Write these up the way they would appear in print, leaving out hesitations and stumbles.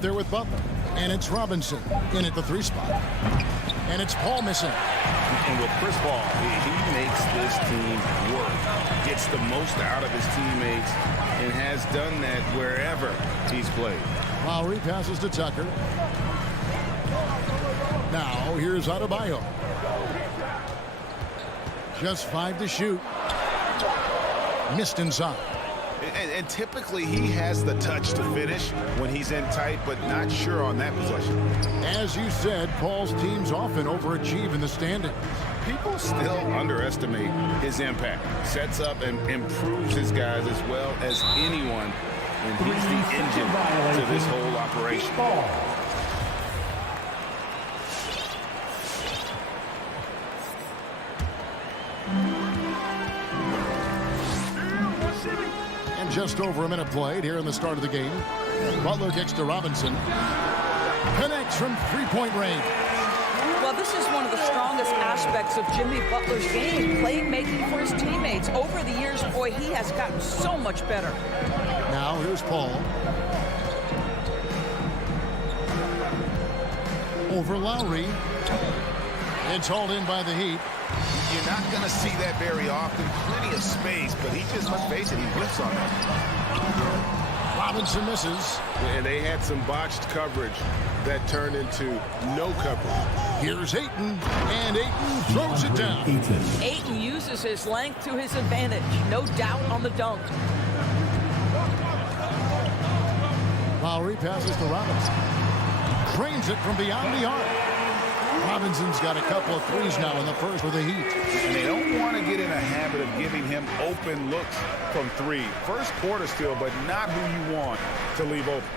There with Butler. And it's Robinson in at the 3 spot. And it's Paul missing. And with Chris Paul, he makes this team work. Gets the most out of his teammates and has done that wherever he's played. Lowry passes to Tucker. Now here's Adebayo. Just 5 to shoot. Missed inside. And typically he has the touch to finish when he's in tight, but not sure on that possession. As you said, Paul's teams often overachieve in the standings. People still underestimate his impact. Sets up and improves his guys as well as anyone. And he's the engine to this whole operation. And just over a minute played here in the start of the game. Butler kicks to Robinson. Connects from 3-point range. Well, this is one of the strongest aspects of Jimmy Butler's game, playmaking for his teammates. Over the years, boy, he has gotten so much better. Now here's Paul. Over Lowry. It's hauled in by the Heat. You're not going to see that very often. Plenty of space, but he just, let's face it, he whiffs on that. Robinson misses. And they had some botched coverage that turned into no coverage. Here's Ayton, and Ayton throws it down. Ayton uses his length to his advantage. No doubt on the dunk. Lowry passes to Robinson. Cranes it from beyond the arc. Robinson's got a couple of threes now in the first with the Heat. And they don't want to get in a habit of giving him open looks from 3. First quarter still, but not who you want to leave open.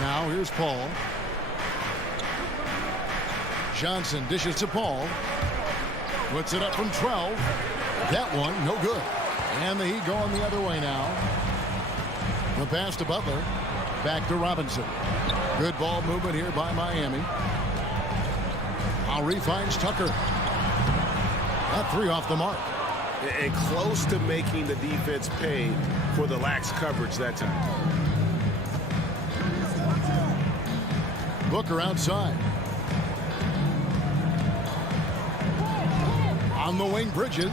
Now here's Paul. Johnson dishes to Paul. Puts it up from 12. That one, no good. And the Heat going the other way now. The pass to Butler. Back to Robinson. Good ball movement here by Miami. Lowry finds Tucker. That 3 off the mark. And close to making the defense pay for the lax coverage that time. Booker outside. On the wing, Bridges.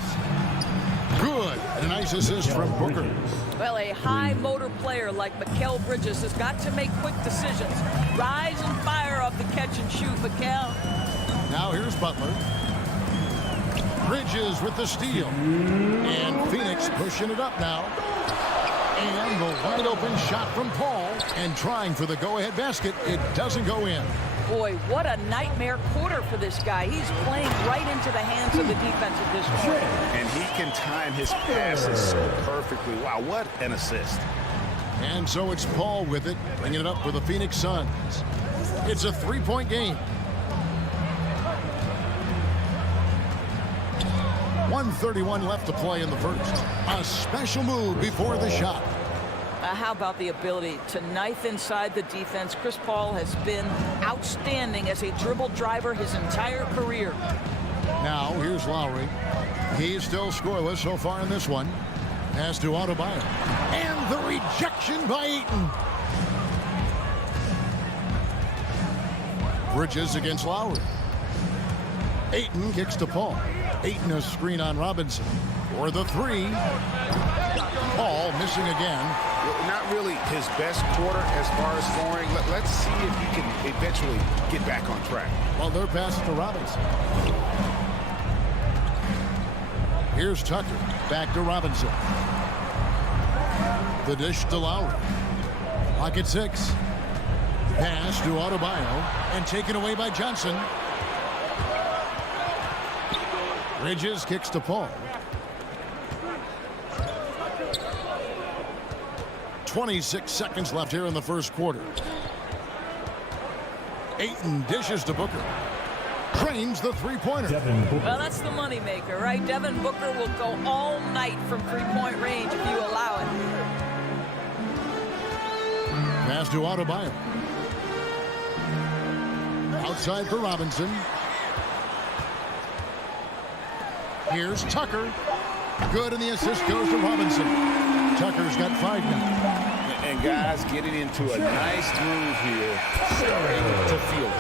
Good. And a nice assist from Booker. Well, a high motor player like Mikal Bridges has got to make quick decisions. Rise and fire off the catch and shoot, Mikal. Now here's Butler. Bridges with the steal. And Phoenix pushing it up now. And the wide open shot from Paul. And trying for the go-ahead basket. It doesn't go in. Boy, what a nightmare quarter for this guy. He's playing right into the hands of the defense at this point. And he can time his passes so perfectly. Wow, what an assist. And so it's Paul with it, bringing it up for the Phoenix Suns. It's a 3-point game. 1:31 left to play in the first. A special move before the shot. How about the ability to knife inside the defense? Chris Paul has been outstanding as a dribble driver his entire career. Now here's Lowry. He's still scoreless so far in this one. Pass to Adebayo. And the rejection by Ayton. Bridges against Lowry. Ayton kicks to Paul. Ayton a screen on Robinson. For the 3. Paul missing again. Not really his best quarter as far as scoring. Let's see if he can eventually get back on track. Well, their pass to Robinson. Here's Tucker. Back to Robinson. The dish to Lowry. Clock at 6. Pass to Adebayo. And taken away by Johnson. Bridges kicks to Paul. 26 seconds left here in the first quarter. Ayton dishes to Booker. Cranes the 3-pointer. Well, that's the moneymaker, right? Devin Booker will go all night from 3-point range if you allow it. Pass to Adebayo. Outside for Robinson. Here's Tucker. Good, and the assist goes to Robinson. Tucker's got 5 now. And guys getting into a nice groove here, starting to feel it.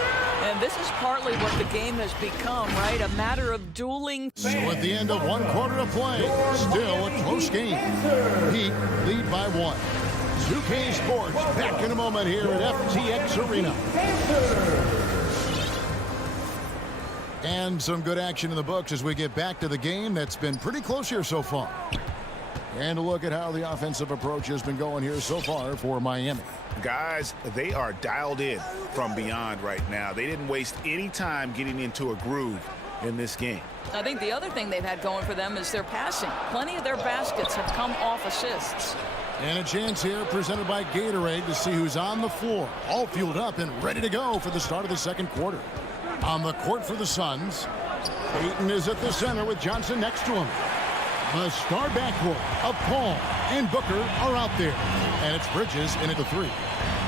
And this is partly what the game has become, right? A matter of dueling. So at the end of 1 quarter of play, still a close game. Heat lead by 1. 2K Sports back in a moment here at FTX Arena. And some good action in the books as we get back to the game that's been pretty close here so far. And a look at how the offensive approach has been going here so far for Miami. Guys, they are dialed in from beyond right now. They didn't waste any time getting into a groove in this game. I think the other thing they've had going for them is their passing. Plenty of their baskets have come off assists. And a chance here presented by Gatorade to see who's on the floor. All fueled up and ready to go for the start of the second quarter. On the court for the Suns, Ayton is at the center with Johnson next to him. The star backcourt of Paul and Booker are out there. And it's Bridges in at the 3.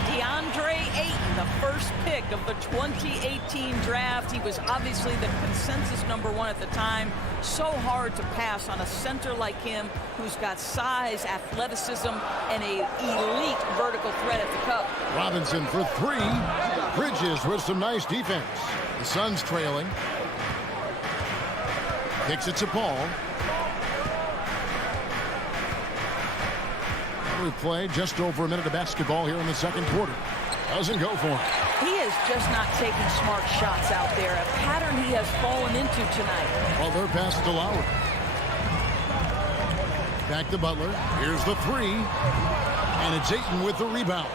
DeAndre Ayton, the first pick of the 2018 draft. He was obviously the consensus #1 at the time. So hard to pass on a center like him who's got size, athleticism, and an elite vertical threat at the cup. Robinson for 3. Bridges with some nice defense. The Suns trailing. Kicks it to Paul. We play just over a minute of basketball here in the second quarter. Doesn't go for him. He is just not taking smart shots out there, a pattern he has fallen into tonight. Well, their pass to Lowry. Back to Butler. Here's the 3. And it's Ayton with the rebound.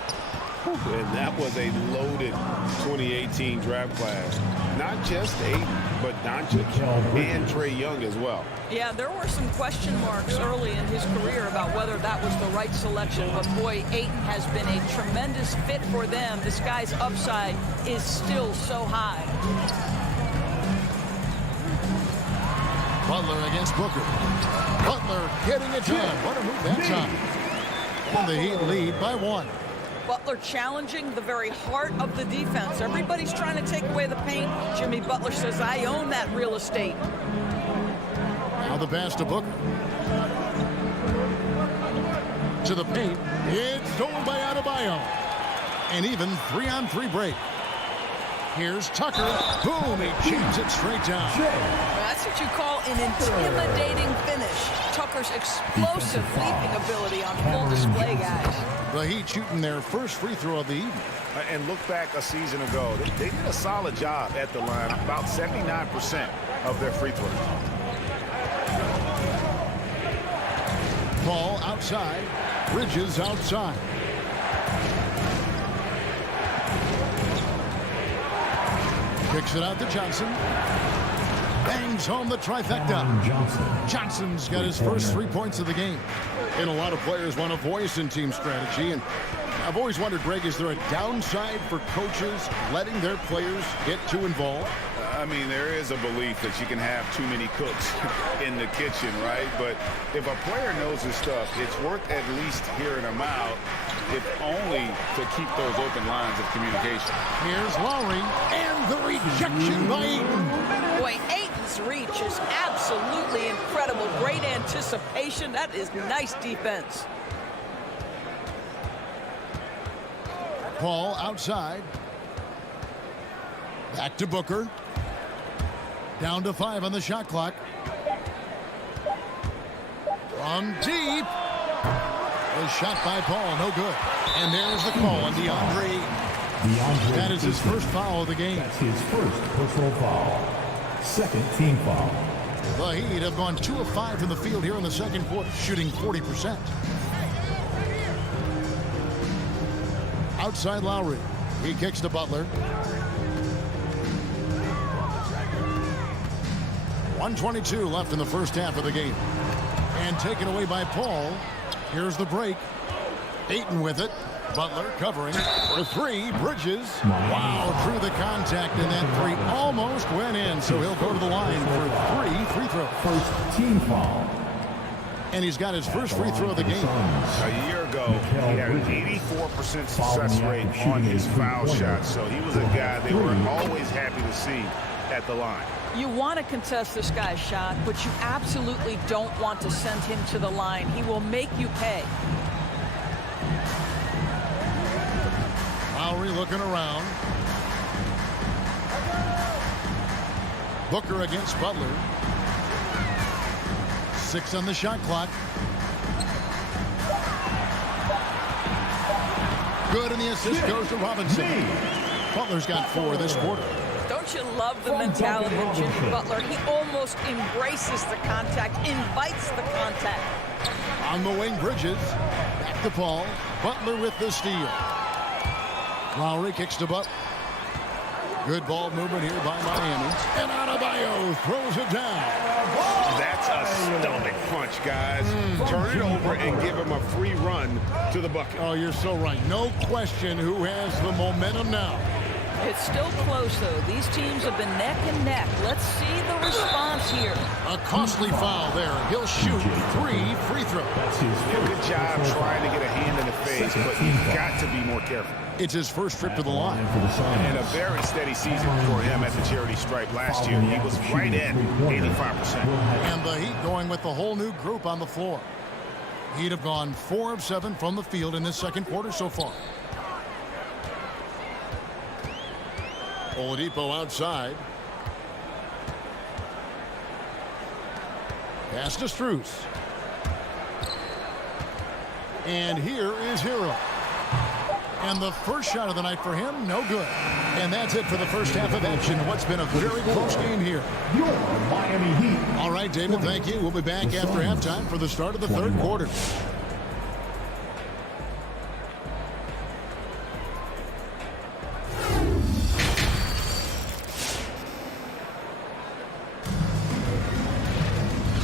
And that was a loaded 2018 draft class. Not just Ayton, but Doncic and Trae Young as well. Yeah, there were some question marks early in his career about whether that was the right selection. But boy, Ayton has been a tremendous fit for them. This guy's upside is still so high. Butler against Booker. Butler getting it done. What a move that time. And the Heat lead by 1. Butler challenging the very heart of the defense. Everybody's trying to take away the paint. Jimmy Butler says, I own that real estate. Now the pass to Booker. To the paint. It's stolen by Adebayo. And even 3-on-3 break. Here's Tucker. Boom, he jams it straight down. That's what you call an intimidating finish. Tucker's explosive leaping ability on full display, guys. The Heat shooting their first free throw of the evening. And look back a season ago. They did a solid job at the line. About 79% of their free throws. Ball outside. Bridges outside. Kicks it out to Johnson. Bangs home the trifecta. Johnson's got his first 3 points of the game. And a lot of players want a voice in team strategy. And I've always wondered, Greg, is there a downside for coaches letting their players get too involved? I mean, there is a belief that you can have too many cooks in the kitchen, right? But if a player knows his stuff, it's worth at least hearing him out, if only to keep those open lines of communication. Here's Lowry, and the rejection by Ayton. Boy, Ayton's reach is absolutely incredible. Great anticipation. That is nice defense. Paul outside. Back to Booker. Down to 5 on the shot clock. From deep. A shot by Paul, no good. And there's the call on DeAndre. That is his first foul of the game. That's his first personal foul. Second team foul. The Heat have gone 2 of 5 from the field here in the second quarter, shooting 40%. Outside Lowry. He kicks to Butler. 1:22 left in the first half of the game. And taken away by Paul. Here's the break. Ayton with it. Butler covering for 3. Bridges. Wow, through the contact, and that 3 almost went in. So he'll go to the line for 3 free throws. First team foul. And he's got his first free throw of the game. A year ago, he had an 84% success rate on his foul shots. So he was a guy they were always happy to see at the line. You want to contest this guy's shot, but you absolutely don't want to send him to the line. He will make you pay. Lowry looking around. Booker against Butler. 6 on the shot clock. Good, and the assist goes to Robinson. Butler's got 4 this quarter. Don't you love the mentality of Jimmy Butler? He almost embraces the contact, invites the contact. On the wing, Bridges. Back to Paul. Butler with the steal. Lowry kicks to Butler. Good ball movement here by Miami. And Adebayo throws it down. That's a stomach punch, guys. Turn it over and give him a free run to the bucket. Oh, you're so right. No question who has the momentum now. It's still close, though. These teams have been neck and neck. Let's see the response here. A costly foul there. He'll shoot 3 free throws. Good job trying to get a hand in the face, but you've got to be more careful. It's his first trip to the line. And a very steady season for him at the charity stripe last year. He was right at 85%. And the Heat going with the whole new group on the floor. Heat have gone 4 of 7 from the field in this second quarter so far. Oladipo outside. Pass to Strus. And here is Hero. And the first shot of the night for him, no good. And that's it for the first half of action. What's been a very close game here. Your Miami Heat. All right, David, thank you. We'll be back after halftime for the start of the third quarter.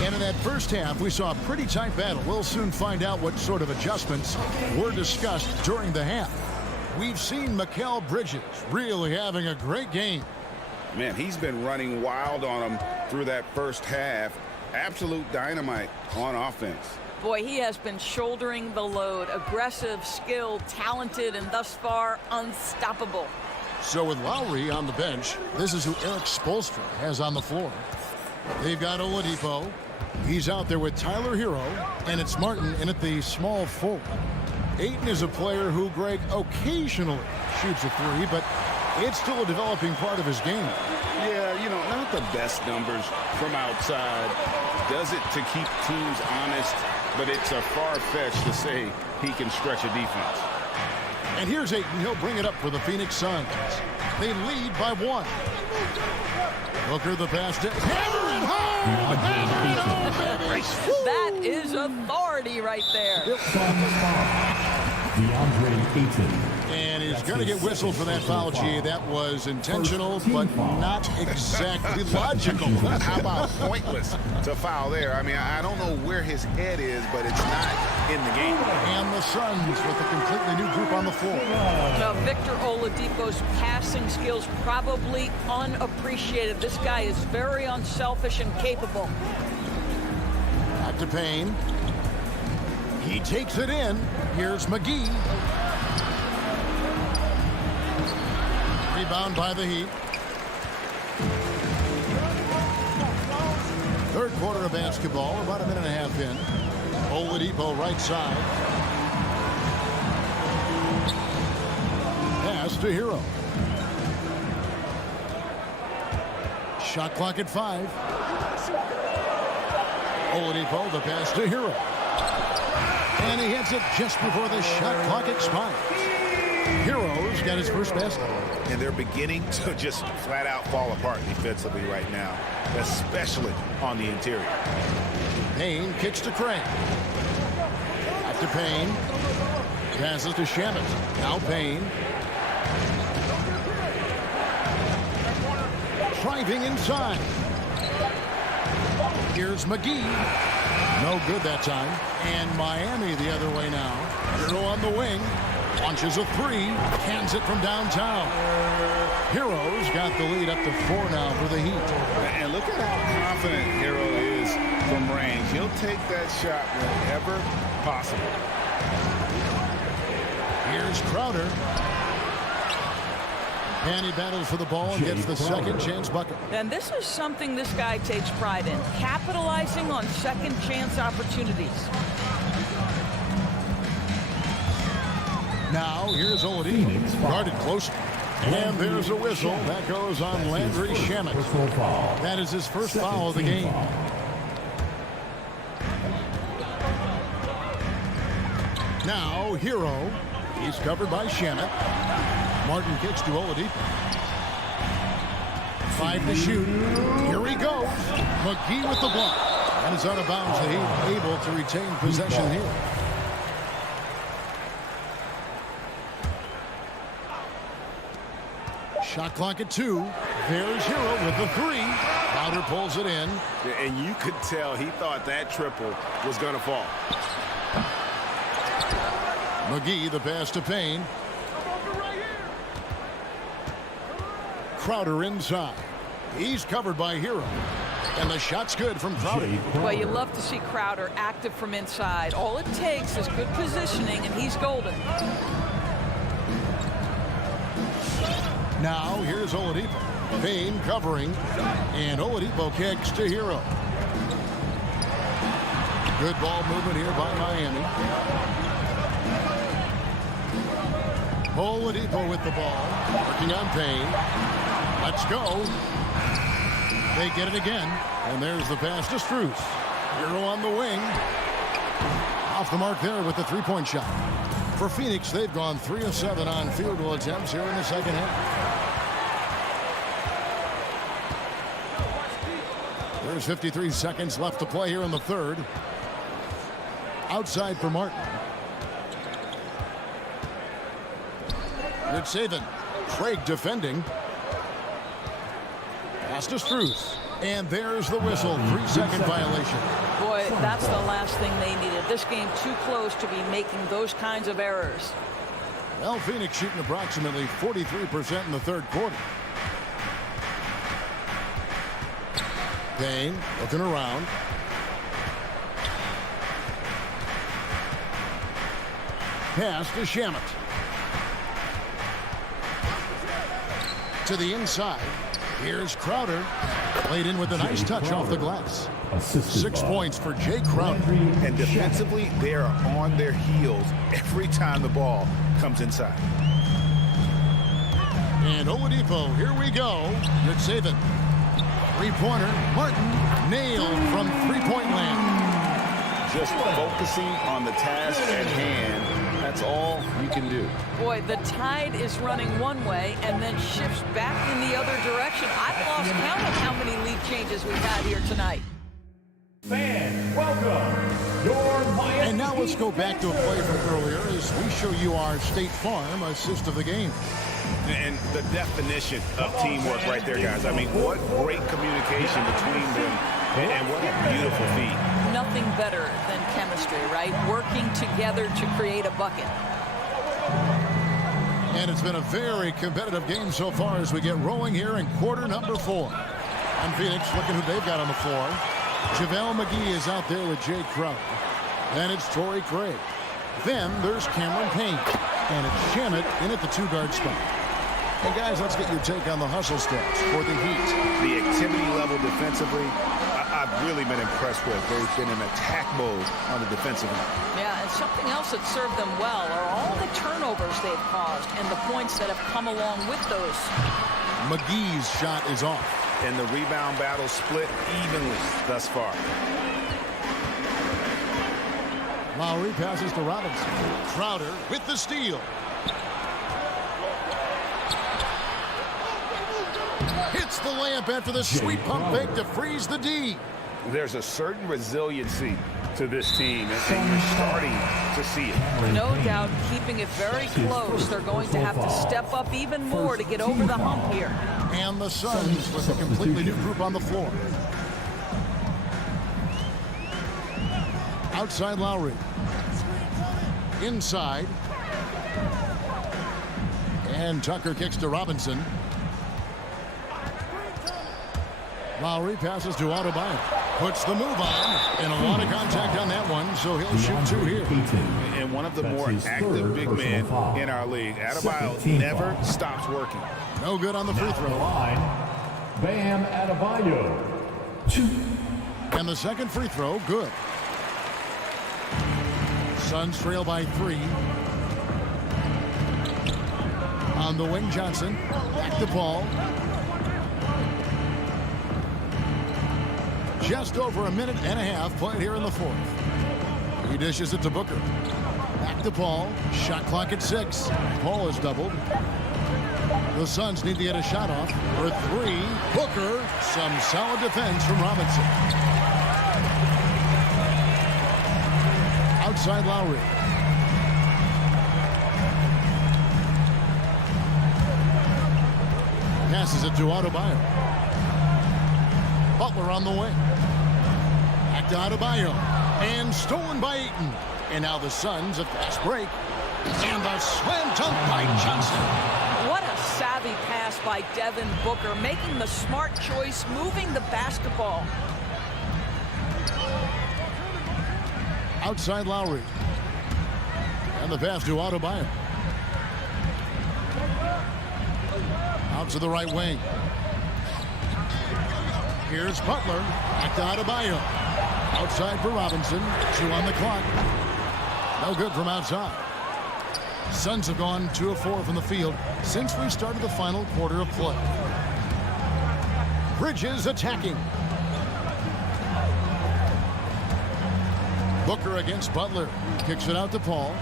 And in that first half, we saw a pretty tight battle. We'll soon find out what sort of adjustments were discussed during the half. We've seen Mikal Bridges really having a great game. Man, he's been running wild on him through that first half. Absolute dynamite on offense. Boy, he has been shouldering the load. Aggressive, skilled, talented, and thus far unstoppable. So with Lowry on the bench, this is who Eric Spoelstra has on the floor. They've got Oladipo. He's out there with Tyler Hero, and it's Martin in at the small forward. Ayton is a player who, Greg, occasionally shoots a 3, but it's still a developing part of his game. Yeah, you know, not the best numbers from outside. Does it to keep teams honest, but it's a far-fetch to say he can stretch a defense. And here's Ayton. He'll bring it up for the Phoenix Suns. They lead by 1. Booker the pass to hammer it home! Hammer it home, baby! That is authority right there. DeAndre Ayton. And he's going to get whistled for that foul, G. That was intentional, but not exactly logical. How about pointless to foul there? I mean, I don't know where his head is, but it's not in the game. And the Suns with a completely new group on the floor. Now, Victor Oladipo's passing skills probably unappreciated. This guy is very unselfish and capable. Back to Payne. He takes it in. Here's McGee. Rebound by the Heat. Third quarter of basketball, about a minute and a half in. Oladipo right side. Pass to Hero. Shot clock at 5. Oladipo, the pass to Hero. And he hits it just before the shot clock expires. Hero's got his first basket. And they're beginning to just flat out fall apart defensively right now, especially on the interior. Payne kicks to Craig. Back to Payne. Passes to Shamet. Now Payne. Driving inside. Here's McGee. No good that time. And Miami the other way now. Hero on the wing. Launches a 3. Hands it from downtown. Hero's got the lead up to 4 now for the Heat. And look at how confident Hero is from range. He'll take that shot whenever possible. Here's Crowder. And he battles for the ball and gets the second chance bucket. And this is something this guy takes pride in, capitalizing on second chance opportunities. Now here's Oladipo, guarded close. And there's a whistle. That goes on Landry Shamet. That is his first foul of the game. Now Hero. He's covered by Shamet. Martin kicks to Oladipo. 5 to shoot. Here he goes. McGee with the block. And is out of bounds. The Heat able to retain possession here. Shot clock at 2. There's Hero with the 3. Crowder pulls it in. And you could tell he thought that triple was going to fall. McGee, the pass to Payne. Crowder inside. He's covered by Hero. And the shot's good from Crowder. Well, you love to see Crowder active from inside. All it takes is good positioning, and he's golden. Now here's Oladipo. Payne covering. And Oladipo kicks to Hero. Good ball movement here by Miami. Oladipo with the ball. Working on Payne. Let's go. They get it again. And there's the pass to Strus. Hero on the wing. Off the mark there with the three-point shot. For Phoenix, they've gone 3 of 7 on field goal attempts here in the second half. There's 53 seconds left to play here in the third. Outside for Martin. Good saving. Craig defending. Pass to Strus. And there's the whistle. 3-second violation. Boy, that's the last thing they needed. This game too close to be making those kinds of errors. Well, Phoenix shooting approximately 43% in the third quarter. Payne looking around. Pass to Shamet. To the inside. Here's Crowder. Played in with a nice touch off the glass. 6 points for Jay Crowder. And defensively, they are on their heels every time the ball comes inside. And Oladipo, here we go. Good saving. Three-pointer. Martin nailed from three-point land. Just focusing on the task at hand. That's all you can do. Boy, the tide is running one way and then shifts back in the other direction. I've lost count of how many lead changes we've had here tonight. Fans, welcome. Your Miami. And now let's go back to a play from earlier as we show you our State Farm assist of the game. And the definition of teamwork right there, guys. I mean, what great communication between them, and what a beautiful feat. Nothing better than chemistry, right? Working together to create a bucket. And it's been a very competitive game so far as we get rolling here in quarter number 4. And Phoenix looking who they've got on the floor. Javale Mcgee is out there with Jay Crowder. Then it's Torrey Craig. Then there's Cameron Payne. And it's Shamet in at the 2-guard spot. And guys, let's get your take on the hustle steps for the Heat. The activity level defensively, I've really been impressed with. They've been in attack mode on the defensive end. Yeah, and something else that served them well are all the turnovers they've caused and the points that have come along with those. McGee's shot is off. And the rebound battle split evenly thus far. Lowry passes to Robinson. Crowder with the steal. Hits the layup after the sweet pump fake to freeze the D. There's a certain resiliency to this team, and you're starting to see it. No doubt, keeping it very close. They're going to have to step up even more to get over the hump here. And the Suns with a completely new group on the floor. Outside Lowry. Inside. And Tucker kicks to Robinson. Lowry passes to Adebayo. Puts the move on. And a lot of contact on that one, so he'll shoot 2 here. And one of the more active big men in our league. Adebayo never stops working. No good on the free throw. Bam Adebayo. 2. And the second free throw, good. Suns trail by 3. On the wing, Johnson. Back to Paul. Just over a minute and a half played here in the fourth. He dishes it to Booker. Back to Paul. Shot clock at 6. Paul is doubled. The Suns need to get a shot off for 3. Booker. Some solid defense from Robinson. Outside Lowry. Passes it to Adebayo. Butler on the wing. Back to Adebayo. And stolen by Ayton. And now the Suns a fast break. And the slam dunk by Johnson. What a savvy pass by Devin Booker, making the smart choice, moving the basketball. Outside Lowry. And the pass to Adebayo. Out to the right wing. Here's Butler. Back to Adebayo. Outside for Robinson. 2 on the clock. No good from outside. Suns have gone 2 of 4 from the field since we started the final quarter of play. Bridges attacking. Booker against Butler. Kicks it out to Paul.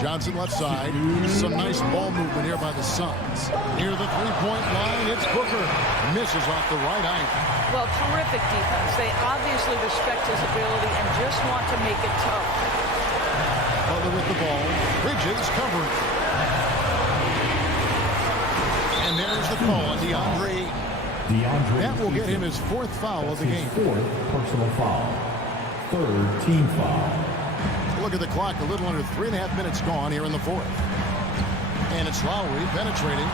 Johnson left side. Some nice ball movement here by the Suns. Near the three-point line, it's Booker. Misses off the right ankle. Well, terrific defense. They obviously respect his ability and just want to make it tough. Butler with the ball. Bridges covering. And there's the call on DeAndre. That will get him his 4th foul of the game. 4th personal foul. 3rd team foul. Look at the clock. A little under 3.5 minutes gone here in the 4th. And it's Lowry penetrating.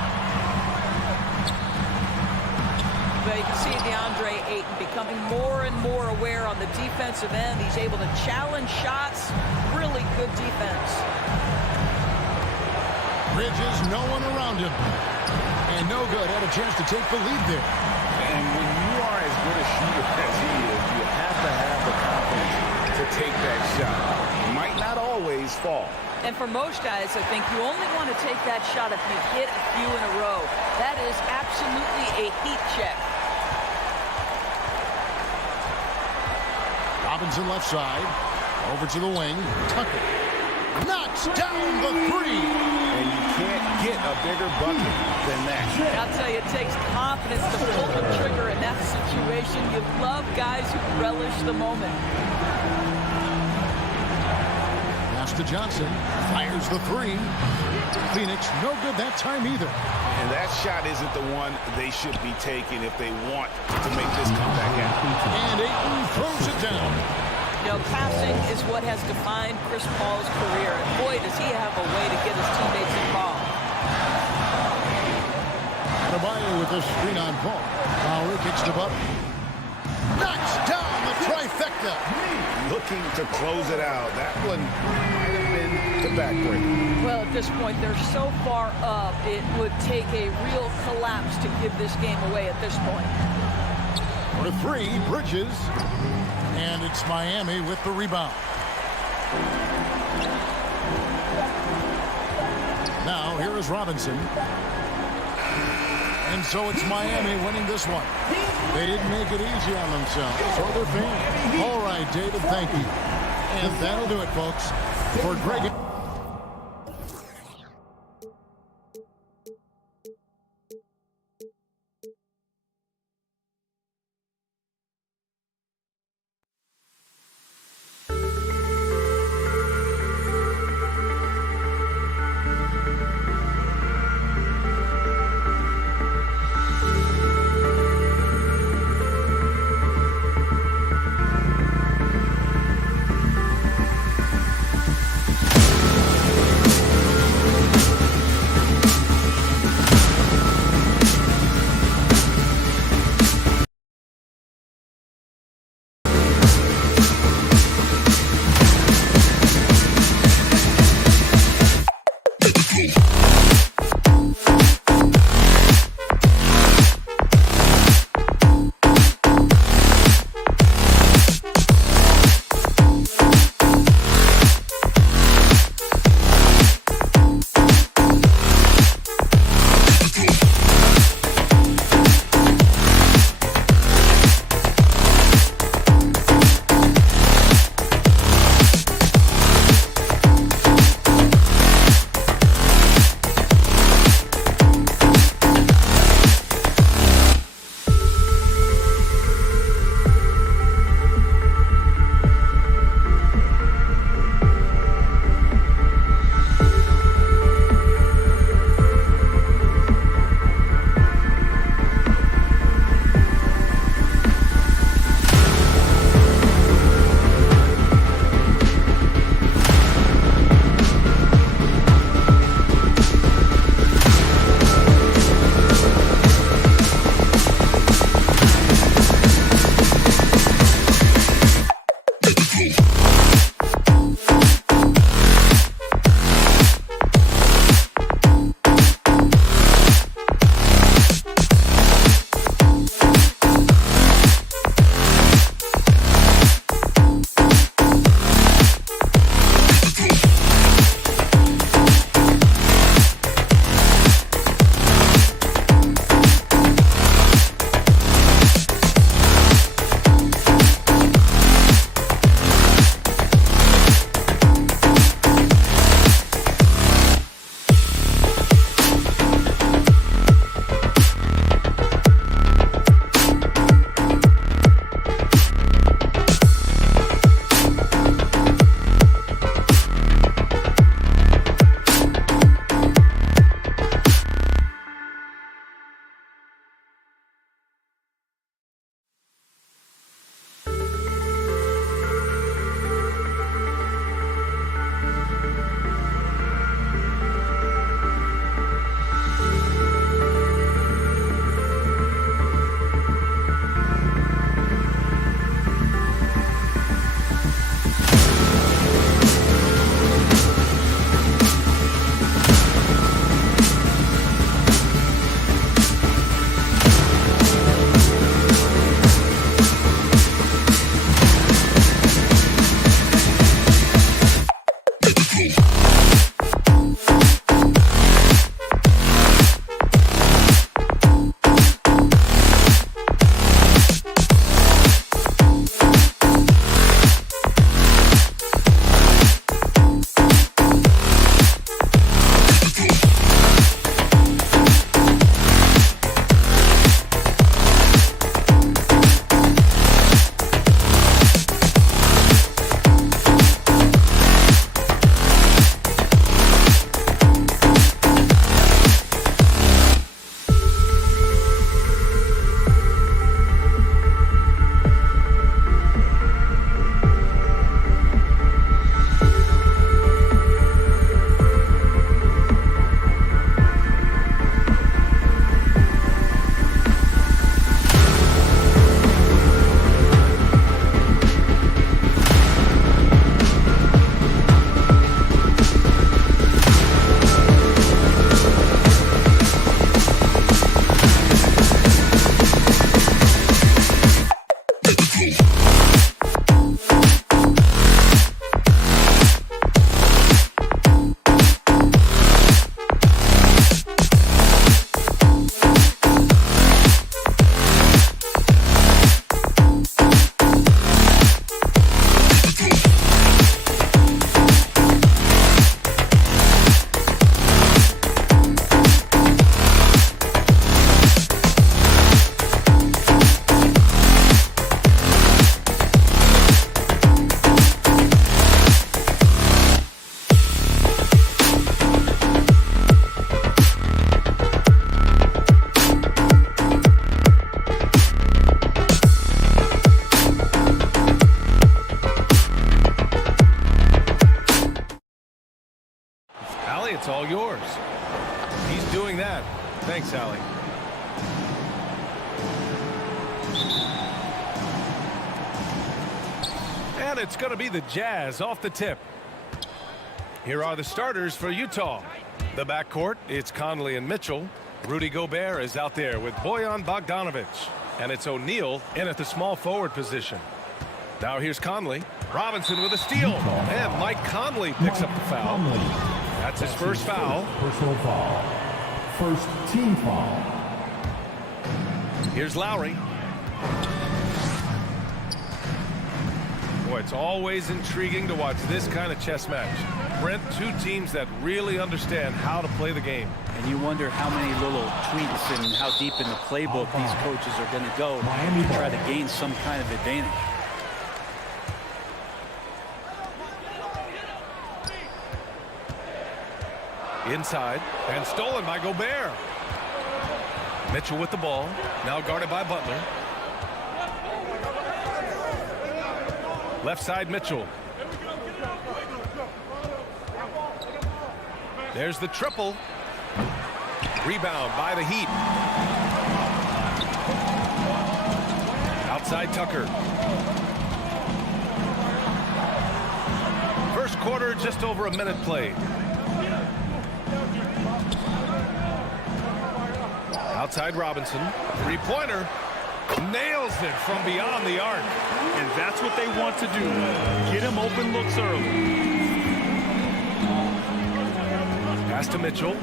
But you can see DeAndre Ayton becoming more and more aware on the defensive end. He's able to challenge shots. Really good defense. Bridges, no one around him. And no good. Had a chance to take the lead there. And when you are as good a shooter as he is, you have to have the confidence to take that shot. Might not always fall. And for most guys, I think you only want to take that shot if you hit a few in a row. That is absolutely a heat check. Robinson left side. Over to the wing. Tucker knocks down the 3. And you can't get a bigger bucket than that. I'll tell you, it takes confidence to pull the trigger in that situation. You love guys who relish the moment. Pass to Johnson. Fires the 3. Phoenix, no good that time either. And that shot isn't the one they should be taking if they want to make this comeback happen. And Ayton throws it down. You know, passing is what has defined Chris Paul's career. And boy, does he have a way to get his teammates involved. Adebayo with the screen on Paul. Lowry kicks to Butler. Knocks down the trifecta. Looking to close it out. That one might have been the backbreaker. Well, at this point, they're so far up, it would take a real collapse to give this game away at this point. For 3, Bridges. And it's Miami with the rebound. Now, here is Robinson. And so it's Miami winning this one. They didn't make it easy on themselves or their fans. All right, David, thank you. And that'll do it, folks. For Greg. yours. He's doing that. Thanks, Allie. And it's going to be the Jazz off the tip. Here are the starters for Utah. The backcourt, it's Conley and Mitchell. Rudy Gobert is out there with Bojan Bogdanovic. And it's O'Neal in at the small forward position. Now here's Conley. Robinson with a steal. And Mike Conley picks up the foul. That's his first foul. Personal foul. First team foul. Here's Lowry. Boy, it's always intriguing to watch this kind of chess match. Brent, two teams that really understand how to play the game. And you wonder how many little tweaks and how deep in the playbook these coaches are going to go to try to gain some kind of advantage. Inside, and stolen by Gobert. Mitchell with the ball, now guarded by Butler. Left side, Mitchell. There's the triple. Rebound by the Heat. Outside Tucker. First quarter, just over a minute played. Outside Robinson. Three-pointer. Nails it from beyond the arc. And that's what they want to do. Get him open looks early. Pass to Mitchell.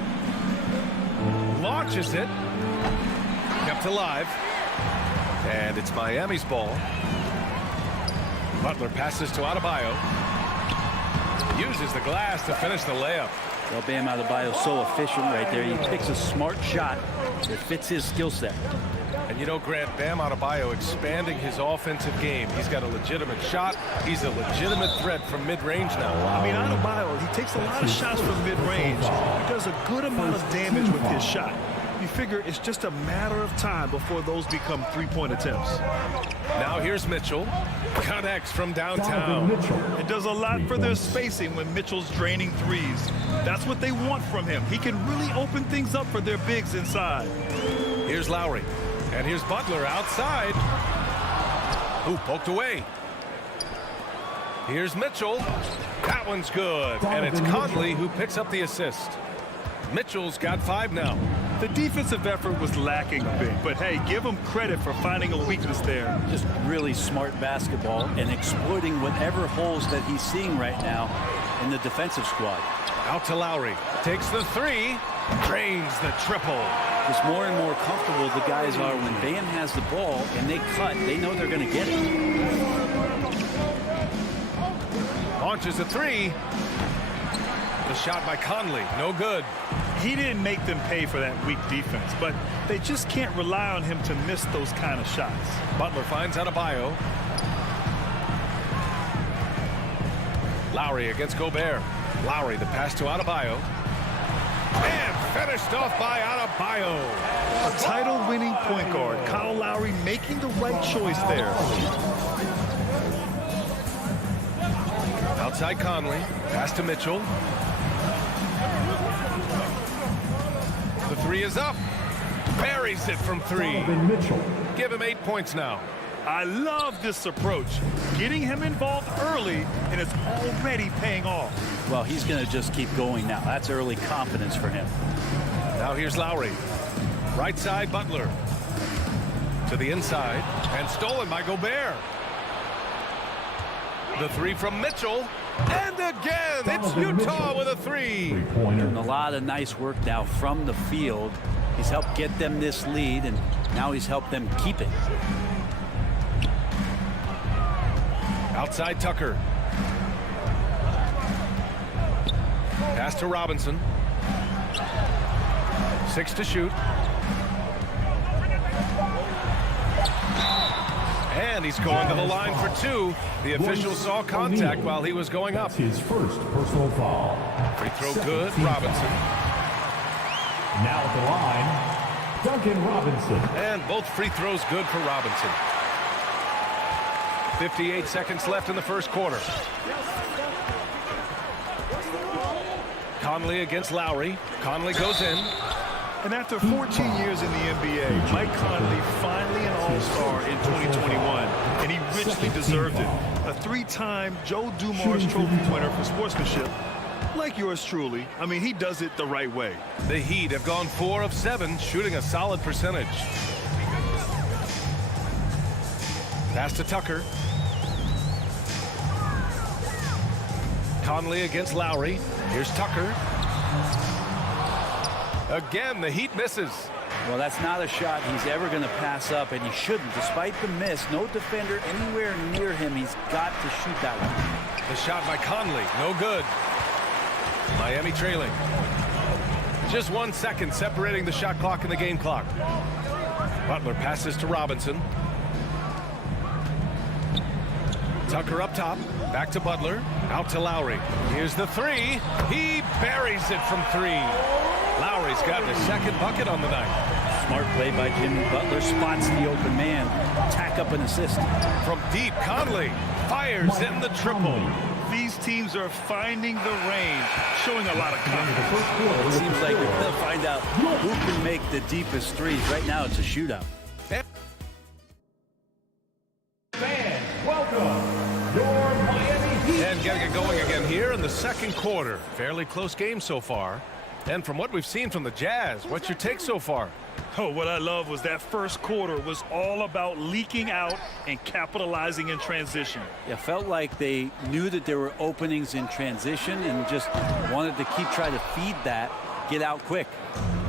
Launches it. Kept alive. And it's Miami's ball. Butler passes to Adebayo. Uses the glass to finish the layup. Well, Bam Adebayo's so efficient right there. He picks a smart shot that fits his skill set. And you know, Grant, Bam Adebayo expanding his offensive game. He's got a legitimate shot. He's a legitimate threat from mid-range now. I mean, Adebayo, he takes a lot of shots from mid-range. He does a good amount of damage with his shot. You figure it's just a matter of time before those become three-point attempts. Now here's Mitchell. Connects from downtown. It does a lot for their spacing when Mitchell's draining threes. That's what they want from him. He can really open things up for their bigs inside. Here's Lowry. And here's Butler outside. Ooh, poked away. Here's Mitchell. That one's good. And it's Conley who picks up the assist. Mitchell's got 5 now. The defensive effort was lacking a bit, but hey, give him credit for finding a weakness there. Just really smart basketball and exploiting whatever holes that he's seeing right now in the defensive squad. Out to Lowry. Takes the 3. Drains the triple. Just more and more comfortable the guys are when Bam has the ball and they cut. They know they're going to get it. Launches a 3. The shot by Conley. No good. He didn't make them pay for that weak defense, but they just can't rely on him to miss those kind of shots. Butler finds Adebayo. Lowry against Gobert. Lowry, the pass to Adebayo. And finished off by Adebayo. A title-winning point guard, Kyle Lowry making the right choice there. Outside Conley. Pass to Mitchell. The 3 is up. Buries it from 3. Give him 8 points now. I love this approach. Getting him involved early, and it's already paying off. Well, he's going to just keep going now. That's early confidence for him. Now here's Lowry. Right side, Butler. To the inside. And stolen by Gobert. The 3 from Mitchell. And again, it's Utah with a 3. And a lot of nice work now from the field. He's helped get them this lead, and now he's helped them keep it. Outside Tucker. Pass to Robinson. 6 to shoot. And he's going to the line for 2. The official saw contact while he was going up. His first personal foul. Free throw good, Robinson. Now at the line, Duncan Robinson. And both free throws good for Robinson. 58 seconds left in the first quarter. Conley against Lowry. Conley goes in. And after 14 years in the NBA, Mike Conley finally an all-star in 2021, and he richly deserved it. A three-time Joe Dumars Trophy winner for sportsmanship, like yours truly. I mean, he does it the right way. The Heat have gone 4 of 7, shooting a solid percentage. Pass to Tucker. Conley against Lowry. Here's Tucker. Again, the Heat misses. Well, that's not a shot he's ever going to pass up, and he shouldn't. Despite the miss, no defender anywhere near him. He's got to shoot that one. The shot by Conley, no good. Miami trailing. Just 1 second separating the shot clock and the game clock. Butler passes to Robinson. Tucker up top. Back to Butler. Out to Lowry. Here's the three. He buries it from 3. Lowry's gotten his second bucket on the night. Smart play by Jimmy Butler. Spots the open man. Tack up an assist. From deep, Conley fires in the triple. These teams are finding the range, showing a lot of confidence. It seems like we're going to find out who can make the deepest threes. Right now, it's a shootout. Fans, welcome your Miami Heat. And getting it going again here in the second quarter. Fairly close game so far. And from what we've seen from the Jazz, what's your take so far? Oh, what I love was that first quarter was all about leaking out and capitalizing in transition. It felt like they knew that there were openings in transition and just wanted to keep trying to feed that, get out quick.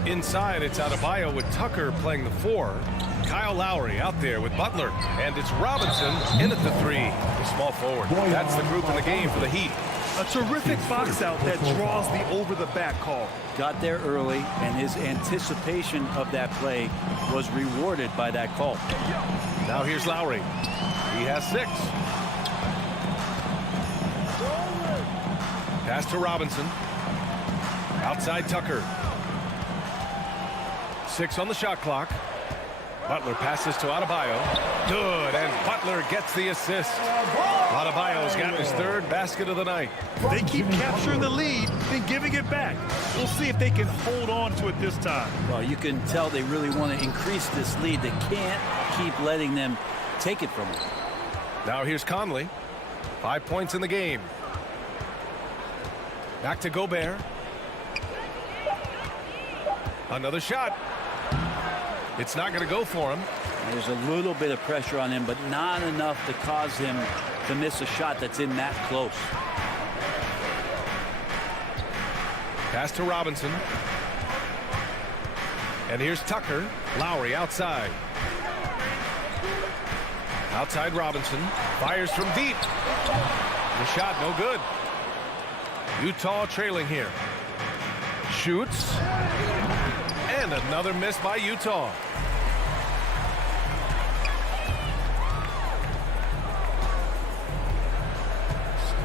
Inside, it's Adebayo with Tucker playing the 4. Kyle Lowry out there with Butler. And it's Robinson in at the 3. The small forward. That's the group in the game for the Heat. A terrific box out that draws the over-the-back call. Got there early, and his anticipation of that play was rewarded by that call. Now here's Lowry. He has 6. Pass to Robinson. Outside Tucker. 6 on the shot clock. Butler passes to Adebayo. Good, and Butler gets the assist. Adebayo's got his 3rd basket of the night. They keep capturing the lead and giving it back. We'll see if they can hold on to it this time. Well, you can tell they really want to increase this lead. They can't keep letting them take it from them. Now here's Conley. 5 points in the game. Back to Gobert. Another shot. It's not going to go for him. There's a little bit of pressure on him, but not enough to cause him to miss a shot that's in that close. Pass to Robinson. And here's Tucker. Lowry outside. Outside Robinson. Fires from deep. The shot no good. Utah trailing here. Shoots. And another miss by Utah.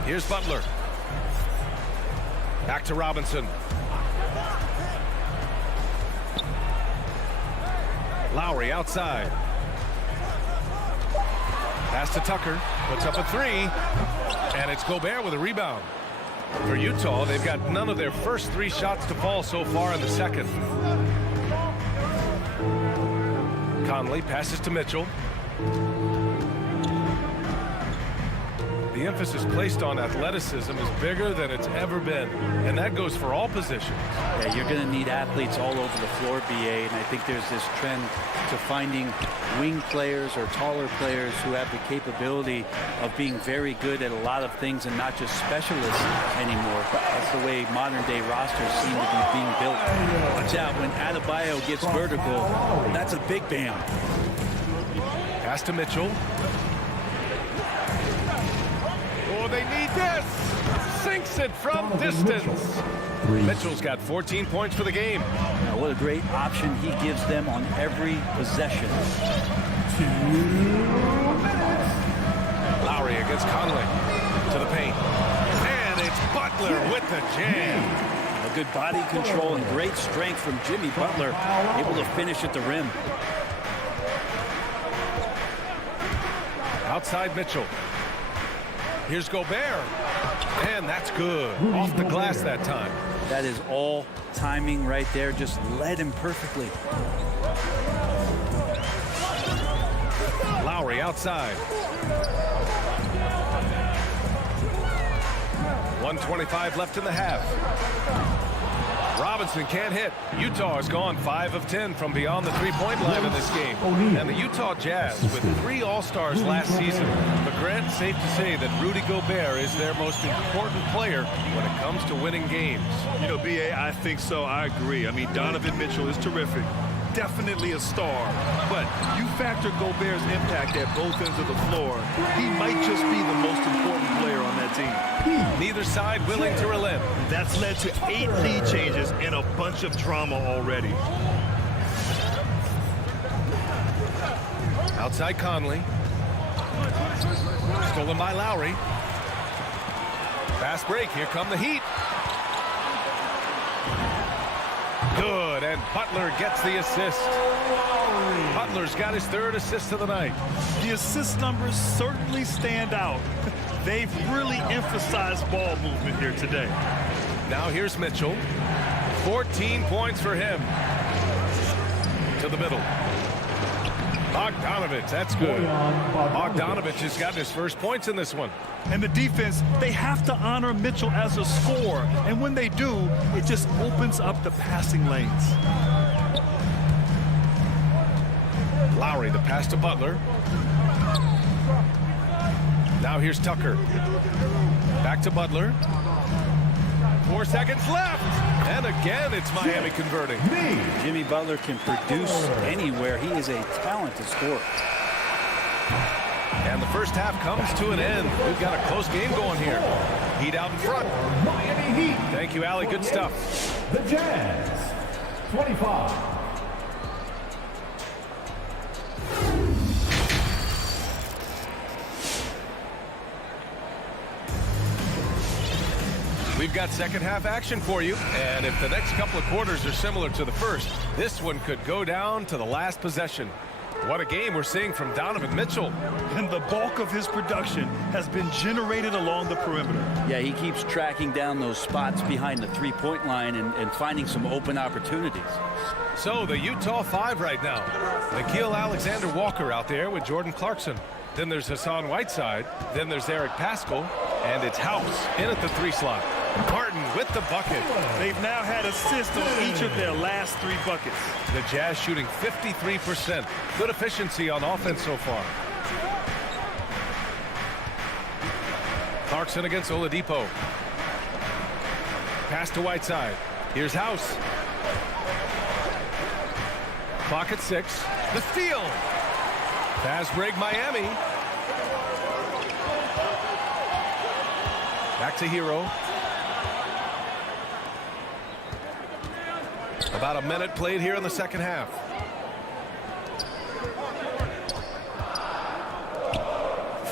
Here's Butler. Back to Robinson. Lowry outside. Pass to Tucker. Puts up a 3. And it's Gobert with a rebound. For Utah, they've got none of their first 3 shots to fall so far in the second. Conley passes to Mitchell. The emphasis placed on athleticism is bigger than it's ever been, and that goes for all positions. Yeah, you're going to need athletes all over the floor, BA, and I think there's this trend to finding wing players or taller players who have the capability of being very good at a lot of things and not just specialists anymore. That's the way modern-day rosters seem to be being built. Watch out, when Adebayo gets vertical, that's a big bam. Pass to Mitchell. Oh, they need this. Sinks it from distance. Mitchell's got 14 points for the game. Now, what a great option he gives them on every possession. 2 minutes. Lowry against Conley to the paint. And it's Butler with the jam. A good body control and great strength from Jimmy Butler, able to finish at the rim. Outside Mitchell. Here's Gobert. And that's good. Off the glass that time. That is all timing right there. Just led him perfectly. Lowry outside. 1:25 left in the half. Robinson can't hit. Utah has gone 5 of 10 from beyond the three-point line in this game. And the Utah Jazz, with 3 All-Stars last season, but Grant, safe to say that Rudy Gobert is their most important player when it comes to winning games. You know, B.A., I think so. I agree. I mean, Donovan Mitchell is terrific. Definitely a star. But you factor Gobert's impact at both ends of the floor, he might just be the most important player on that team. Neither side willing to relent. That's led to 8 lead changes and a bunch of drama already. Outside Conley. Stolen by Lowry. Fast break. Here come the Heat. Good, and Butler gets the assist. Butler's got his 3rd assist of the night. The assist numbers certainly stand out. They've really emphasized ball movement here today. Now here's Mitchell. 14 points for him. To the middle. Bogdanovich, that's good. Bogdanovich has gotten his first points in this one. And the defense, they have to honor Mitchell as a scorer. And when they do, it just opens up the passing lanes. Lowry, the pass to Butler. Now here's Tucker. Back to Butler. 4 seconds left. And again, it's Miami converting. Jimmy Butler can produce anywhere. He is a talented scorer. And the first half comes to an end. We've got a close game going here. Heat out in front. Miami Heat. Thank you, Allie. Good stuff. The Jazz. 25. We've got second half action for you. And if the next couple of quarters are similar to the first, this one could go down to the last possession. What a game we're seeing from Donovan Mitchell. And the bulk of his production has been generated along the perimeter. Yeah, he keeps tracking down those spots behind the three-point line and finding some open opportunities. So the Utah 5 right now. Nickeil Alexander-Walker out there with Jordan Clarkson. Then there's Hassan Whiteside. Then there's Eric Paschall. And it's House in at the 3 slot. Martin with the bucket. They've now had assists on each of their last 3 buckets. The Jazz shooting 53%. Good efficiency on offense so far. Clarkson against Oladipo. Pass to Whiteside. Here's House. Clock at 6. The steal. Fast break Miami. Back to Hero. About a minute played here in the second half.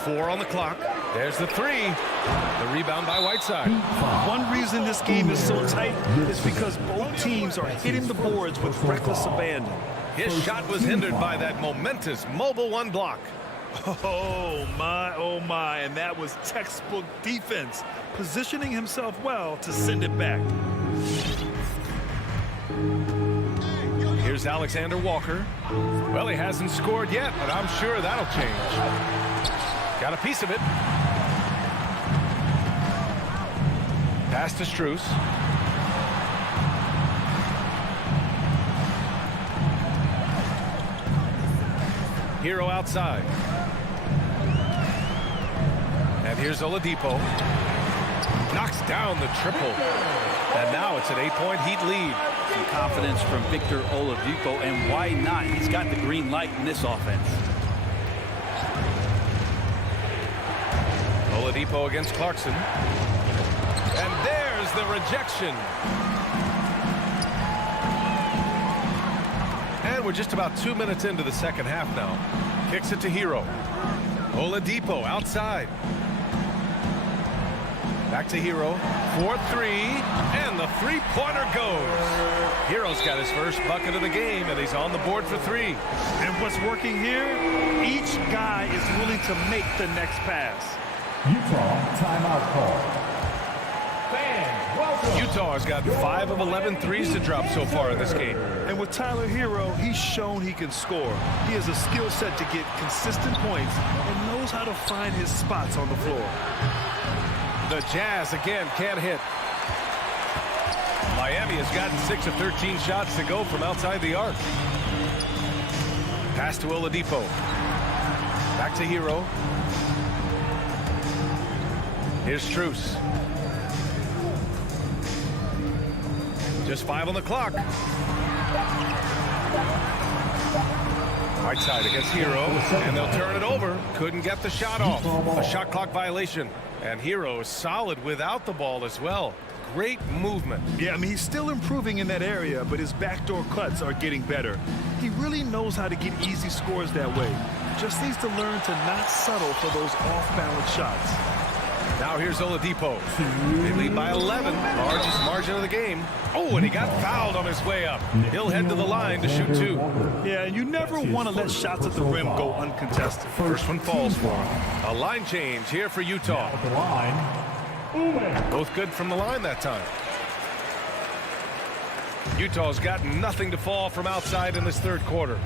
4 on the clock. There's the 3. The rebound by Whiteside. One reason this game is so tight is because both teams are hitting the boards with reckless abandon. His shot was hindered by that momentous mobile 1 block. Oh my, and that was textbook defense, positioning himself well to send it back. Here's Alexander Walker. Well, he hasn't scored yet, but I'm sure that'll change. Got a piece of it. Pass to Strus. Hero outside. And here's Oladipo. Knocks down the triple. And now it's an 8-point Heat lead. Some confidence from Victor Oladipo, and why not? He's got the green light in this offense. Oladipo against Clarkson. And there's the rejection. And we're just about 2 minutes into the second half now. Kicks it to Hero. Oladipo outside. Back to Hero. 4-3. And the 3-pointer goes. Hero's got his first bucket of the game, and he's on the board for 3. And what's working here? Each guy is willing to make the next pass. Utah timeout call. Fans, welcome. Utah has got 5 of 11 threes to drop so far in this game. And with Tyler Hero, he's shown he can score. He has a skill set to get consistent points and knows how to find his spots on the floor. The Jazz again can't hit. Miami has gotten 6 of 13 shots to go from outside the arc. Pass to Oladipo. Back to Hero. Here's Strus. Just 5 on the clock. Right side against Hero, and they'll turn it over. Couldn't get the shot off. A shot clock violation. And Hero is solid without the ball as well. Great movement. Yeah, I mean, he's still improving in that area, but his backdoor cuts are getting better. He really knows how to get easy scores that way. Just needs to learn to not settle for those off-balance shots. Now here's Oladipo. They lead by 11. Largest margin of the game. Oh, and he got fouled on his way up. He'll head to the line to shoot 2. Yeah, you never want to let shots at the rim go uncontested. First one falls for him. A line change here for Utah. At the line, Both good from the line that time. Utah's got nothing to fall from outside in this third quarter.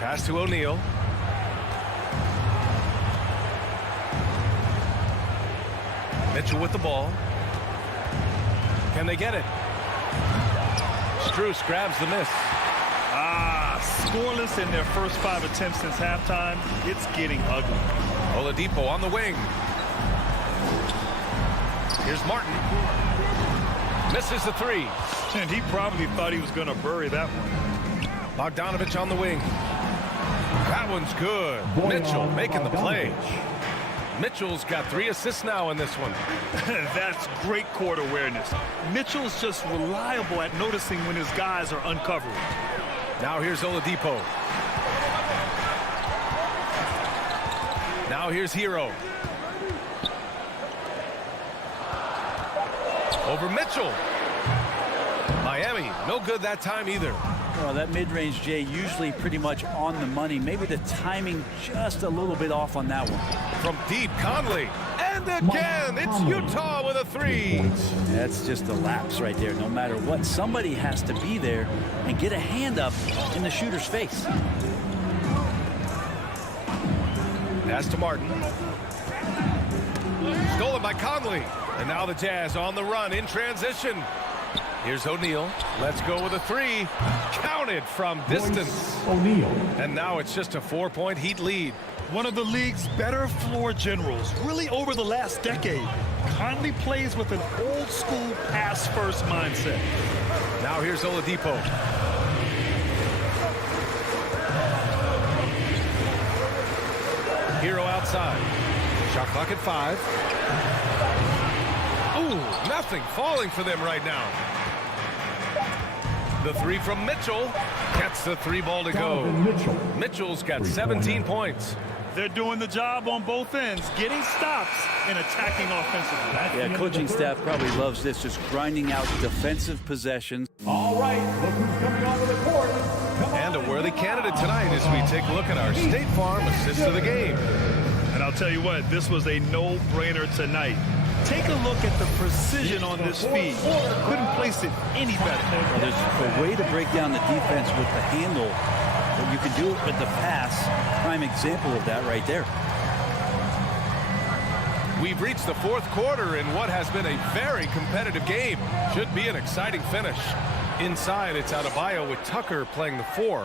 Pass to O'Neal. Mitchell with the ball. Can they get it? Strus grabs the miss. Scoreless in their first 5 attempts since halftime. It's getting ugly. Oladipo on the wing. Here's Martin. Misses the 3. And he probably thought he was going to bury that one. Bogdanovich on the wing. That one's good. Mitchell making the play. Mitchell's got 3 assists now in this one. That's great court awareness. Mitchell's just reliable at noticing when his guys are uncovering. Now here's Oladipo. Now here's Hero. Over Mitchell. Miami, no good that time either. Well, that mid-range, Jay, usually pretty much on the money. Maybe the timing just a little bit off on that one. From deep, Conley. And again, it's Utah with a 3. That's just a lapse right there. No matter what, somebody has to be there and get a hand up in the shooter's face. Pass to Martin. Stolen by Conley. And now the Jazz on the run in transition. Here's O'Neal. Let's go with a 3. Counted from distance. O'Neal. And now it's just a 4-point Heat lead. One of the league's better floor generals, really over the last decade. Conley plays with an old-school pass-first mindset. Now here's Oladipo. Hero outside. Shot clock at 5. Ooh, nothing falling for them right now. The 3 from Mitchell. Gets the 3 ball to go. Mitchell's got 17 points. They're doing the job on both ends, getting stops and attacking offensively. Yeah, coaching staff probably loves this, just grinding out defensive possessions. All right, look who's coming onto the court. And a worthy candidate tonight as we take a look at our State Farm assist of the game. And I'll tell you what, this was a no-brainer tonight. Take a look at the precision on this feed. Couldn't place it any better. Well, there's a way to break down the defense with the handle, but you can do it with the pass. Prime example of that right there. We've reached the 4th quarter in what has been a very competitive game. Should be an exciting finish. Inside, it's Adebayo with Tucker playing the 4.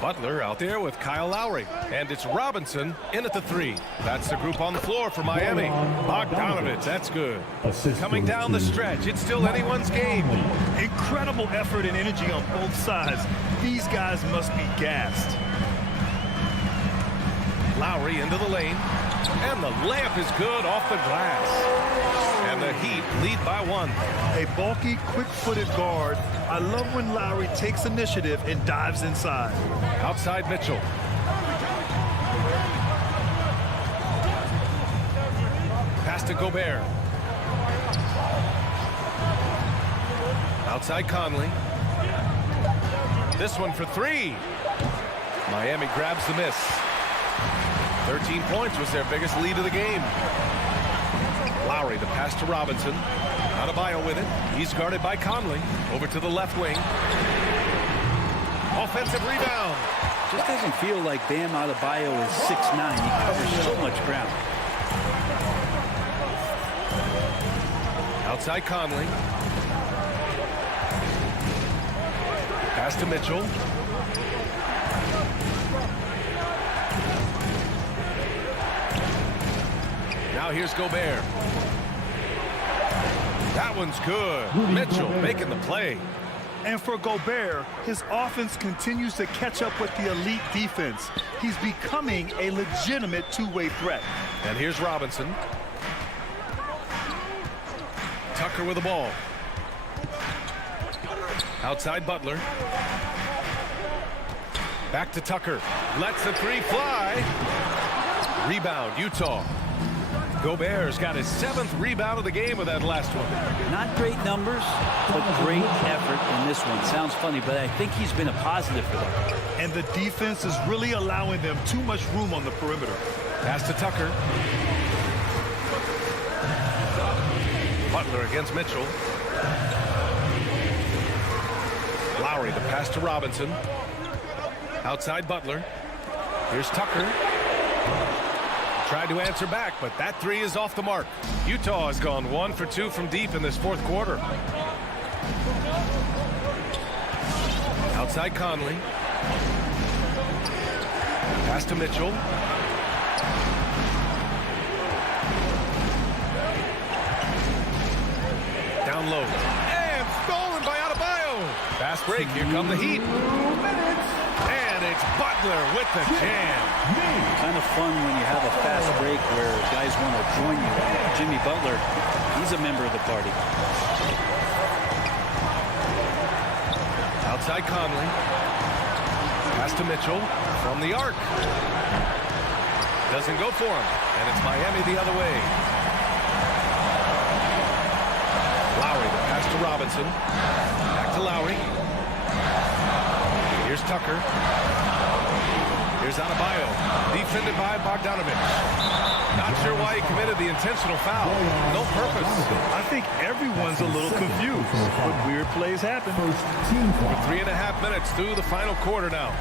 Butler out there with Kyle Lowry. And it's Robinson in at the 3. That's the group on the floor for Miami. Bogdanovich, that's good. Coming down the stretch, it's still anyone's game. Incredible effort and energy on both sides. These guys must be gassed. Lowry into the lane. And the layup is good off the glass. And the Heat lead by 1. A bulky, quick-footed guard. I love when Lowry takes initiative and dives inside. Outside Mitchell. Pass to Gobert. Outside Conley. This one for 3. Miami grabs the miss. 13 points was their biggest lead of the game. Lowry, the pass to Robinson. Adebayo with it. He's guarded by Conley. Over to the left wing. Offensive rebound. Just doesn't feel like Bam Adebayo is 6'9". He covers so much ground. Outside Conley. Pass to Mitchell. Now here's Gobert. That one's good. Mitchell making the play. And for Gobert, his offense continues to catch up with the elite defense. He's becoming a legitimate two-way threat. And here's Robinson. Tucker with the ball. Outside Butler. Back to Tucker. Lets the three fly. Rebound, Utah. Gobert's got his 7th rebound of the game with that last one. Not great numbers, but great effort in this one. Sounds funny, but I think he's been a positive for them. And the defense is really allowing them too much room on the perimeter. Pass to Tucker. Butler against Mitchell. Lowry, the pass to Robinson. Outside Butler. Here's Tucker. Tried to answer back, but that three is off the mark. Utah has gone 1 for 2 from deep in this 4th quarter. Outside Conley. Pass to Mitchell. Down low. And stolen by Adebayo. Fast break. Here come the Heat. And it's Butler with the jam. Kind of fun when you have a fast break where guys want to join you. Jimmy Butler, he's a member of the party. Outside Conley. Pass to Mitchell from the arc. Doesn't go for him. And it's Miami the other way. Lowry, the pass to Robinson. Back to Lowry. Here's Tucker. Here's Adebayo. Defended by Bogdanovich. Not sure why he committed the intentional foul. No purpose. I think everyone's a little confused, but weird plays happen. We're 3.5 minutes through the final quarter now.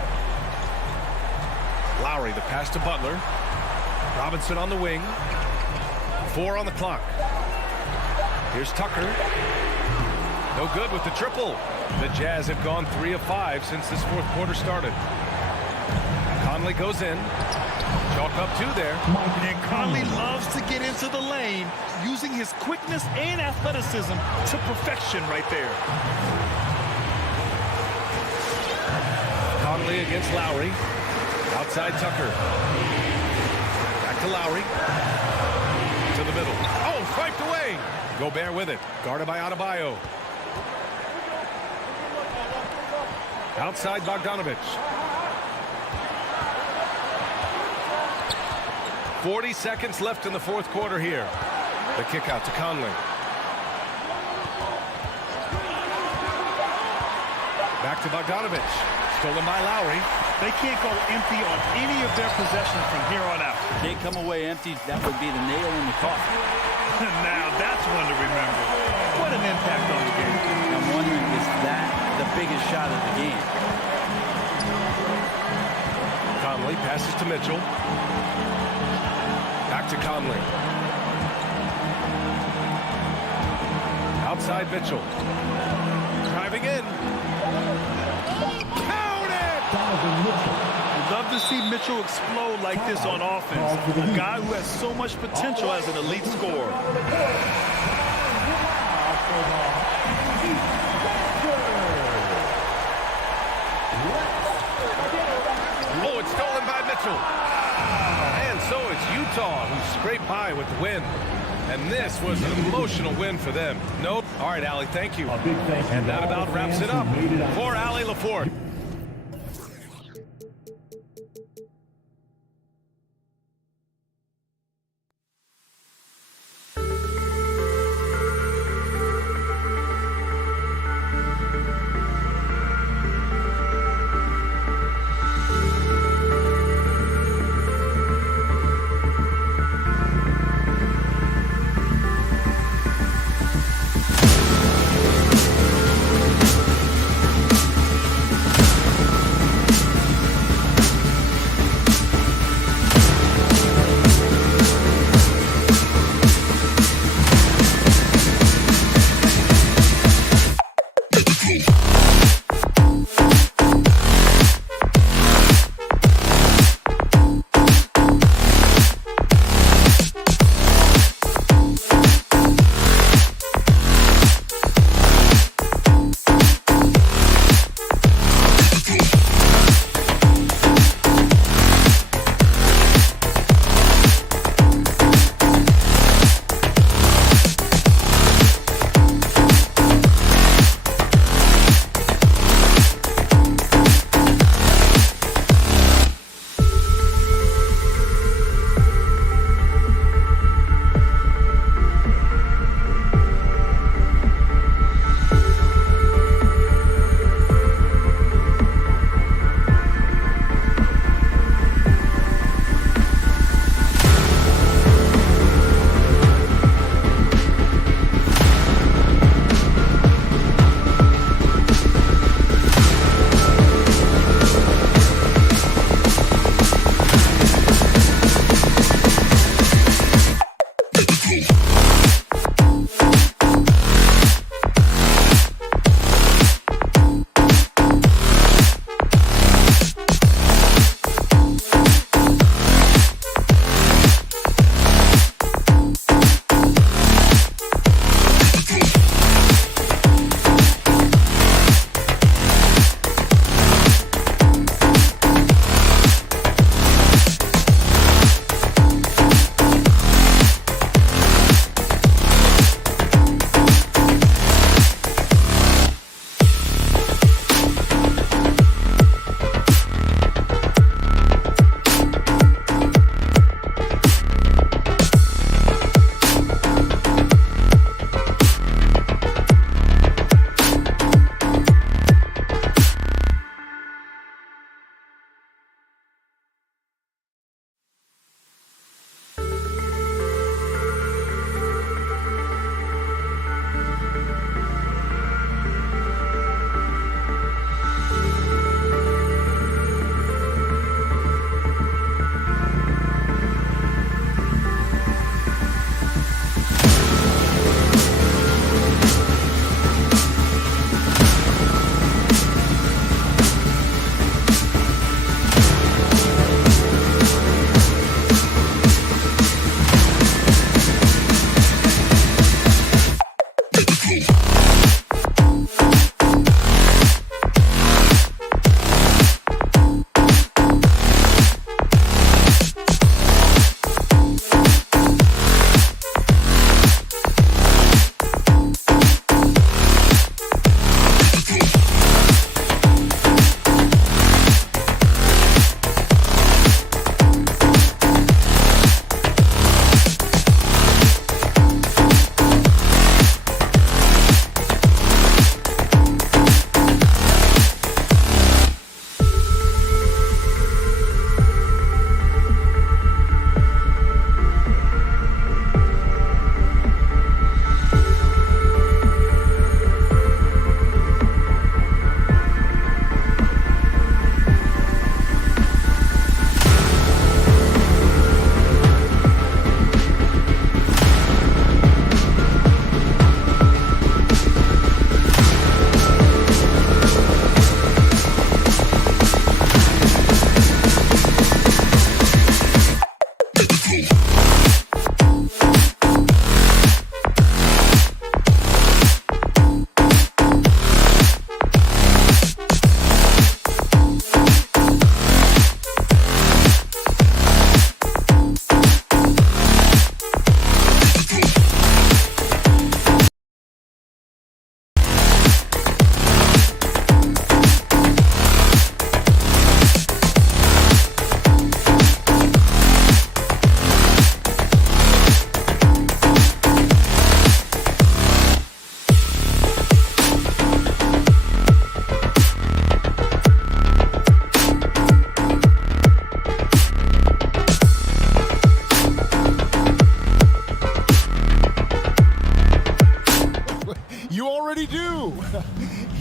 Lowry, the pass to Butler. Robinson on the wing. 4 on the clock. Here's Tucker. No good with the triple. The Jazz have gone 3 of 5 since this 4th quarter started. Conley goes in. Chalk up 2 there. And Conley loves to get into the lane, using his quickness and athleticism to perfection right there. Conley against Lowry. Outside Tucker. Back to Lowry. To the middle. Oh, swiped away. Gobert with it. Guarded by Adebayo. Outside Bogdanovich. 40 seconds left in the 4th quarter here. The kick out to Conley. Back to Bogdanovich. Stolen by Lowry. They can't go empty on any of their possessions from here on out. Can't come away empty. That would be the nail in the coffin. Now that's one to remember. What an impact on the game. I'm wondering, is that the biggest shot of the game? Conley passes to Mitchell. Back to Conley. Outside Mitchell. Driving in. Count it! I'd love to see Mitchell explode like this on offense. A guy who has so much potential as an elite scorer. Oh, it's stolen by Mitchell. And so it's Utah who scraped by with the win. And this was an emotional win for them. Nope. All right, Allie, thank you. And that about wraps it up for Allie LaForte.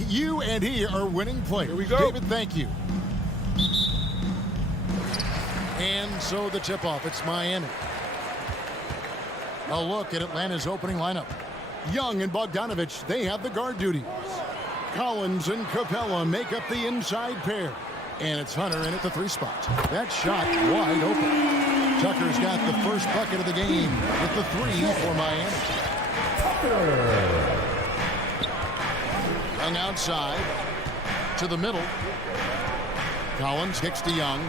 You and he are winning players. Here we go. David, thank you. And so the tip-off, it's Miami. A look at Atlanta's opening lineup. Young and Bogdanovich, they have the guard duties. Collins and Capella make up the inside pair. And it's Hunter in at the 3 spot. That shot wide open. Tucker's got the first bucket of the game with the 3 for Miami. Young outside to the middle. Collins kicks to Young.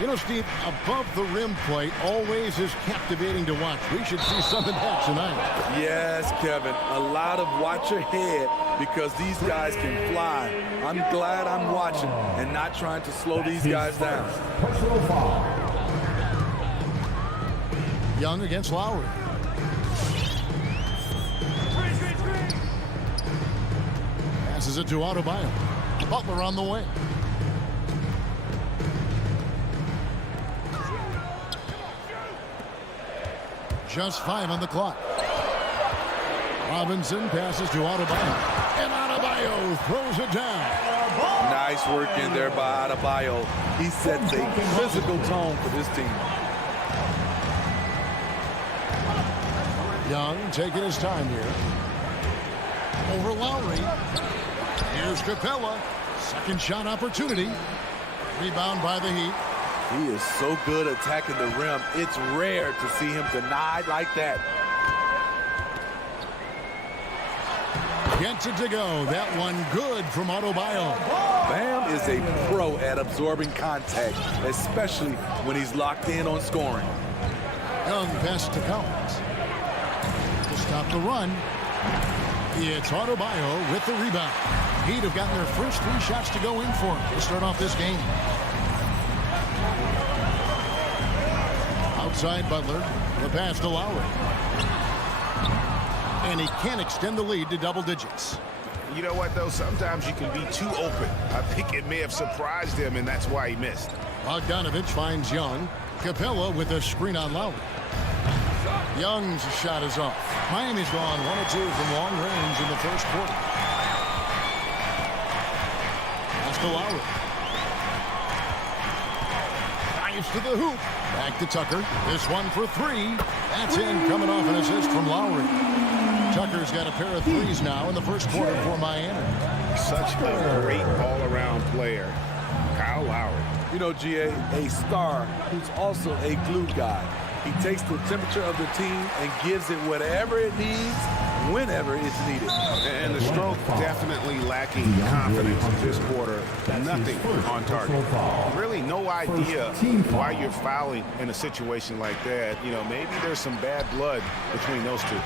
You know, Steve, above the rim play always is captivating to watch. We should see some of that tonight. Yes, Kevin. A lot of watch your head because these guys can fly. I'm glad I'm watching and not trying to slow these guys down. Personal foul. Young against Lowry. Passes it to Adebayo. Butler on the way. Just 5 on the clock. Robinson passes to Adebayo. And Adebayo throws it down. Nice work in there by Adebayo. He sets a physical tone for this team. Young taking his time here. Over Lowry. Here's Capella. Second shot opportunity. Rebound by the Heat. He is so good attacking the rim. It's rare to see him denied like that. Gets it to go. That one good from Adebayo. Bam is a pro at absorbing contact, especially when he's locked in on scoring. Young pass to Collins. To stop the run. It's Adebayo with the rebound. Heat have gotten their first 3 shots to go in for him to start off this game. Outside Butler, the pass to Lowry. And he can't extend the lead to double digits. You know what, though? Sometimes you can be too open. I think it may have surprised him, and that's why he missed. Bogdanovich finds Young. Capella with a screen on Lowry. Young's shot is off. Miami's gone 1 of 2 from long range in the first quarter. Pass to Lowry. Drives to the hoop. Back to Tucker. This one for 3. That's in, coming off an assist from Lowry. Tucker's got a pair of 3s now in the first quarter for Miami. Such a great all-around player, Kyle Lowry. You know, GA, a star who's also a glue guy. He takes the temperature of the team and gives it whatever it needs, whenever it's needed. And the stroke definitely lacking confidence in this quarter. Nothing on target. Really no idea why you're fouling in a situation like that. You know, maybe there's some bad blood between those two.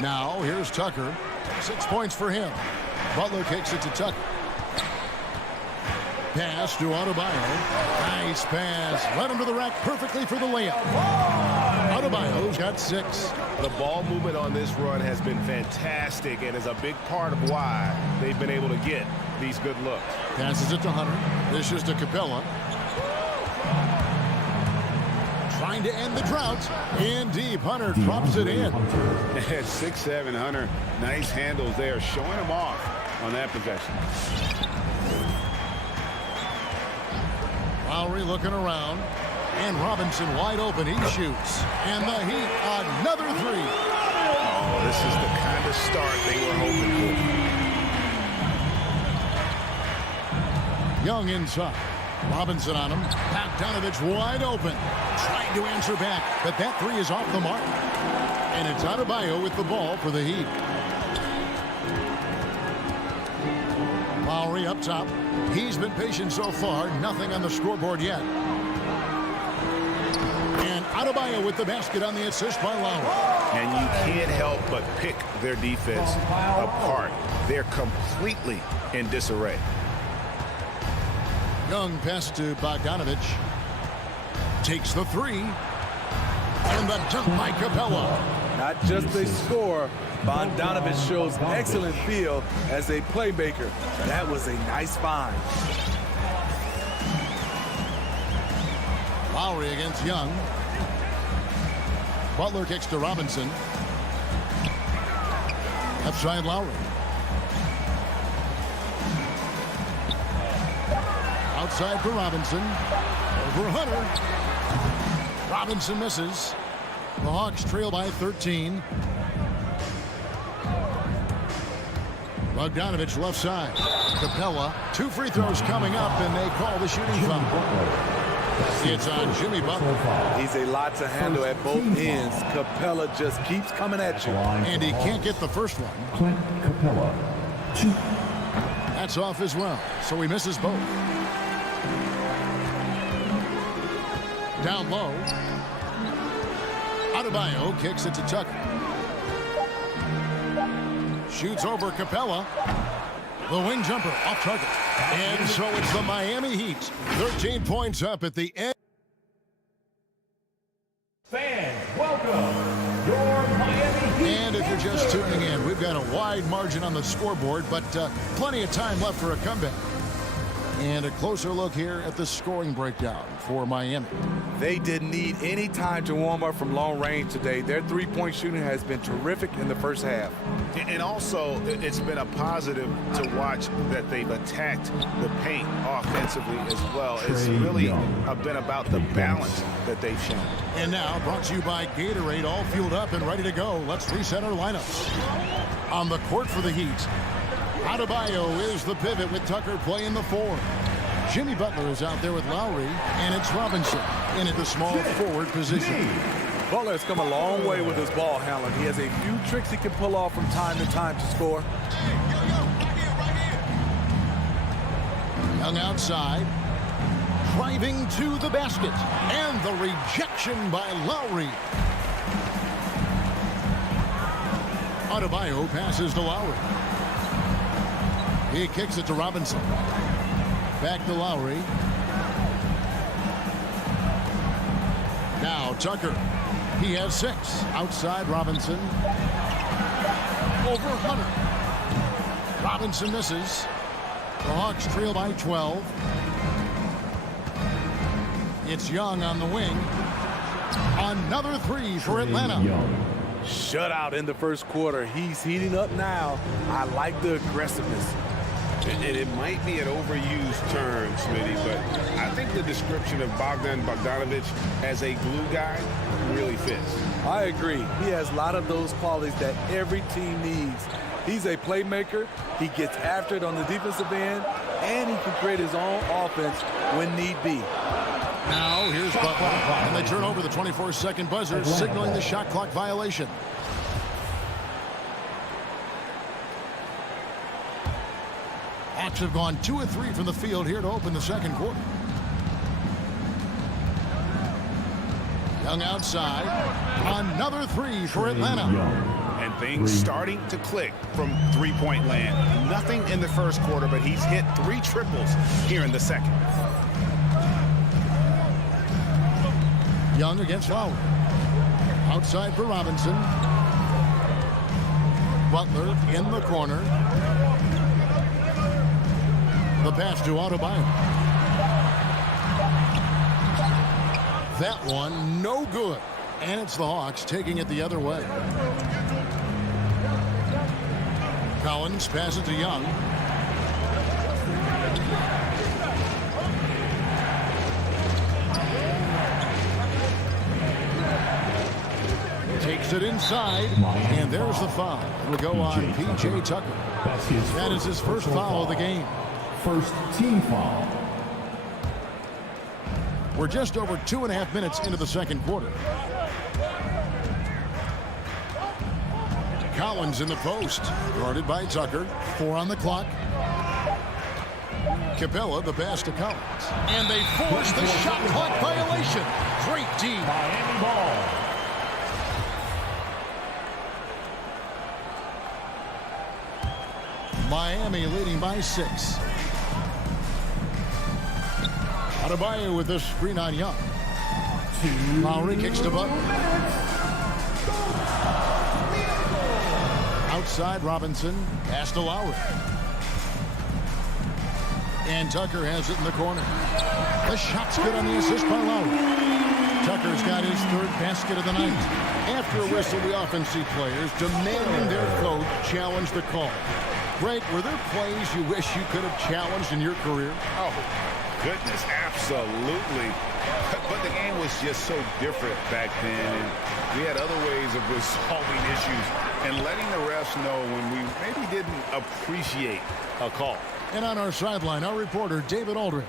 Now, here's Tucker. 6 points for him. Butler kicks it to Tucker. Pass to Adebayo. Nice pass. Led him to the rack perfectly for the layup. Adebayo's got 6. The ball movement on this run has been fantastic and is a big part of why they've been able to get these good looks. Passes it to Hunter. This is to Capella. Trying to end the drought. In deep. Hunter drops it in. At 6'7", Hunter, nice handles there, showing him off on that possession. Lowry looking around. And Robinson wide open. He shoots. And the Heat, another 3. Oh, this is the kind of start they were hoping for. Young inside. Robinson on him. Bogdanovich wide open. Trying to answer back. But that 3 is off the mark. And it's Adebayo with the ball for the Heat. Lowry up top. He's been patient so far. Nothing on the scoreboard yet. And Adebayo with the basket on the assist by Lowry. And you can't help but pick their defense apart. They're completely in disarray. Young pass to Bogdanovich. Takes the 3. And the dunk by Capella. Not just a scorer, Bogdanovich shows excellent feel as a playmaker. That was a nice find. Lowry against Young. Butler kicks to Robinson. Left side Lowry. Outside for Robinson. Over Hunter. Robinson misses. The Hawks trail by 13. Bogdanovich left side. Capella, 2 free throws coming up, and they call the shooting foul. It's on Jimmy Butler. He's a lot to handle at both ends. Capella just keeps coming at you. And he can't get the first one. Clint Capella. 2. That's off as well, so he misses both. Down low. Adebayo kicks it to Tucker. Shoots over Capella. The wing jumper off target. And so it's the Miami Heat. 13 points up at the end. Fans, welcome your Miami Heat. And if you're just tuning in, we've got a wide margin on the scoreboard, but plenty of time left for a comeback. And a closer look here at the scoring breakdown for Miami. They didn't need any time to warm up from long range today. Their three-point shooting has been terrific in the first half. And also, it's been a positive to watch that they've attacked the paint offensively as well. It's really been about the balance that they've shown. And now, brought to you by Gatorade, all fueled up and ready to go. Let's reset our lineups. On the court for the Heat, Adebayo is the pivot with Tucker playing the 4. Jimmy Butler is out there with Lowry, and it's Robinson in at the small forward position. Butler has come a long way with his ball handling. He has a few tricks he can pull off from time to time to score. Young outside, driving to the basket, and the rejection by Lowry. Adebayo passes to Lowry. He kicks it to Robinson. Back to Lowry. Now Tucker. He has 6. Outside Robinson. Over Hunter. Robinson misses. The Hawks trail by 12. It's Young on the wing. Another 3 for Atlanta. Shutout in the first quarter. He's heating up now. I like the aggressiveness. And it might be an overused term, Smitty, but I think the description of Bogdanovich as a glue guy really fits. I agree. He has a lot of those qualities that every team needs. He's a playmaker. He gets after it on the defensive end, and he can create his own offense when need be. Now here's Butler, and they turn over the 24-second buzzer, signaling the shot clock violation. Hawks have gone 2 of 3 from the field here to open the second quarter. Young outside. Another 3 for Atlanta. And things starting to click from three-point land. Nothing in the first quarter, but he's hit 3 triples here in the second. Young against Lowry. Outside for Robinson. Butler in the corner. The pass to Adebayo. That one no good. And it's the Hawks taking it the other way. Collins passes to Young. Takes it inside, and there's the foul. It'll go on P.J. Tucker. That is his first foul of the game. First team foul. We're just over 2.5 minutes into the second quarter. Collins in the post, guarded by Tucker. 4 on the clock. Capella, the pass to Collins. And they force the shot clock violation. Great D. Miami ball. Miami leading by 6. Adebayo with this screen on Young. Lowry kicks to Butler. Outside Robinson. Pass to Lowry. And Tucker has it in the corner. The shot's good on the assist by Lowry. Tucker's got his 3rd basket of the night. After a whistle, the offensive players demanding their coach challenge the call. Greg, were there plays you wish you could have challenged in your career? Oh, goodness, absolutely. But the game was just so different back then, and we had other ways of resolving issues and letting the refs know when we maybe didn't appreciate a call. And on our sideline, our reporter, David Aldridge.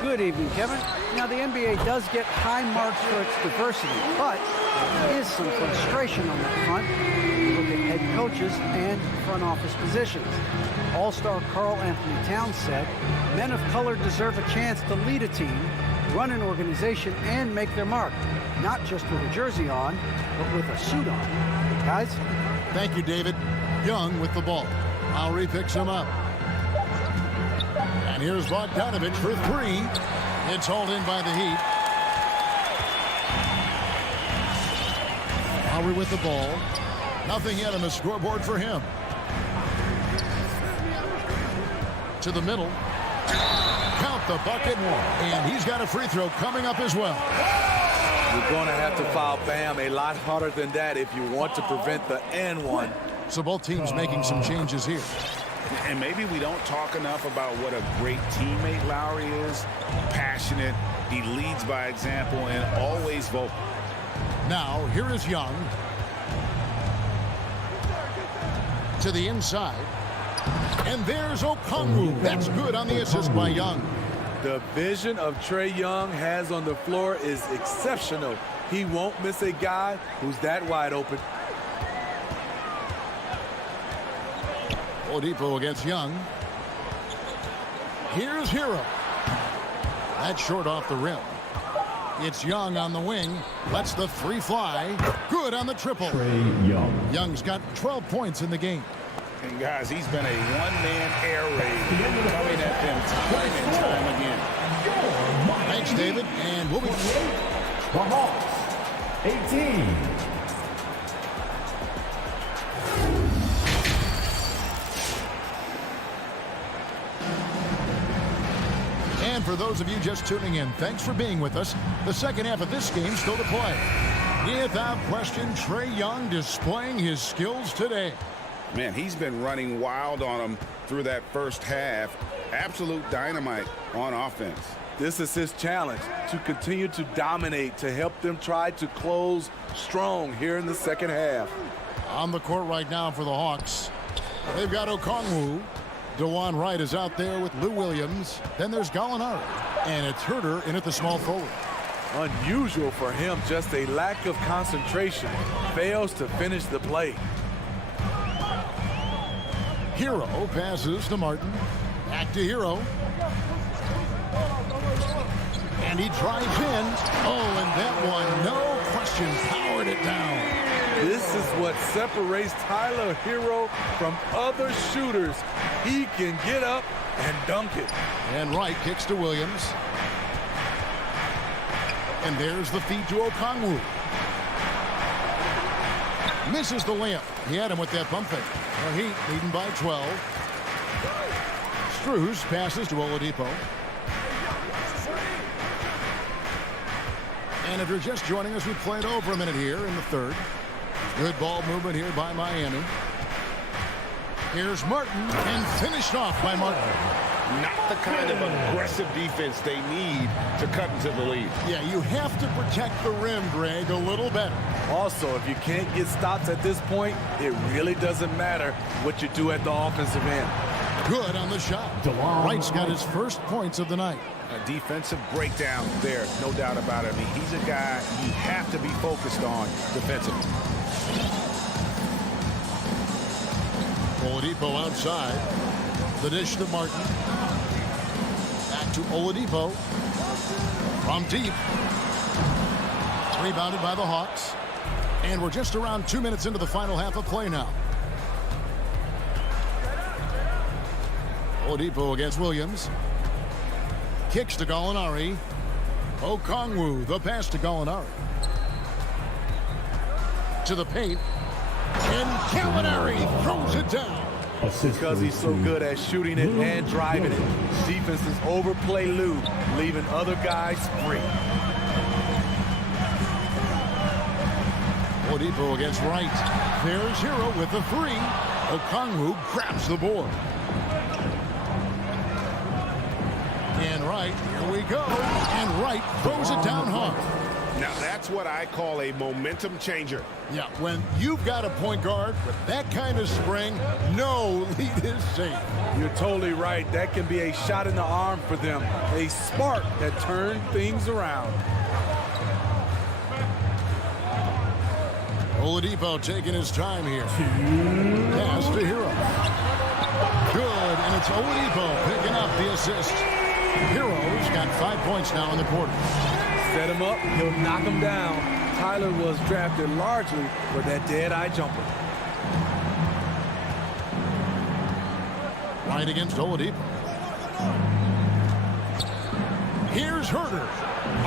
Good evening, Kevin. Now, the NBA does get high marks for its diversity, but there is some frustration on that front. You look at head coaches and front office positions. All-star Karl Anthony Towns said, men of color deserve a chance to lead a team, run an organization, and make their mark, not just with a jersey on, but with a suit on. Guys? Thank you, David. Young with the ball. Lowry picks him up. And here's Bogdanovich for three. It's hauled in by the Heat. Lowry with the ball. Nothing yet on the scoreboard for him. To the middle. Count the bucket. And he's got a free throw coming up as well. You're going to have to foul Bam a lot harder than that if you want to prevent the and one. So both teams making some changes here. And maybe we don't talk enough about what a great teammate Lowry is. Passionate, he leads by example, and always vocal. Now, here is Young. To the inside. And there's Okongwu. That's good on the assist by Young. The vision of Trae Young has on the floor is exceptional. He won't miss a guy who's that wide open. Oladipo against Young. Here's Hero. That's short off the rim. It's Young on the wing. Lets the three fly. Good on the triple. Trae Young. Young's got 12 points in the game. And guys, he's been a one-man air raid coming at them time and time again. Thanks, David. And we'll be... The Hawks, 18. And for those of you just tuning in, thanks for being with us. The second half of this game still to play. Without question, Trae Young displaying his skills today. Man, he's been running wild on them through that first half. Absolute dynamite on offense. This is his challenge, to continue to dominate, to help them try to close strong here in the second half. On the court right now for the Hawks. They've got Okongwu. DeJuan Wright is out there with Lou Williams. Then there's Gallinari. And it's Herter in at the small forward. Unusual for him, just a lack of concentration. Fails to finish the play. Hero passes to Martin. Back to Hero. And he drives in. Oh, and that one, no question, powered it down. This is what separates Tyler Hero from other shooters. He can get up and dunk it. And Wright kicks to Williams. And there's the feed to Okongwu. Misses the layup. He had him with that pump fake. The Heat leading by 12. Struz passes to Oladipo. And if you're just joining us, we played over a minute here in the third. Good ball movement here by Miami. Here's Martin, and finished off by Martin. Not the kind of aggressive defense they need to cut into the lead. Yeah, you have to protect the rim, Greg, a little better. Also, if you can't get stops at this point, it really doesn't matter what you do at the offensive end. Good on the shot. Wright's got his first points of the night. A defensive breakdown there, no doubt about it. I mean, he's a guy you have to be focused on defensively. Oladipo outside. The dish to Martin. Back to Oladipo. From deep. Rebounded by the Hawks. And we're just around 2 minutes into the final half of play now. Oladipo against Williams. Kicks to Gallinari. Okongwu, the pass to Gallinari. To the paint. And Gallinari throws it down. Because he's so good at shooting it and driving it. Defenses overplay Lou, leaving other guys free. Oladipo against Wright. There's Hero with the three. Okongwu grabs the board. And Wright, here we go. And Wright throws it down hard. Now that's what I call a momentum changer. Yeah, when you've got a point guard with that kind of spring, no lead is safe. You're totally right. That can be a shot in the arm for them. A spark that turned things around. Oladipo taking his time here. Pass to Hero. Good, and it's Oladipo picking up the assist. Hero's got 5 points now in the quarter. Set him up, he'll knock him down. Tyler was drafted largely for that dead-eye jumper. Right against Oladipo. Here's Herter.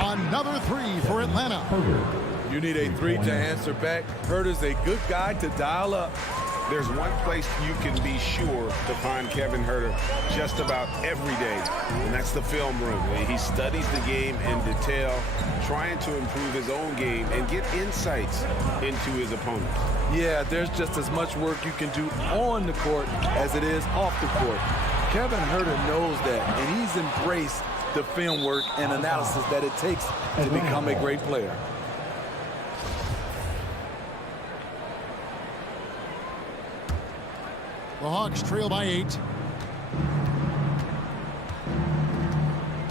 Another three for Atlanta. You need a three to answer back. Herter's a good guy to dial up. There's one place you can be sure to find Kevin Herter just about every day, and that's the film room. He studies the game in detail, trying to improve his own game and get insights into his opponents. Yeah, there's just as much work you can do on the court as it is off the court. Kevin Herter knows that, and he's embraced the film work and analysis that it takes to become a great player. The Hawks trail by 8.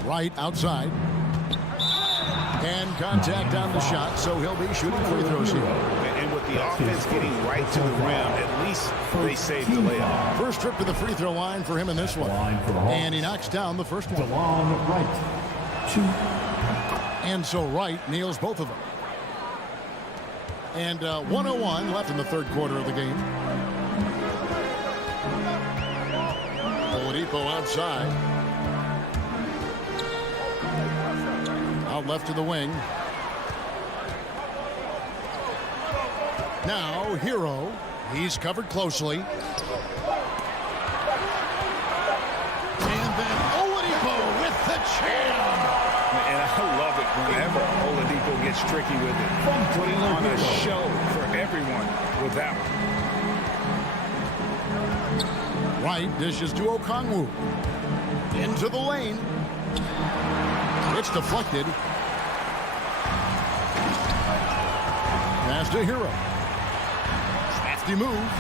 Wright outside. And contact on the shot, so he'll be shooting free throws here. And with the offense getting right to the rim, at least they saved the layup. First trip to the free throw line for him in this one. And he knocks down the first one. Wright. 2. And so Wright nails both of them. And 1:01 left in the third quarter of the game. Oladipo outside. Out left to the wing. Now Hero. He's covered closely. And then Oladipo with the jam. And I love it whenever Oladipo gets tricky with it. Putting on a show for everyone with that one. Wright dishes to Okongwu. Into the lane. It's deflected. Pass to Hero. Crafty move.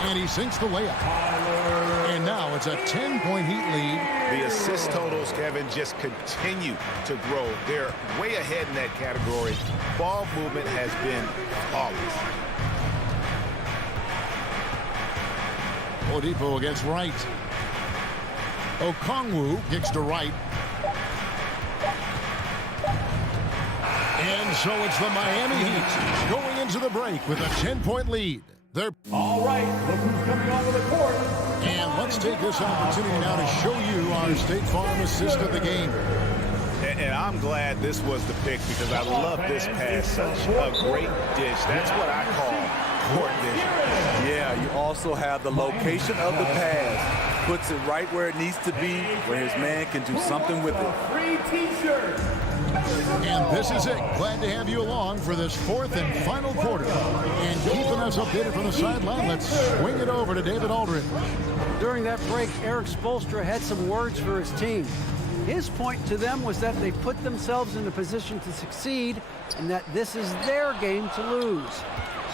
And he sinks the layup. And now it's a 10-point Heat lead. The assist totals, Kevin, just continue to grow. They're way ahead in that category. Ball movement has been flawless. Oladipo against Wright. Okongwu kicks to Wright. And so it's the Miami Heat going into the break with a 10-point lead. They're All right, look who's coming onto the court. And let's take this opportunity now to show you our State Farm assist of the game. And I'm glad this was the pick because I love this pass. Such a great dish. That's what I call court vision. Yeah, you also have the location of the pass. Puts it right where it needs to be, where his man can do something with it. Free t-shirt. And this is it. Glad to have you along for this fourth and final quarter. And keeping us updated from the sideline, let's swing it over to David Aldridge. During that break, Eric Spoelstra had some words for his team. His point to them was that they put themselves in a position to succeed and that this is their game to lose.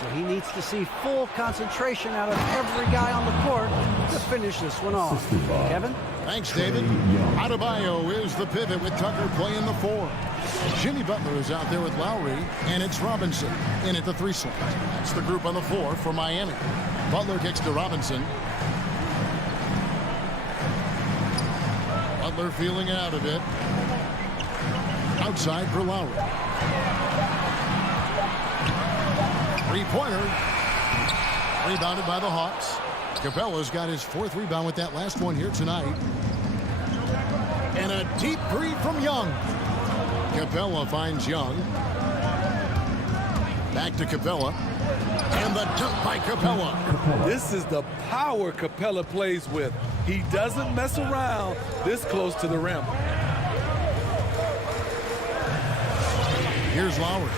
So he needs to see full concentration out of every guy on the court to finish this one off. Kevin? Thanks, David. Adebayo is the pivot with Tucker playing the 4. Jimmy Butler is out there with Lowry, and it's Robinson in at the 3 slot. That's the group on the 4 for Miami. Butler kicks to Robinson. Butler feeling it out a bit. Outside for Lowry. 3-pointer. Rebounded by the Hawks. Capella's got his 4th rebound with that last one here tonight. And a deep 3 from Young. Capella finds Young. Back to Capella. And the dunk by Capella. This is the power Capella plays with. He doesn't mess around this close to the rim. Here's Lowry.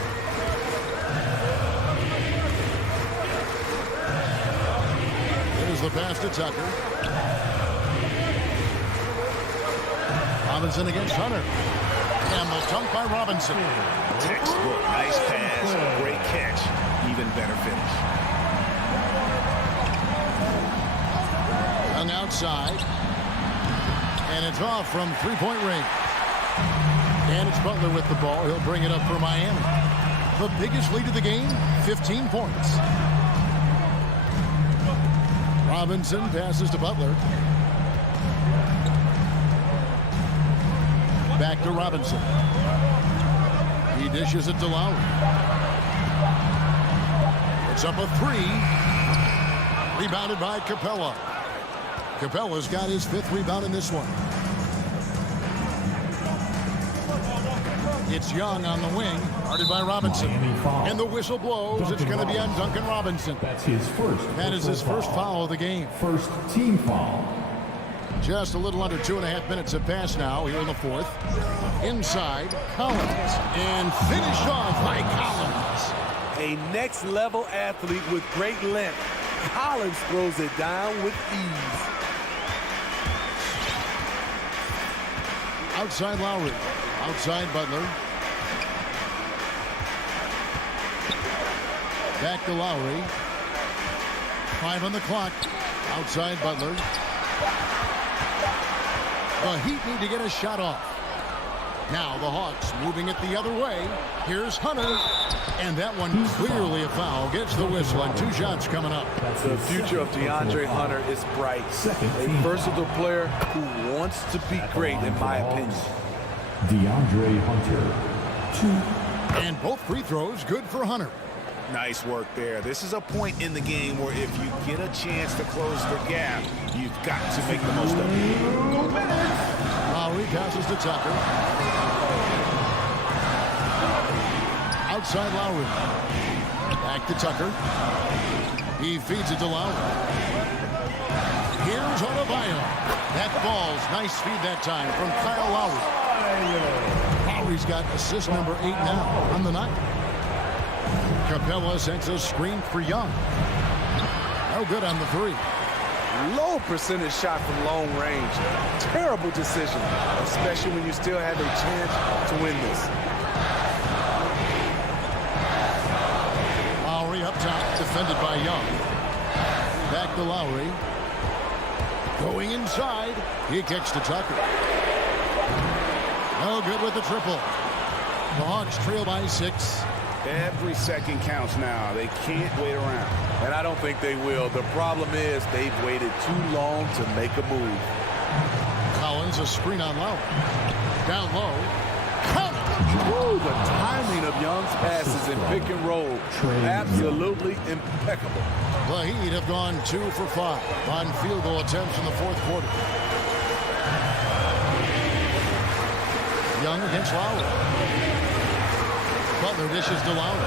Here's the pass to Tucker. Robinson against Hunter. And the dunk by Robinson. Textbook. Nice pass. Great catch. Even better finish. Young outside. And it's off from three-point range. And it's Butler with the ball. He'll bring it up for Miami. The biggest lead of the game, 15 points. Robinson passes to Butler. Back to Robinson. He dishes it to Lowry. It's up a three. Rebounded by Capella. Capella's got his 5th rebound in this one. It's Young on the wing, guarded by Robinson. And the whistle blows. It's going to be on Duncan Robinson. That's his first. That is his first foul of the game. First team foul. Just a little under 2.5 minutes have passed now here in the 4th. Inside, Collins. And finished off by Collins. A next-level athlete with great length. Collins throws it down with ease. Outside Lowry. Outside Butler. Back to Lowry. 5 on the clock. Outside Butler. The Heat need to get a shot off. Now the Hawks moving it the other way. Here's Hunter. And that one clearly a foul. Gets the whistle and 2 shots coming up. The future of DeAndre Hunter is bright. A versatile player who wants to be great, in my opinion. DeAndre Hunter, 2. And both free throws good for Hunter. Nice work there. This is a point in the game where if you get a chance to close the gap, you've got to make the most of it. Lowry passes to Tucker. Outside Lowry. Back to Tucker. He feeds it to Lowry. Here's Oladipo. That falls. Nice feed that time from Kyle Lowry. Lowry's got assist number 8 now on the night. Capella sends a screen for Young. No good on the 3. Low percentage shot from long range. Terrible decision, especially when you still have a chance to win this. Lowry up top, defended by Young. Back to Lowry. Going inside. He kicks to Tucker. No good with the triple. The Hawks trail by 6. Every second counts now. They can't wait around. And I don't think they will. The problem is they've waited too long to make a move. Collins, a screen on Lowry. Down low. Ooh, the timing of Young's passes in pick and roll. Absolutely impeccable. The Heat have gone 2 for 5 on field goal attempts in the 4th quarter. Young against Lowry. Butler dishes to Lowry.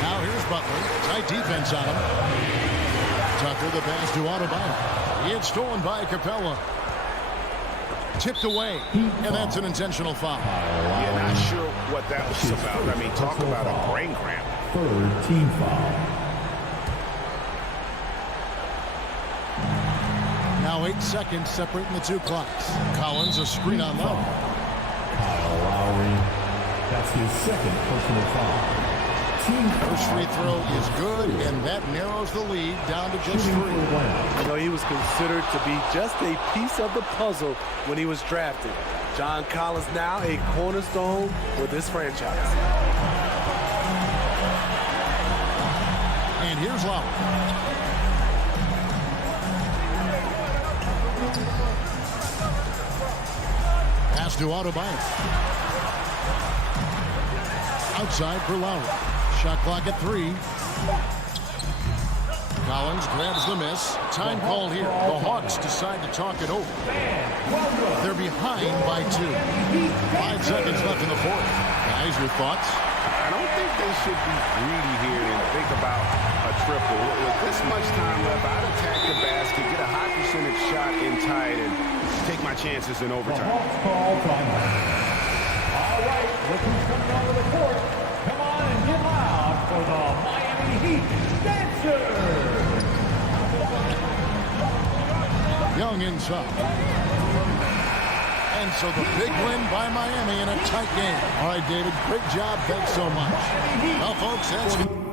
Now here's Butler. Tight defense on him. Tucker the pass to Oladipo. It's stolen by Capella. Tipped away. And that's an intentional foul. Yeah, not sure what that was about. I mean, talk about a brain cramp. 3rd team foul. Now 8 seconds separating the 2 clocks. Collins a screen on Lowry. Kyle Lowry, that's his 2nd personal foul. First free throw is good, and that narrows the lead down to just 3. You know, he was considered to be just a piece of the puzzle when he was drafted. John Collins now a cornerstone for this franchise. And here's Lowry. Pass to Oladipo. Outside for Lowry. Shot clock at 3. Collins grabs the miss. Time called here. The Hawks decide to talk it over. They're behind by 2. 5 seconds left in the 4th. Guys, your thoughts? I don't think they should be greedy here and think about a triple. With this much time left, I'd attack the basket, get a high percentage shot in tight, and take my chances in overtime. All right, look who's coming onto the court. Come on and get loud for the Miami Young inside. And so the big win by Miami in a tight game. All right, David, great job. Thanks so much. Well, folks, that's...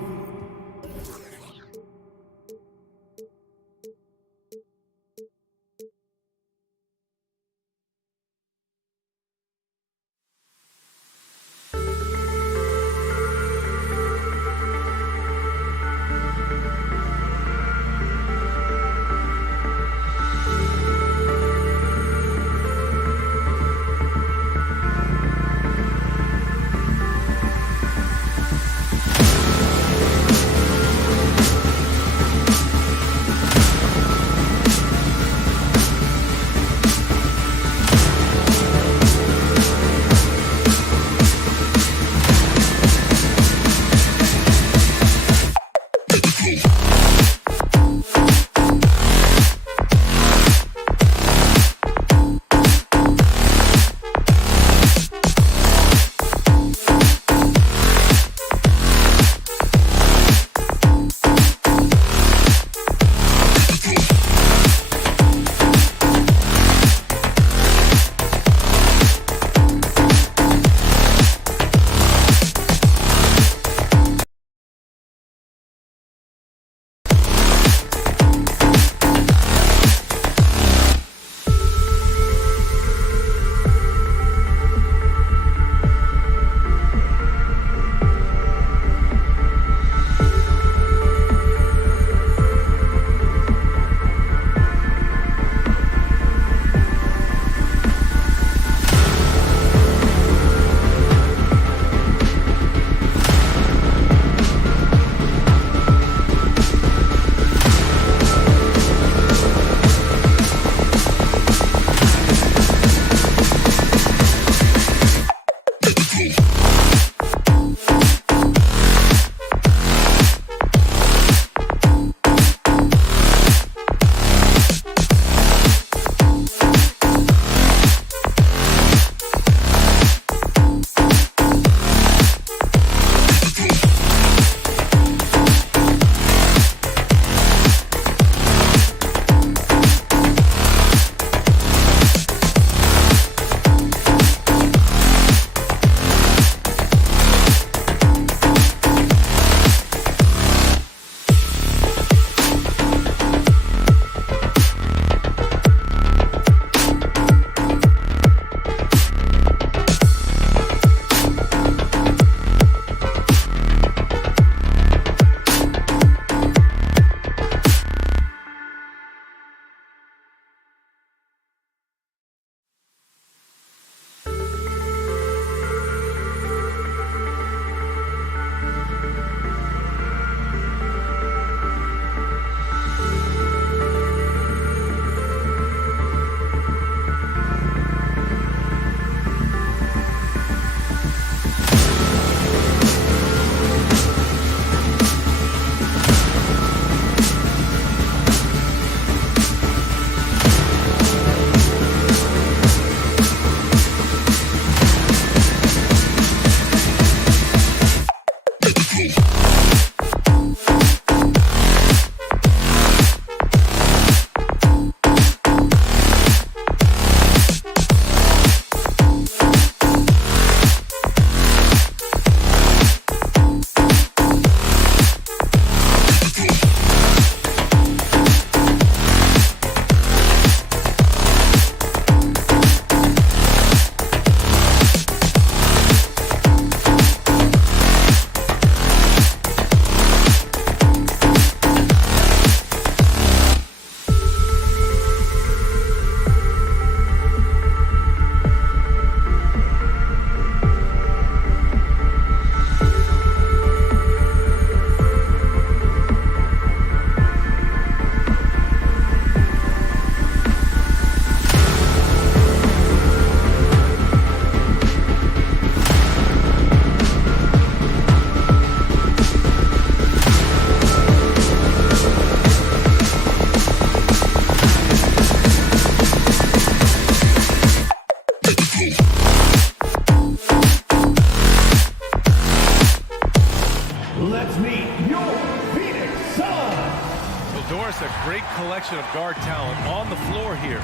Doris, a great collection of guard talent on the floor here.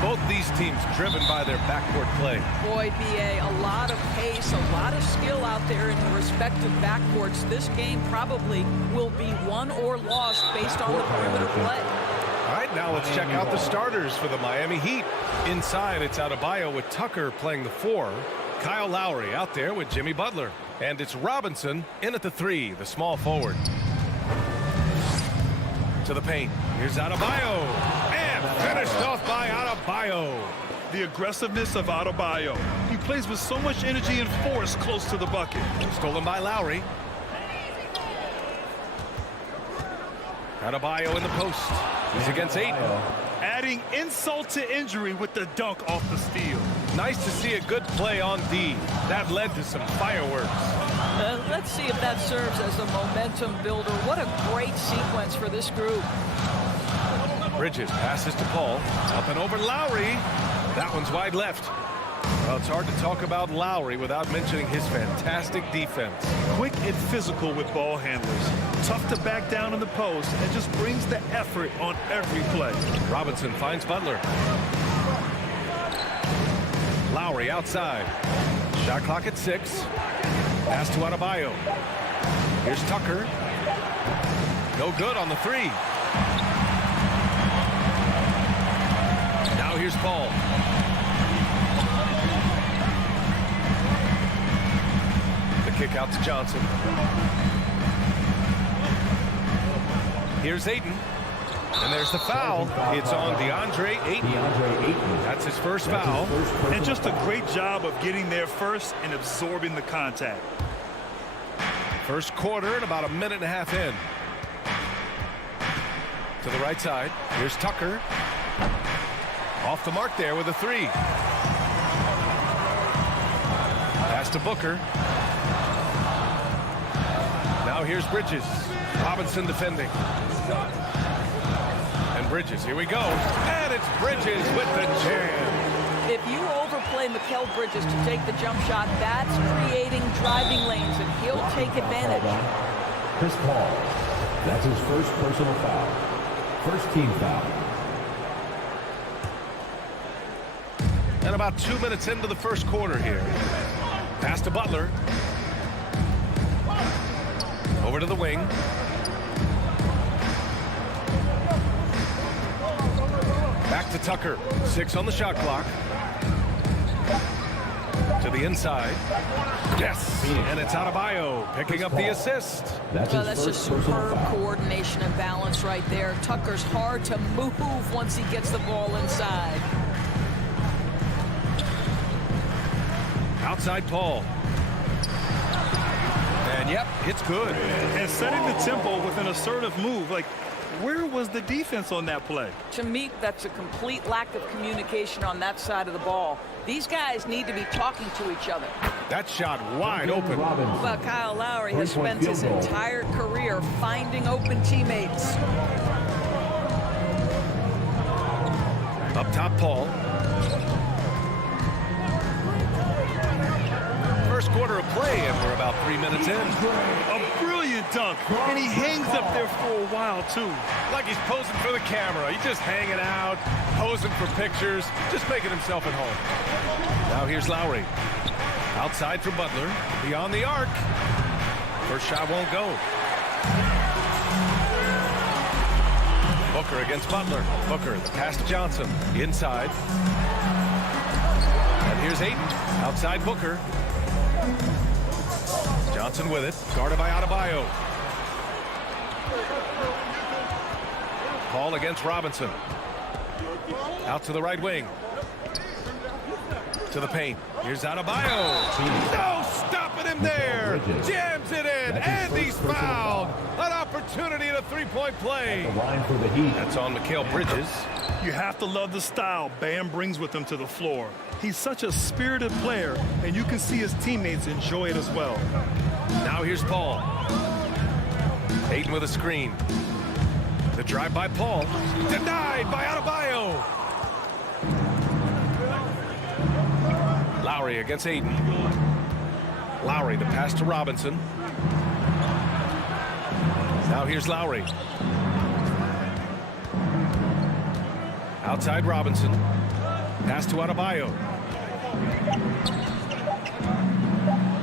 Both these teams driven by their backcourt play. Boy, B.A., a lot of pace, a lot of skill out there in the respective backcourts. This game probably will be won or lost based on the perimeter play. All right, now let's check out the starters for the Miami Heat. Inside, it's Adebayo with Tucker playing the 4. Kyle Lowry out there with Jimmy Butler. And it's Robinson in at the 3, the small forward. To the paint. Here's Adebayo. And finished off by Adebayo. The aggressiveness of Adebayo. He plays with so much energy and force close to the bucket. Stolen by Lowry. Adebayo in the post. He's against Ayton. Adding insult to injury with the dunk off the steal. Nice to see a good play on D. That led to some fireworks. Let's see if that serves as a momentum builder. What a great sequence for this group. Bridges passes to Paul. Up and over Lowry. That one's wide left. Well, it's hard to talk about Lowry without mentioning his fantastic defense. Quick and physical with ball handlers. Tough to back down in the post and just brings the effort on every play. Robinson finds Butler. Lowry outside. Shot clock at 6. Pass to Adebayo. Here's Tucker. No good on the 3. Now here's Paul. The kick out to Johnson. Here's Ayton. And there's the foul. It's on DeAndre Ayton. That's his first foul. And just a great job of getting there first and absorbing the contact. First quarter and about a minute and a half in. To the right side. Here's Tucker. Off the mark there with a 3. Pass to Booker. Now here's Bridges. Robinson defending. And Bridges, here we go. And it's Bridges with the jam. If you overplay Mikal Bridges to take the jump shot, that's creating driving lanes, and he'll take advantage. Chris Paul. That's his first personal foul. First team foul. And about 2 minutes into the first quarter here. Pass to Butler. Over to the wing. Back to Tucker. 6 on the shot clock. To the inside. Yes. And it's Adebayo picking up the assist. Well, that's just superb coordination and balance right there. Tucker's hard to move once he gets the ball inside. Outside Paul. And yep, it's good. And setting the tempo with an assertive move. Like, where was the defense on that play? To me, that's a complete lack of communication on that side of the ball. These guys need to be talking to each other. That shot wide open. Well, Kyle Lowry has spent his entire career finding open teammates. Up top, Paul. First quarter of play, and we're about 3 minutes in. A brilliant dunk, and he hangs up there for a while, too. Like he's posing for the camera. He's just hanging out, posing for pictures, just making himself at home. Now here's Lowry. Outside for Butler. Beyond the arc. First shot won't go. Booker against Butler. Booker, the pass to Johnson. Inside. And here's Ayton. Outside Booker. Johnson with it. Guarded by Adebayo. Paul against Robinson. Out to the right wing. To the paint. Here's Adebayo. No stopping him there. Jams it in. And he's fouled. An opportunity at a three-point play. That's on Mikal Bridges. You have to love the style Bam brings with him to the floor. He's such a spirited player, and you can see his teammates enjoy it as well. Now here's Paul. Ayton with a screen. The drive by Paul. Denied by Adebayo. Lowry against Ayton. Lowry, the pass to Robinson. Now here's Lowry. Outside Robinson. Pass to Adebayo.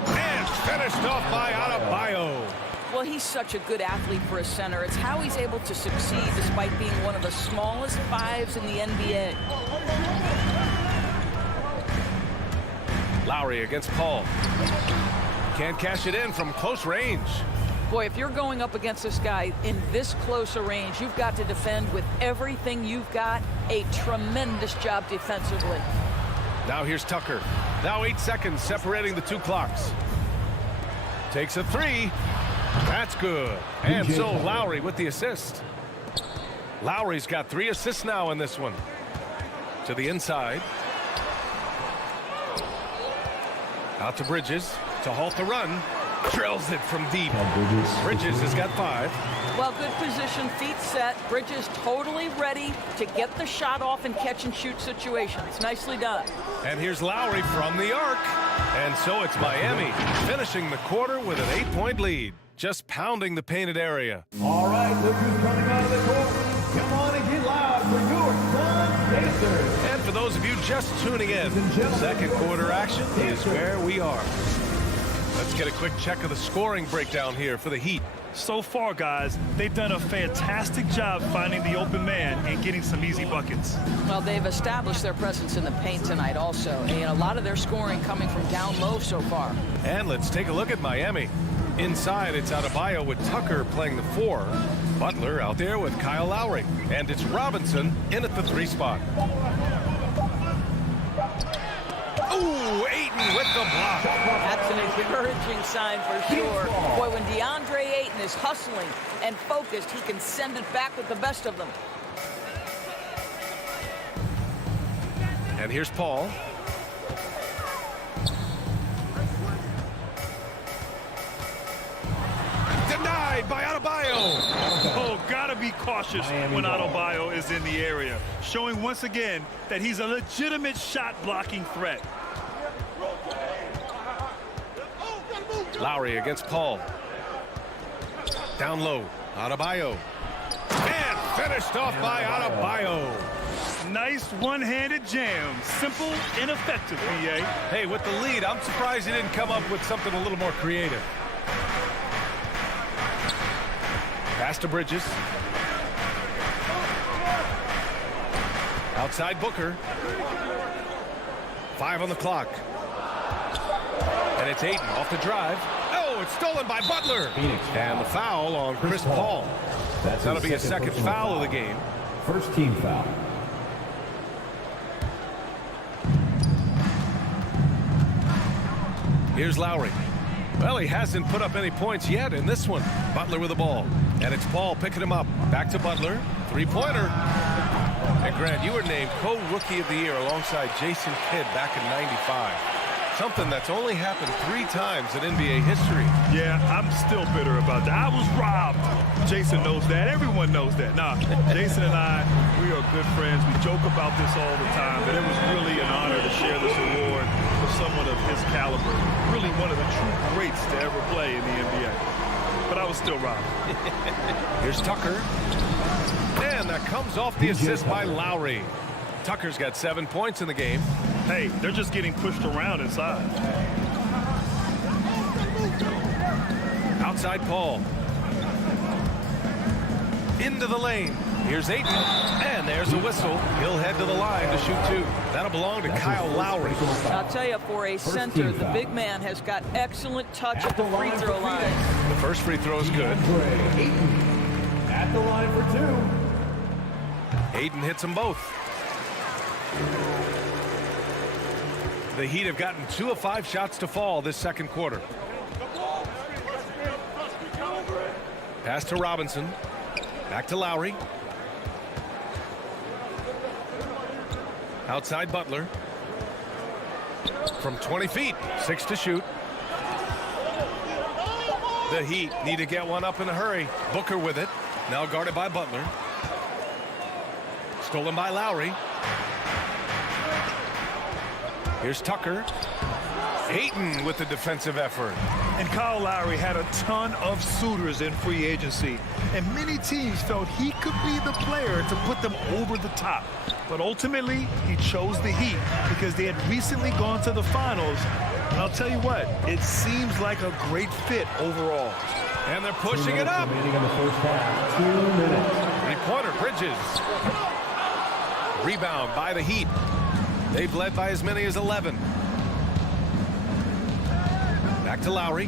And finished off by Adebayo. Well, he's such a good athlete for a center. It's how he's able to succeed despite being one of the smallest fives in the NBA. Lowry against Paul. Can't cash it in from close range. Boy, if you're going up against this guy in this close a range, you've got to defend with everything you've got. A tremendous job defensively. Now here's Tucker. Now 8 seconds separating the two clocks. Takes a three. That's good. And so Lowry with the assist. Lowry's got 3 assists now in this one. To the inside. Out to Bridges to halt the run. Drills it from deep. Bridges has got 5. Well, good position, feet set. Bridges totally ready to get the shot off and catch and shoot situations. Nicely done. And here's Lowry from the arc. And so it's Miami finishing the quarter with an 8-point lead. Just pounding the painted area. All right, look who's coming out of the court. Come on and get loud for your Sun Pacers. And for those of you just tuning in, second quarter action is where we are. Let's get a quick check of the scoring breakdown here for the Heat. So far, guys, they've done a fantastic job finding the open man and getting some easy buckets. Well, they've established their presence in the paint tonight also. And a lot of their scoring coming from down low so far. And let's take a look at Miami. Inside, it's Adebayo with Tucker playing the 4. Butler out there with Kyle Lowry. And it's Robinson in at the 3 spot. Ooh, Ayton with the block. That's an encouraging sign for sure. Boy, when DeAndre Ayton is hustling and focused, he can send it back with the best of them. And here's Paul. Denied by Adebayo. Oh, gotta be cautious when Adebayo is in the area, showing once again that he's a legitimate shot-blocking threat. Lowry against Paul. Down low, Adebayo. And finished off by Adebayo. Nice one-handed jam. Simple and effective, BA. Hey, with the lead, I'm surprised he didn't come up with something a little more creative. Pass to Bridges. Outside Booker. 5 on the clock. And it's Ayton off the drive. Oh, it's stolen by Butler. And the foul on Chris Paul. That'll be a second foul of the game. First team foul. Here's Lowry. Well, he hasn't put up any points yet in this one. Butler with the ball. And it's Paul picking him up. Back to Butler. 3-pointer. And Grant, you were named co-rookie of the year alongside Jason Kidd back in '95. Something that's only happened 3 times in NBA history. Yeah, I'm still bitter about that. I was robbed. Jason knows that. Everyone knows that. Nah, Jason and I, we are good friends. We joke about this all the time, but it was really an honor to share this award with someone of his caliber. Really one of the true greats to ever play in the NBA. But I was still robbed. Here's Tucker. And that comes off the assist by Lowry. Tucker's got 7 points in the game. Hey, they're just getting pushed around inside. Outside Paul. Into the lane. Here's Ayton. And there's a whistle. He'll head to the line to shoot 2. That'll belong to Kyle Lowry. I'll tell you, for a center, the big man has got excellent touch at the free throw line. The first free throw is good. At the line for 2. Ayton hits them both. The Heat have gotten 2 of 5 shots to fall this second quarter. Pass to Robinson. Back to Lowry. Outside Butler. From 20 feet, 6 to shoot. The Heat need to get one up in a hurry. Booker with it. Now guarded by Butler. Stolen by Lowry. Here's Tucker. Ayton with the defensive effort. And Kyle Lowry had a ton of suitors in free agency, and many teams felt he could be the player to put them over the top. But ultimately, he chose the Heat because they had recently gone to the finals. And I'll tell you what, it seems like a great fit overall. And they're pushing it up. Remaining in the first half, 2 minutes. Three-pointer, Bridges. Rebound by the Heat. They've led by as many as 11. Back to Lowry.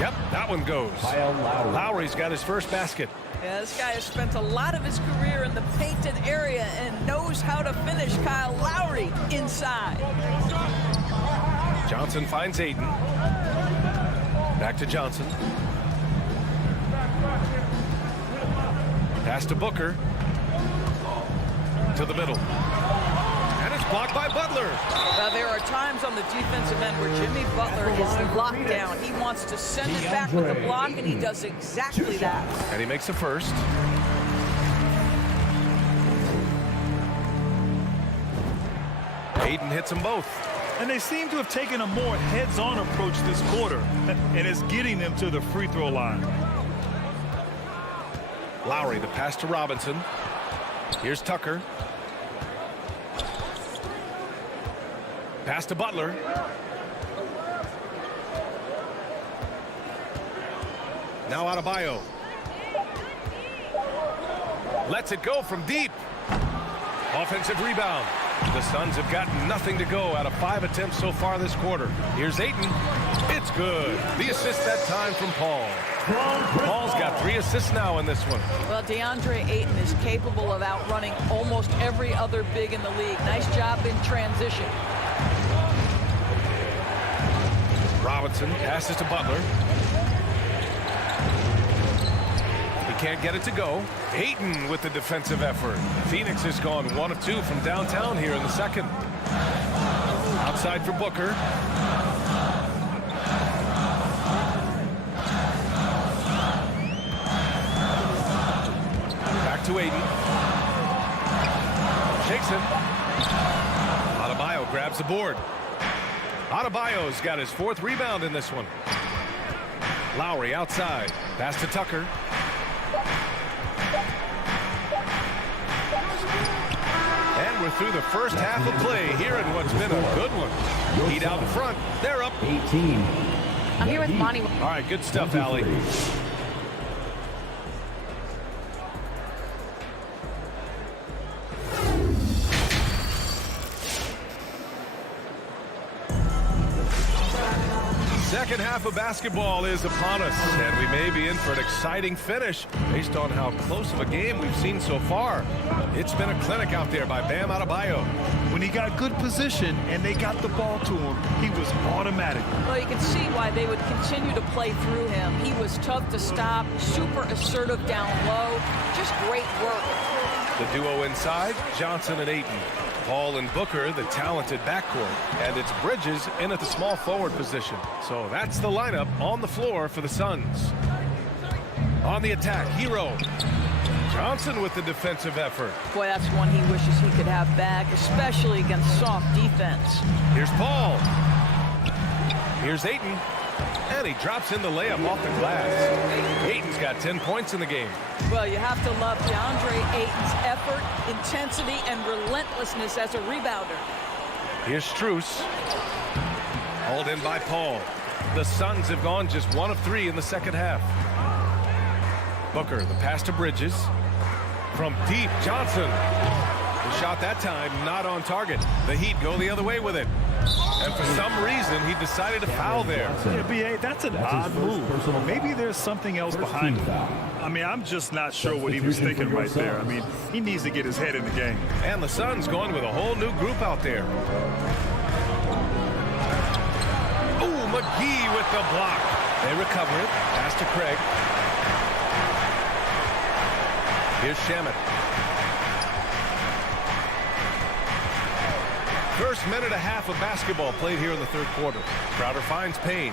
Yep, that one goes. Lowry's got his first basket. Yeah, this guy has spent a lot of his career in the painted area and knows how to finish. Kyle Lowry inside. Johnson finds Ayton. Back to Johnson. Pass to Booker. To the middle. And it's blocked by Butler. There are times on the defensive end where Jimmy Butler is locked down. He wants to send it back with the block, and he does exactly that. And he makes the first. Ayton hits them both. And they seem to have taken a more heads-on approach this quarter, and it's getting them to the free throw line. Lowry, the pass to Robinson. Here's Tucker. Pass to Butler. Now Adebayo. Lets it go from deep. Offensive rebound. The Suns have gotten nothing to go out of 5 attempts so far this quarter. Here's Ayton. It's good. The assist that time from Paul. Paul's got 3 assists now in this one. Well, DeAndre Ayton is capable of outrunning almost every other big in the league. Nice job in transition. Robinson passes to Butler. He can't get it to go. Ayton with the defensive effort. Phoenix has gone 1 of 2 from downtown here in the second. Outside for Booker. Back to Ayton. Shakes him. Adebayo grabs the board. Adebayo's got his 4th rebound in this one. Lowry outside. Pass to Tucker. And we're through the first half of play here in what's been a good one. Heat out in front. They're up 18. I'm here with Monty. All right, good stuff, Allie. Second half of basketball is upon us, and we may be in for an exciting finish based on how close of a game we've seen so far. It's been a clinic out there by Bam Adebayo. When he got good position and they got the ball to him, he was automatic. Well, you can see why they would continue to play through him. He was tough to stop, super assertive down low, just great work. The duo inside, Johnson and Ayton. Paul and Booker, the talented backcourt. And it's Bridges in at the small forward position. So that's the lineup on the floor for the Suns. On the attack, Hero. Johnson with the defensive effort. Boy, that's one he wishes he could have back, especially against soft defense. Here's Paul. Here's Ayton. And he drops in the layup off the glass. Ayton's got 10 points in the game. Well, you have to love DeAndre Ayton's effort, intensity, and relentlessness as a rebounder. Here's Strus. Hauled in by Paul. The Suns have gone just 1 of 3 in the second half. Booker, the pass to Bridges. From deep, Johnson. The shot that time not on target. The Heat go the other way with it. And for some reason, he decided to foul there. Yeah, B.A., that's an odd move. Maybe there's something else behind it. I mean, I'm just not sure what he was thinking right there. I mean, he needs to get his head in the game. And the Suns going with a whole new group out there. Ooh, McGee with the block. They recover it. Pass to Craig. Here's Shamet. First minute and a half of basketball played here in the third quarter. Crowder finds Payne.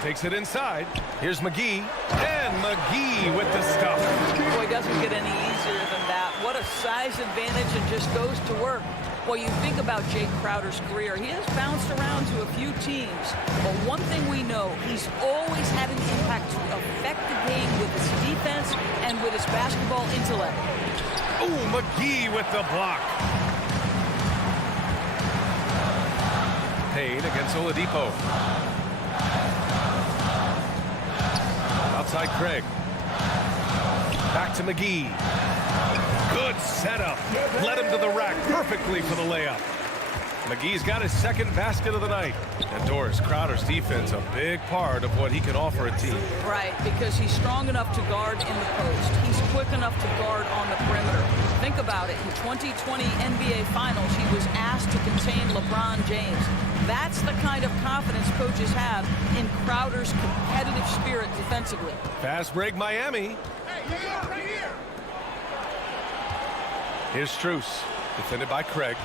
Takes it inside. Here's McGee. And McGee with the stuff. Boy, doesn't get any easier than that. What a size advantage, and just goes to work. Well, you think about Jay Crowder's career. He has bounced around to a few teams. But one thing we know, he's always had an impact to affect the game with his defense and with his basketball intellect. Oh, McGee with the block. Payne against Oladipo. Outside Craig. Back to McGee. Good setup. Led him to the rack perfectly for the layup. McGee's got his second basket of the night. And Doris, Crowder's defense, a big part of what he can offer a team. Right, because he's strong enough to guard in the post. He's quick enough to guard on the perimeter. Think about it. In 2020 NBA Finals, he was asked to contain LeBron James. That's the kind of confidence coaches have in Crowder's competitive spirit defensively. Fast break, Miami. Here's Strus, defended by Craig.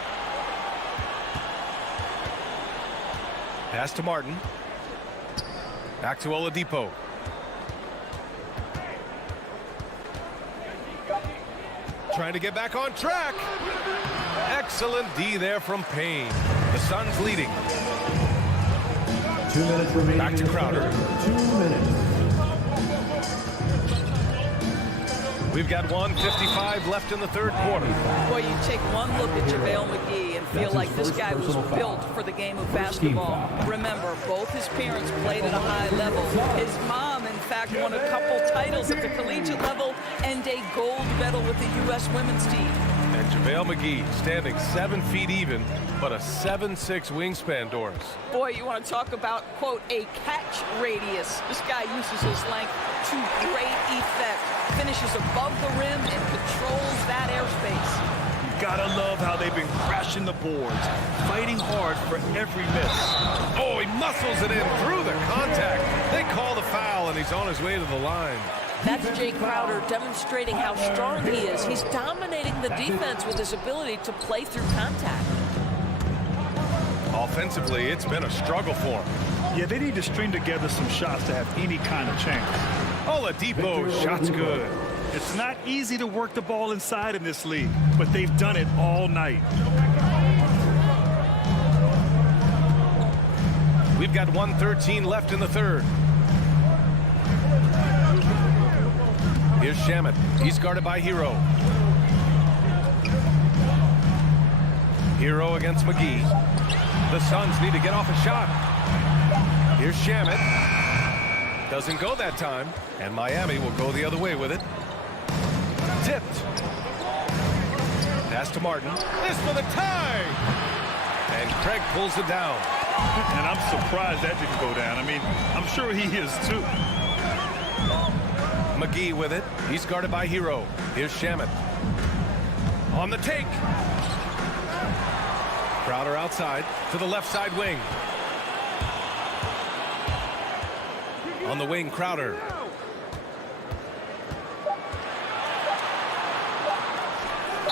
Pass to Martin. Back to Oladipo. Trying to get back on track. Excellent D there from Payne. The Suns leading. 2 minutes remaining. Back to Crowder. 2 minutes. We've got 1:55 left in the third quarter. Boy, you take one look at Javale Mcgee and feel like this guy was built for the game of basketball. Remember, both his parents played at a high level. His mom, in fact, won a couple titles at the collegiate level and a gold medal with the U.S. women's team. And Javale Mcgee standing 7 feet even, but a 7'6" wingspan, Doris. Boy, you want to talk about, quote, a catch radius. This guy uses his length to great effect. Finishes above the rim and controls that airspace. You gotta love how they've been crashing the boards, fighting hard for every miss. Oh, he muscles it in through the contact. They call the foul, and he's on his way to the line. That's Jay Crowder demonstrating how strong he is. He's dominating the defense with his ability to play through contact. Offensively, it's been a struggle for him. Yeah, they need to string together some shots to have any kind of chance. Oladipo, shot's good. It's not easy to work the ball inside in this league, but they've done it all night. We've got 1:13 left in the third. Here's Shamet. He's guarded by Hero. Hero against McGee. The Suns need to get off a shot. Here's Shamet. Doesn't go that time. And Miami will go the other way with it. Tipped. Pass to Martin. This for the tie. And Craig pulls it down. And I'm surprised that didn't go down. I mean, I'm sure he is too. McGee with it. He's guarded by Hero. Here's Shamet. On the take. Crowder outside to the left side wing. On the wing, Crowder.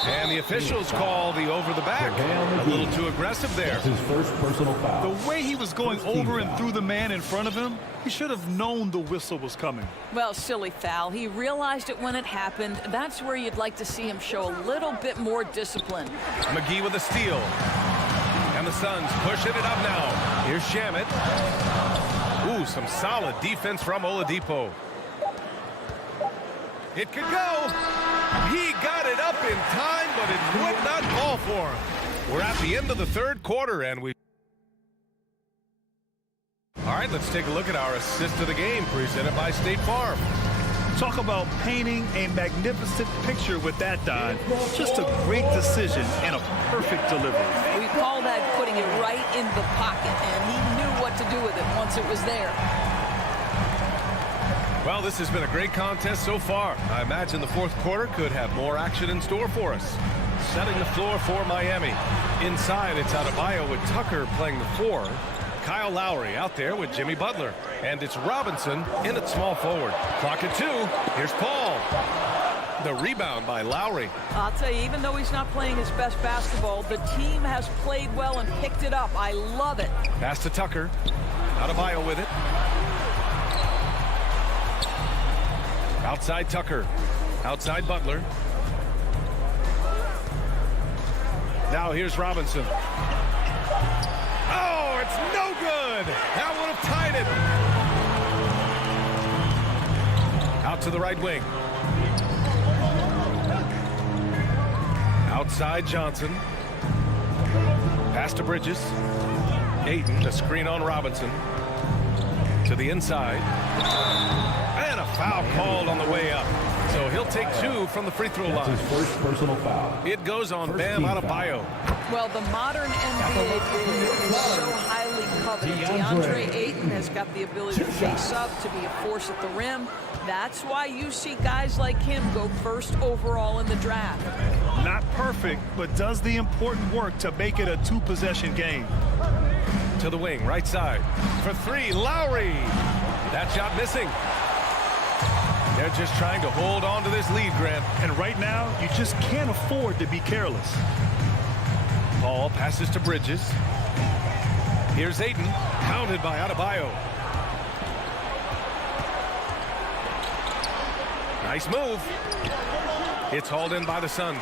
And the officials call the over the back. A little too aggressive there. That's his first personal foul. The way he was going over and through the man in front of him, he should have known the whistle was coming. Well, silly foul. He realized it when it happened. That's where you'd like to see him show a little bit more discipline. McGee with a steal. And the Suns pushing it up now. Here's Shamet. Ooh, some solid defense from Oladipo. It could go. He got it up in time, but it would not fall for him. We're at the end of the third quarter, and we... All right, let's take a look at our assist of the game presented by State Farm. Talk about painting a magnificent picture with that, Don. Just a great decision and a perfect delivery. We call that putting it right in the pocket, and he knew what to do with it once it was there. Well, this has been a great contest so far. I imagine the fourth quarter could have more action in store for us. Setting the floor for Miami. Inside, it's Adebayo with Tucker playing the 4. Kyle Lowry out there with Jimmy Butler. And it's Robinson in at small forward. Clock at 2. Here's Paul. The rebound by Lowry. I'll tell you, even though he's not playing his best basketball, the team has played well and picked it up. I love it. Pass to Tucker. Adebayo with it. Outside Tucker. Outside Butler. Now here's Robinson. Oh, it's no good. That would have tied it. Out to the right wing. Outside Johnson. Pass to Bridges. Ayton, the screen on Robinson. To the inside. And a foul called on the way up. So he'll take 2 from the free throw line. That's his first personal foul. It goes on Bam Adebayo. Well, the modern NBA big is so highly coveted. DeAndre Ayton has got the ability to face up, to be a force at the rim. That's why you see guys like him go first overall in the draft. Not perfect, but does the important work to make it a 2-possession game. To the wing, right side. For 3, Lowry. That shot missing. They're just trying to hold on to this lead, Grant. And right now, you just can't afford to be careless. Paul passes to Bridges. Here's Ayton, pounded by Adebayo. Nice move. It's hauled in by the Suns.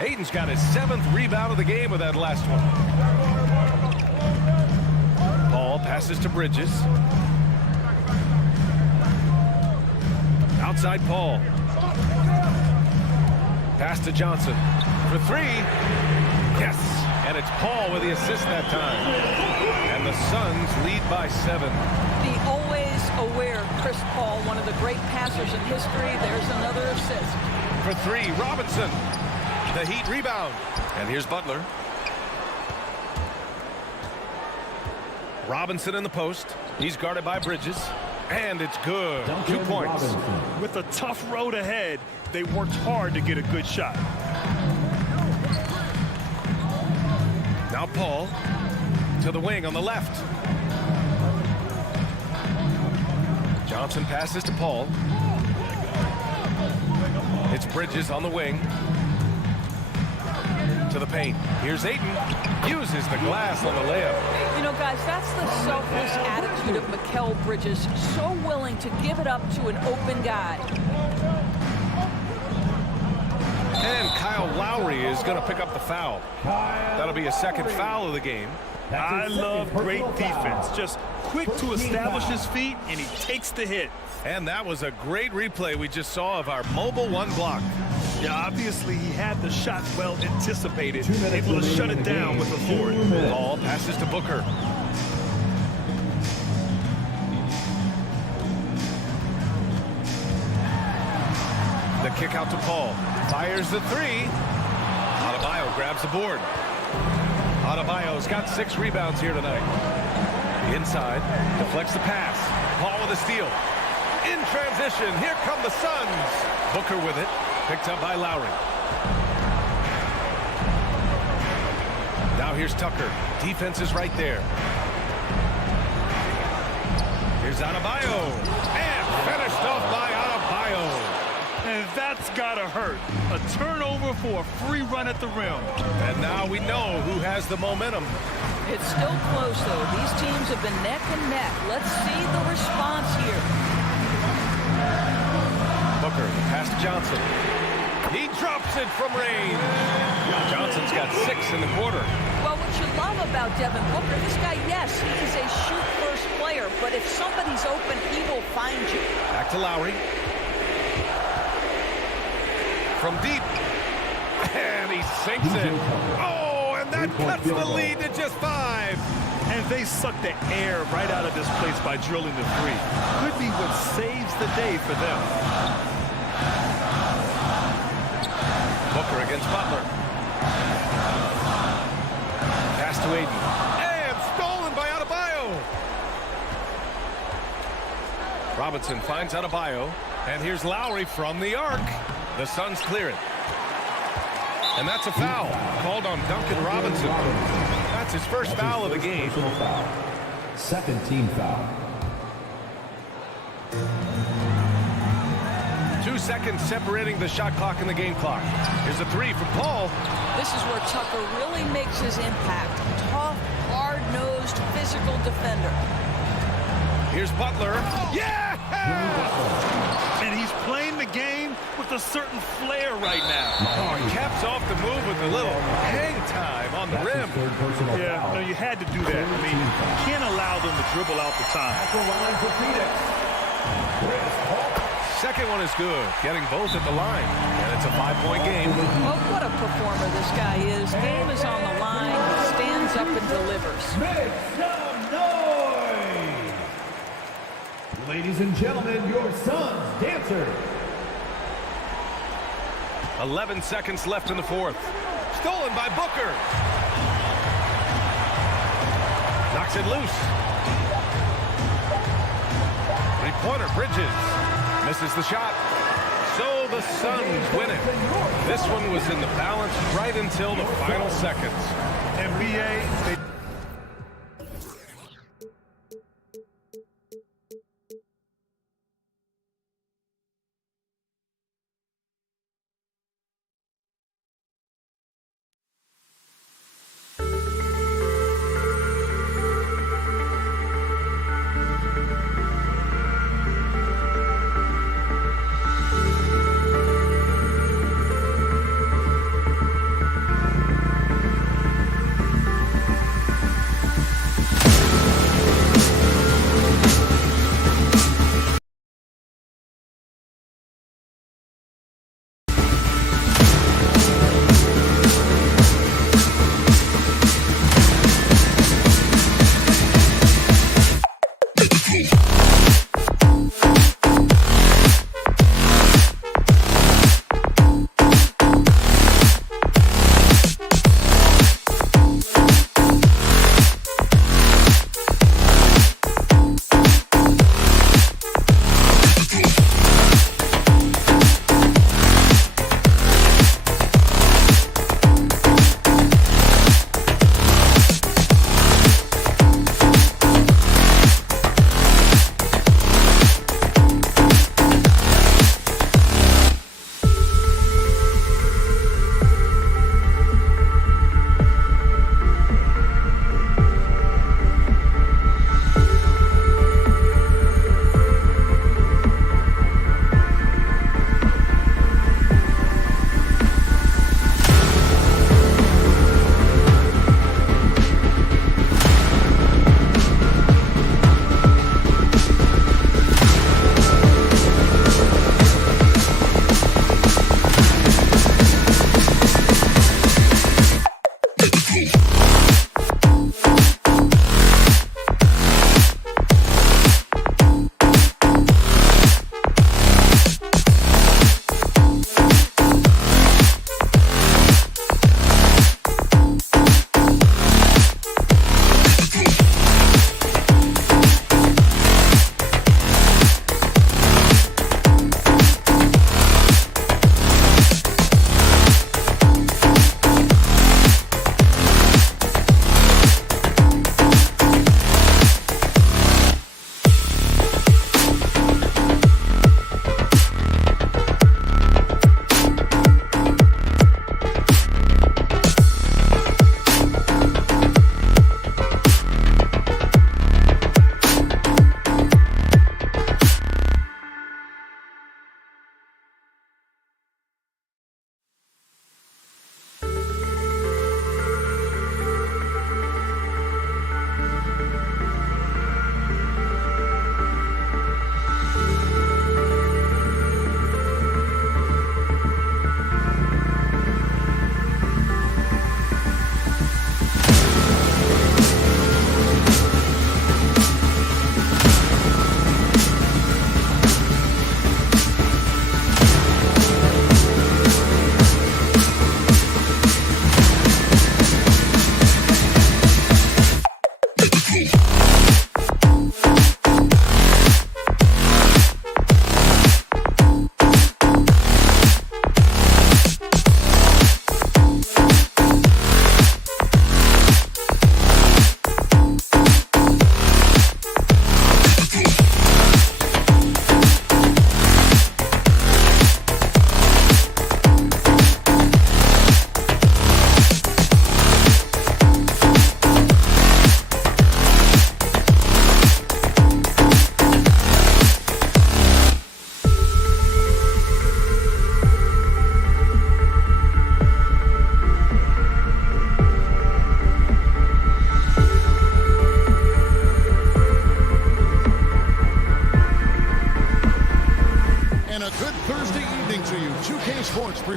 Ayton's got his 7th rebound of the game with that last one. Paul passes to Bridges. Outside Paul. Pass to Johnson. For 3. Yes. And it's Paul with the assist that time. And the Suns lead by 7. The always aware Chris Paul, one of the great passers in history. There's another assist. For 3, Robinson. The Heat rebound. And here's Butler. Robinson in the post. He's guarded by Bridges. And it's good. 2 points. With a tough road ahead, they worked hard to get a good shot. Now Paul to the wing on the left. Johnson passes to Paul. It's Bridges on the wing. To the paint. Here's Ayton. Uses the glass on the layup. You know, guys, that's the selfless attitude of Mikal Bridges. So willing to give it up to an open guy. And Kyle Lowry is going to pick up the foul. That'll be a 2nd foul of the game. I love great defense. Just quick to establish his feet, and he takes the hit. And that was a great replay we just saw of our mobile 1 block. Yeah, obviously he had the shot well anticipated, able to shut it down with the forward. Ball passes to Booker. The kick out to Paul. Fires the 3. Adebayo grabs the board. Adebayo's got 6 rebounds here tonight. Inside, deflects the pass. Paul with a steal. In transition, here come the Suns. Booker with it. Picked up by Lowry. Now here's Tucker. Defense is right there. Here's Adebayo. And finished off by Adebayo. And that's gotta hurt. A turnover for a free run at the rim. And now we know who has the momentum. It's still close, though. These teams have been neck and neck. Let's see the response here. Booker, pass to Johnson. He drops it from range. Johnson's got 6 in the quarter. Well, what you love about Devin Booker, this guy, yes, he is a shoot-first player, but if somebody's open, he will find you. Back to Lowry. From deep. And he sinks it. Oh, and that cuts the lead to just 5. And they suck the air right out of this place by drilling the 3. Could be what saves the day for them. Booker against Butler. Pass to Ayton. And stolen by Adebayo. Robinson finds Adebayo. And here's Lowry from the arc. The Suns clear it. And that's a foul called on Duncan Robinson. That's his first foul of the game. Foul. 2nd team foul. 2 seconds separating the shot clock and the game clock. Here's a 3 from Paul. This is where Tucker really makes his impact. Tough, hard-nosed, physical defender. Here's Butler. Yeah! And he's playing the game with a certain flair right now. Oh, he caps off the move with a little hang time on the rim. Yeah, no, you had to do that. I mean, you can't allow them to dribble out the time. Second one is good, getting both at the line. And it's a 5-point game. Oh, what a performer this guy is. Game is on the line. He stands up and delivers. Make some noise! Ladies and gentlemen, your son's dancer. 11 seconds left in the fourth. Stolen by Booker. Knocks it loose. Three-pointer, Bridges. Misses the shot. So the Suns win it. This one was in the balance right until the final seconds. NBA,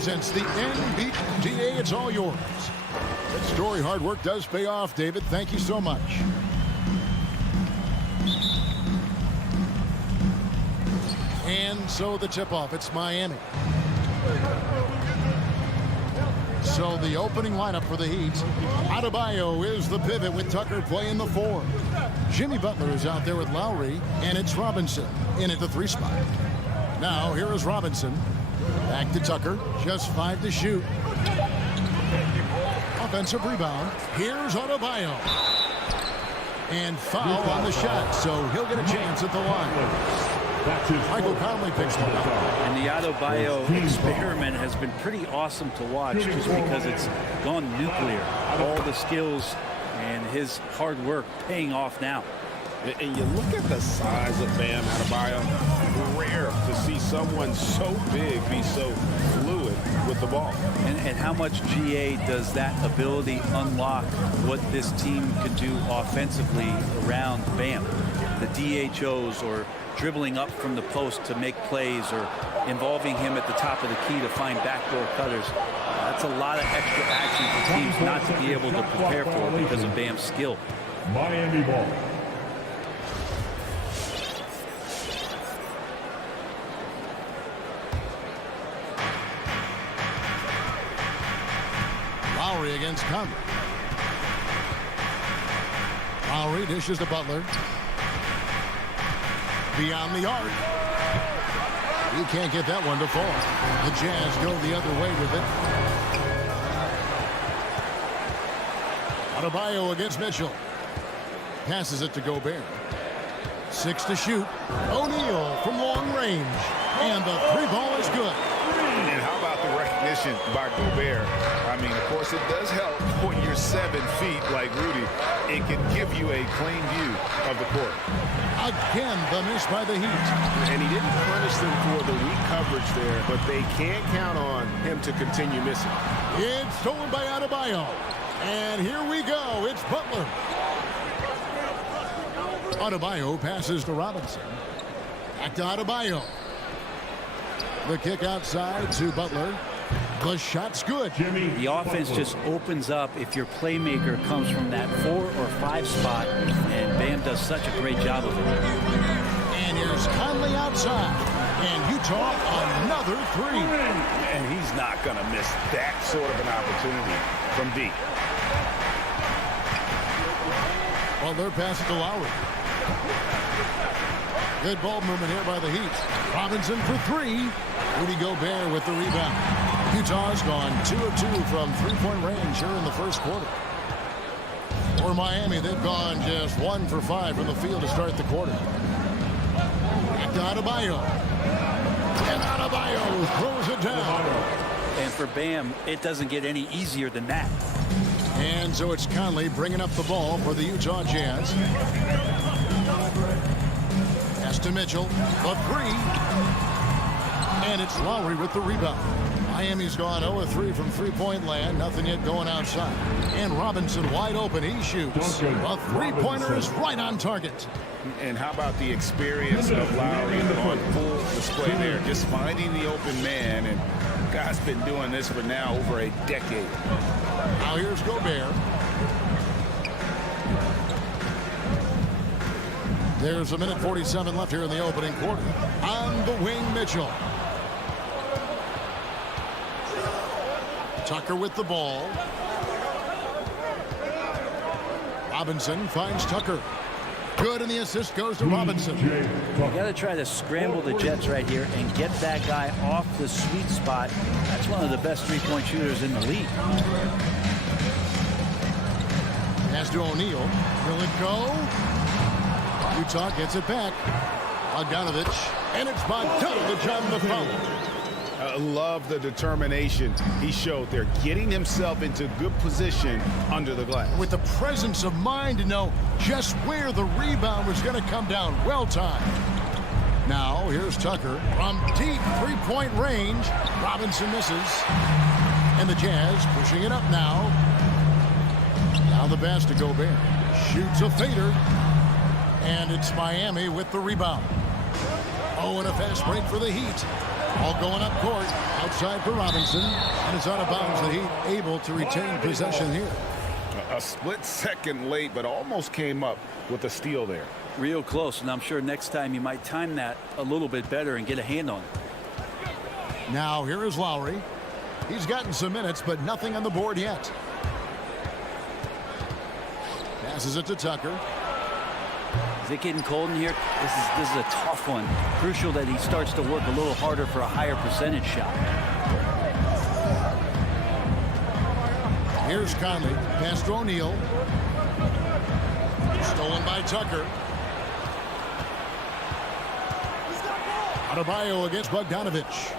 presents the NBA. It's all yours. That story, hard work does pay off, David. Thank you so much. And so the tip-off, it's Miami. So the opening lineup for the Heat. Adebayo is the pivot with Tucker playing the 4. Jimmy Butler is out there with Lowry, and it's Robinson in at the 3 spot. Now here is Robinson. Back to Tucker. Just 5 to shoot. Offensive rebound. Here's Adebayo. And foul on the shot, so he'll get a chance at the line. Michael Conley picks them up. And the Adebayo experiment has been pretty awesome to watch just because it's gone nuclear. All the skills and his hard work paying off now. And you look at the size of Bam Adebayo. Rare to see someone so big be so fluid with the ball. And how much GA does that ability unlock what this team can do offensively around Bam? The DHOs or dribbling up from the post to make plays or involving him at the top of the key to find backdoor cutters. That's a lot of extra action for teams not to be able to prepare for because of Bam's skill. Miami ball. Lowry against Conley. Lowry dishes to Butler. Beyond the arc. He can't get that one to fall. The Jazz go the other way with it. Adebayo against Mitchell. Passes it to Gobert. 6 to shoot. O'Neal from long range. And the 3 ball is good. And how about the recognition by Gobert? I mean, of course, it does help when you're 7 feet like Rudy. It can give you a clean view of the court. Again, the miss by the Heat. And he didn't punish them for the weak coverage there, but they can't count on him to continue missing. It's stolen by Adebayo. And here we go. It's Butler. Adebayo passes to Robinson. Back to Adebayo. The kick outside to Butler. The shot's good. The offense just opens up if your playmaker comes from that 4 or 5 spot, and Bam does such a great job of it. And here's Conley outside. And Utah another 3. And he's not going to miss that sort of an opportunity from deep. Butler passes to Lowry. Good ball movement here by the Heat. Robinson for 3. Rudy Gobert with the rebound. Utah's gone 2 of 2 from 3-point range here in the first quarter. For Miami, they've gone just 1 for 5 from the field to start the quarter. Back to Adebayo. And Adebayo throws it down. And for Bam, it doesn't get any easier than that. And so it's Conley bringing up the ball for the Utah Jazz. Pass to Mitchell. The 3. And it's Lowry with the rebound. Miami's gone 0-3 from 3-point land. Nothing yet going outside. And Robinson wide open. He shoots. A 3-pointer is right on target. And how about the experience of Lowry on full display there? Just finding the open man. And guy's been doing this for now over a decade. Now here's Gobert. There's a minute 47 left here in the opening quarter. On the wing, Mitchell. Tucker with the ball. Robinson finds Tucker. Good, and the assist goes to Robinson. You got to try to scramble the Jets right here and get that guy off the sweet spot. That's one of the best 3-point shooters in the league. Pass to O'Neal. Will it go? Utah gets it back. Bogdanovich. And it's Bogdanovich on the foul. I love the determination he showed there, getting himself into good position under the glass. With the presence of mind to know just where the rebound was going to come down. Well timed. Now here's Tucker from deep 3-point range. Robinson misses. And the Jazz pushing it up now. Now the pass to Gobert. Shoots a fader. And it's Miami with the rebound. Oh, and a fast break for the Heat. All going up court, outside for Robinson, and it's out of bounds. The Heat able to retain possession here. A split second late, but almost came up with a steal there. Real close, and I'm sure next time you might time that a little bit better and get a hand on it. Now here is Lowry. He's gotten some minutes, but nothing on the board yet. Passes it to Tucker. Is it getting cold in here? This is a tough one. Crucial that he starts to work a little harder for a higher percentage shot. Here's Conley. Pass to O'Neal. Stolen by Tucker. Adebayo against Bogdanovich.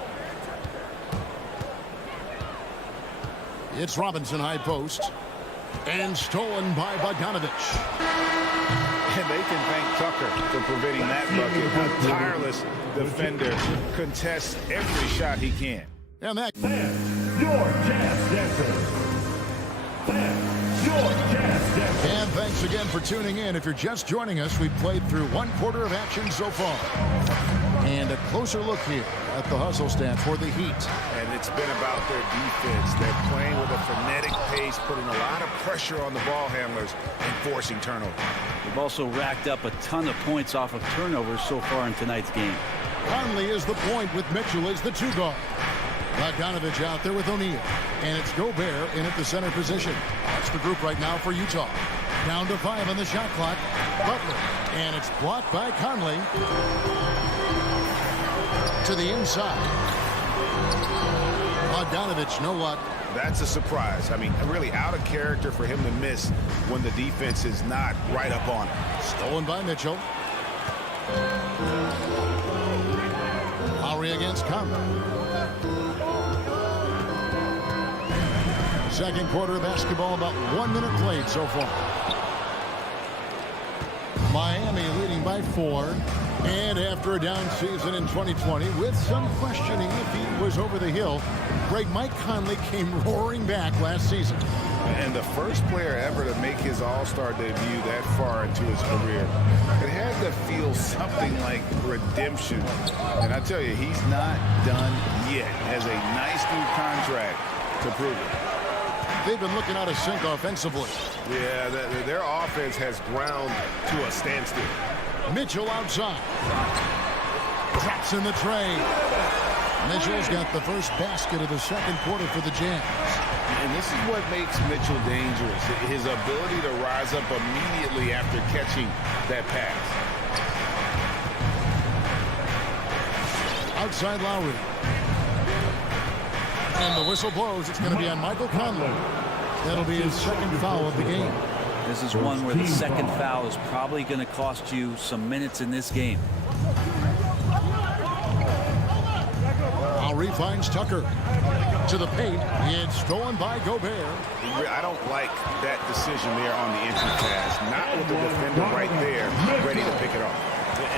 It's Robinson high post. And stolen by Bogdanovich. And they can thank Tucker for preventing that bucket. A tireless defender contests every shot he can. And that. Your Jazz Dancers. Your Jazz Dancers. And thanks again for tuning in. If you're just joining us, we've played through 1/4 of action so far. And a closer look here at the hustle stat for the Heat. And it's been about their defense. They're playing with a frenetic pace, putting a lot of pressure on the ball handlers and forcing turnovers. They've also racked up a ton of points off of turnovers so far in tonight's game. Conley is the point with Mitchell as the 2 guard. Bogdanovich out there with O'Neal. And it's Gobert in at the center position. That's the group right now for Utah. Down to 5 on the shot clock. Butler. And it's blocked by Conley. To the inside. Bogdanovich, no luck. That's a surprise. I mean, really out of character for him to miss when the defense is not right up on him. Stolen by Mitchell. Lowry against Conley. Second quarter of basketball, about 1 minute played so far. Miami leading by 4. And after a down season in 2020, with some questioning if he was over the hill, Mike Conley came roaring back last season. And the first player ever to make his All-Star debut that far into his career. It had to feel something like redemption. And I tell you, he's not done yet. Has a nice new contract to prove it. They've been looking out of sync offensively. Yeah, their offense has ground to a standstill. Mitchell outside. Drops in the tray. Mitchell's got the first basket of the second quarter for the Jazz. And this is what makes Mitchell dangerous. His ability to rise up immediately after catching that pass. Outside Lowry. And the whistle blows. It's going to be on Michael Conley. That'll be his second foul of the game. This is one where the second foul is probably going to cost you some minutes in this game. Lowry finds Tucker to the paint. It's stolen by Gobert. I don't like that decision there on the entry pass. Not with the defender right there ready to pick it off.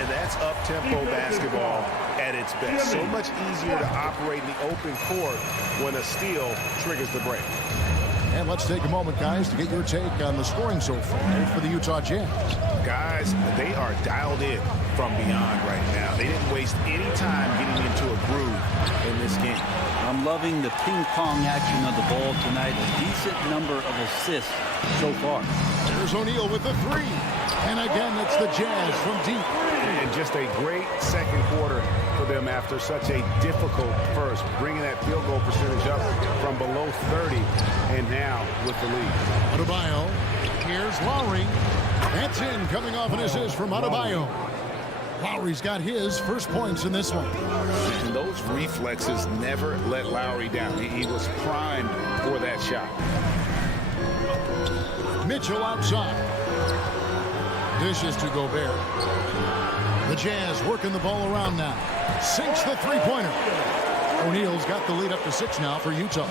And that's up-tempo basketball at its best. So much easier to operate in the open court when a steal triggers the break. And let's take a moment, guys, to get your take on the scoring so far for the Utah Jazz. Guys, they are dialed in from beyond right now. They didn't waste any time getting into a groove in this game. I'm loving the ping-pong action of the ball tonight. A decent number of assists so far. There's O'Neal with the 3. And again, it's the Jazz from deep. And just a great second quarter for them after such a difficult first, bringing that field goal percentage up from below 30 and now with the lead. Adebayo. Here's Lowry. That's in, coming off an assist from Adebayo. Lowry's got his first points in this one. And those reflexes never let Lowry down. He was primed for that shot. Mitchell outside. Dishes to Gobert. The Jazz working the ball around now. Sinks the three-pointer. O'Neal's got the lead up to 6 now for Utah.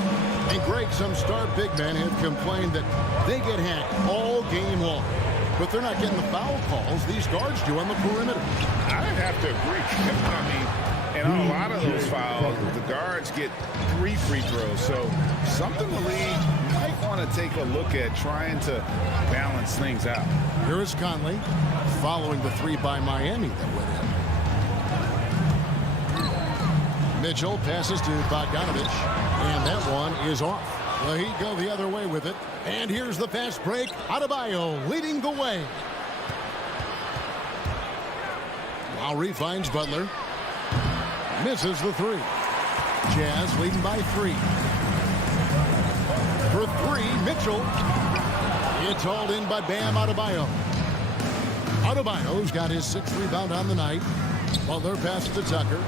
And Greg, some star big men have complained that they get hacked all game long. But they're not getting the foul calls these guards do on the perimeter. I'd have to agree. I mean, and on a lot of those fouls, the guards get 3 free throws. So something the league might want to take a look at, trying to balance things out. Here is Conley following the 3 by Miami that went in. Mitchell passes to Bogdanovich, and that one is off. The Heat go the other way with it. And here's the fast break. Adebayo leading the way. Lowry finds Butler. Misses the three. Jazz leading by 3. For 3, Mitchell. It's hauled in by Bam Adebayo. Adebayo's got his 6th rebound on the night. Butler passes to Tucker.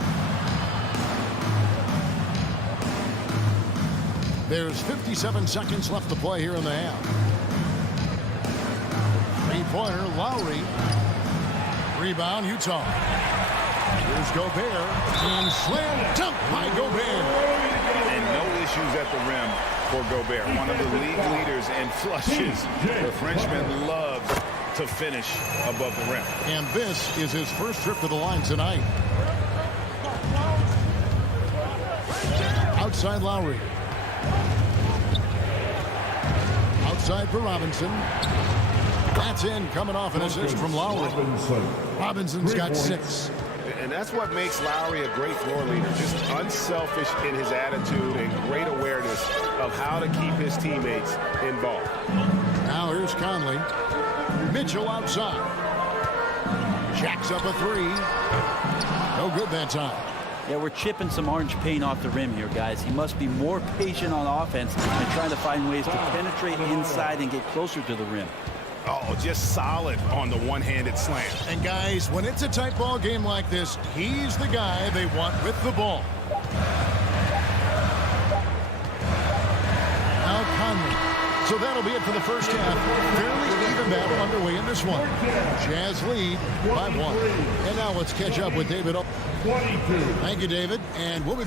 There's 57 seconds left to play here in the half. 3-pointer, Lowry. Rebound, Utah. Here's Gobert. And slam dunk by Gobert. And no issues at the rim for Gobert. One of the league leaders in flushes. The Frenchman loves to finish above the rim. And this is his first trip to the line tonight. Outside Lowry. Outside for Robinson. That's in, coming off an assist from Lowry. Robinson's got 6. And that's what makes Lowry a great floor leader. Just unselfish in his attitude and great awareness of how to keep his teammates involved. Now here's Conley. Mitchell outside. Jacks up a 3. No good that time. Yeah, we're chipping some orange paint off the rim here, guys. He must be more patient on offense and trying to find ways to penetrate inside and get closer to the rim. Oh, just solid on the one-handed slam. And guys, when it's a tight ball game like this, he's the guy they want with the ball. Now Conley. So that'll be it for the first half. Fairly even battle underway in this one. Jazz lead by 1. And now let's catch up with David. Thank you, David. And we'll be...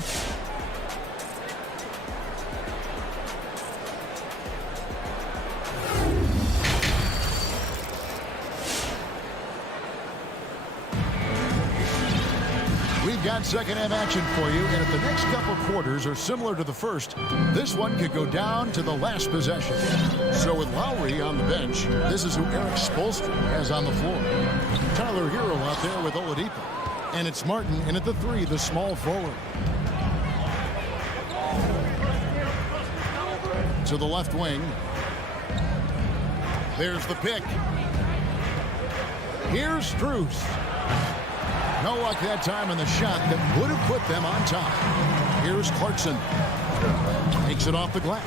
We've got second half action for you, and if the next couple quarters are similar to the first, this one could go down to the last possession. So with Lowry on the bench, this is who Eric Spoelstra has on the floor. Tyler Hero out there with Oladipo. And it's Martin in at the 3, the small forward. To the left wing. There's the pick. Here's Strus. No luck that time in the shot that would have put them on top. Here's Clarkson. Takes it off the glass.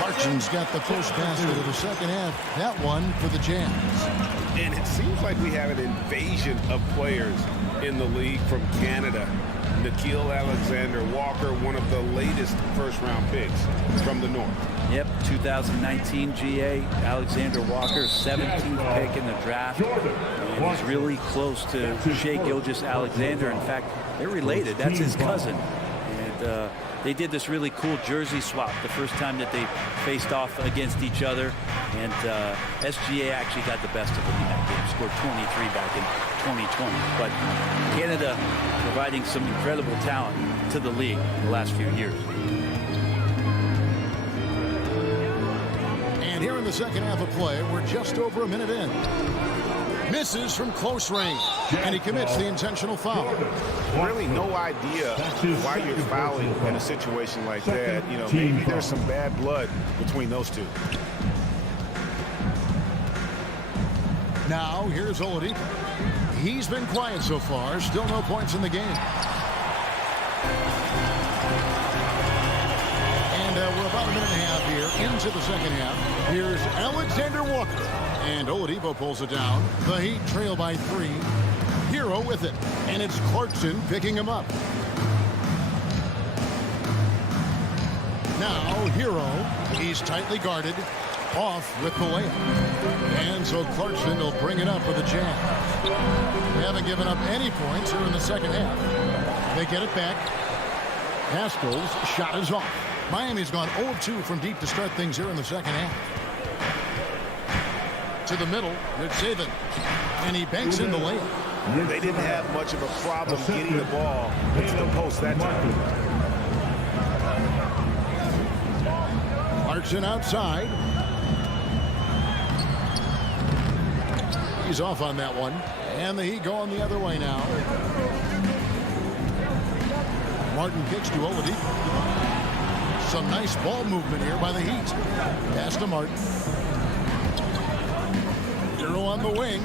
Clarkson's got the first basket of the second half. That one for the Jazz. And it seems like we have an invasion of players in the league from Canada. Nickeil Alexander-Walker, one of the latest first-round picks from the North. Yep, 2019 GA, Alexander Walker, 17th pick in the draft. And he's really close to Shai Gilgeous-Alexander. In fact, they're related. That's his cousin. And they did this really cool jersey swap the first time that they faced off against each other. And SGA actually got the best of them in that game. Scored 23 back in 2020. But Canada providing some incredible talent to the league in the last few years. And here in the second half of play, we're just over a minute in. Misses from close range, and he commits the intentional foul. Really no idea why you're fouling in a situation like that. You know, maybe there's some bad blood between those two. Now, here's Oladipo. He's been quiet so far. Still no points in the game. And we're about a minute and a half here into the second half. Here's Alexander Walker. And Oladipo pulls it down. The Heat trail by 3. Hero with it. And it's Clarkson picking him up. Now, Hero. He's tightly guarded. Off with the layup. And so Clarkson will bring it up for the Jazz. They haven't given up any points here in the second half. They get it back. Haskell's shot is off. Miami's gone 0-2 from deep to start things here in the second half. To the middle, it's Saban. And he banks in the layup. They didn't have much of a problem getting the ball into the post that time. Clarkson outside. He's off on that one. And the Heat going the other way now. Martin kicks to Oladipo. Some nice ball movement here by the Heat. Pass to Martin. Hero on the wing.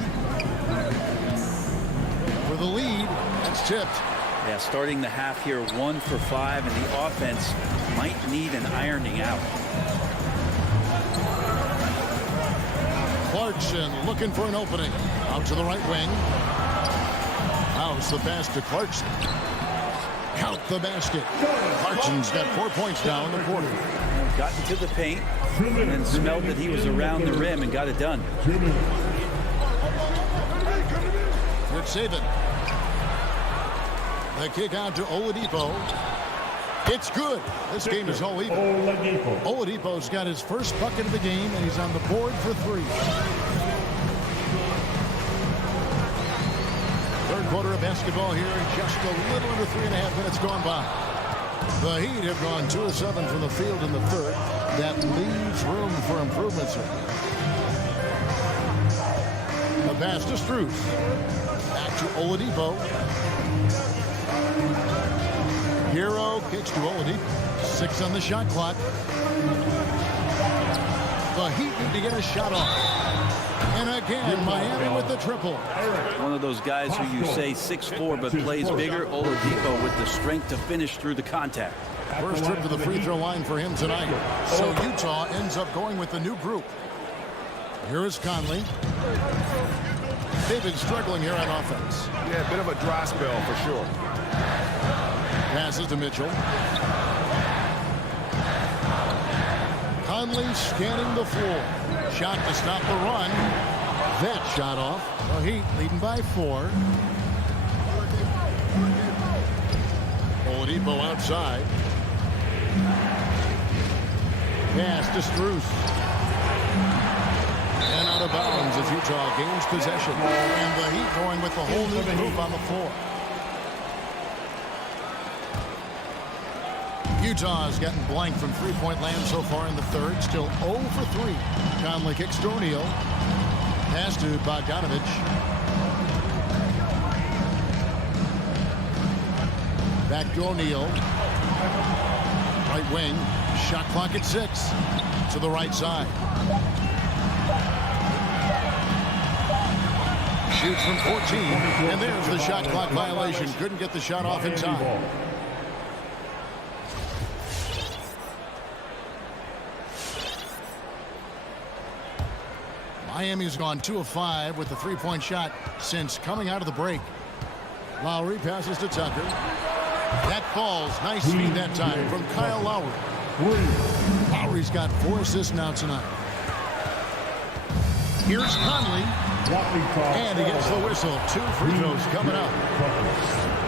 For the lead. That's tipped. Yeah, starting the half here 1 for 5, and the offense might need an ironing out. Clarkson looking for an opening. Out to the right wing. House the pass to Clarkson. Count the basket. Clarkson's got 4 points now in the quarter. Got into the paint and then smelled that he was around the rim and got it done. Rich Saban. The kick out to Oladipo. It's good. This game is all even. Oladipo's got his first bucket of the game, and he's on the board for 3. Third quarter of basketball here, and just a little under 3.5 minutes gone by. The Heat have gone 2 of 7 from the field in the third. That leaves room for improvement, sir. The pass to Strus. Back to Oladipo. Hero kicks to Oladipo. 6 on the shot clock. The Heat need to get a shot off. And again, Miami with the triple. One of those guys who you say 6'4", but plays bigger. Oladipo with the strength to finish through the contact. First trip to the free throw line for him tonight. So Utah ends up going with the new group. Here is Conley. They've been struggling here on offense. Yeah, a bit of a dry spell for sure. Passes to Mitchell. Conley scanning the floor. Shot to stop the run. That shot off. The Heat leading by 4. Oladipo outside. Pass to Strus. And out of bounds as Utah gains possession. And the Heat going with the whole new group on the floor. Utah has gotten blank from three-point land so far in the third. Still 0 for 3. Conley kicks to O'Neal. Pass to Bogdanovich. Back to O'Neal. Right wing. Shot clock at 6. To the right side. Shoots from 14. And there's the shot clock violation. Couldn't get the shot off in time. Miami's gone 2 of 5 with the three-point shot since coming out of the break. Lowry passes to Tucker. That falls. Nice speed that time from Kyle Lowry. Lowry's got 4 assists now tonight. Here's Conley. And he gets the whistle. 2 free throws coming up.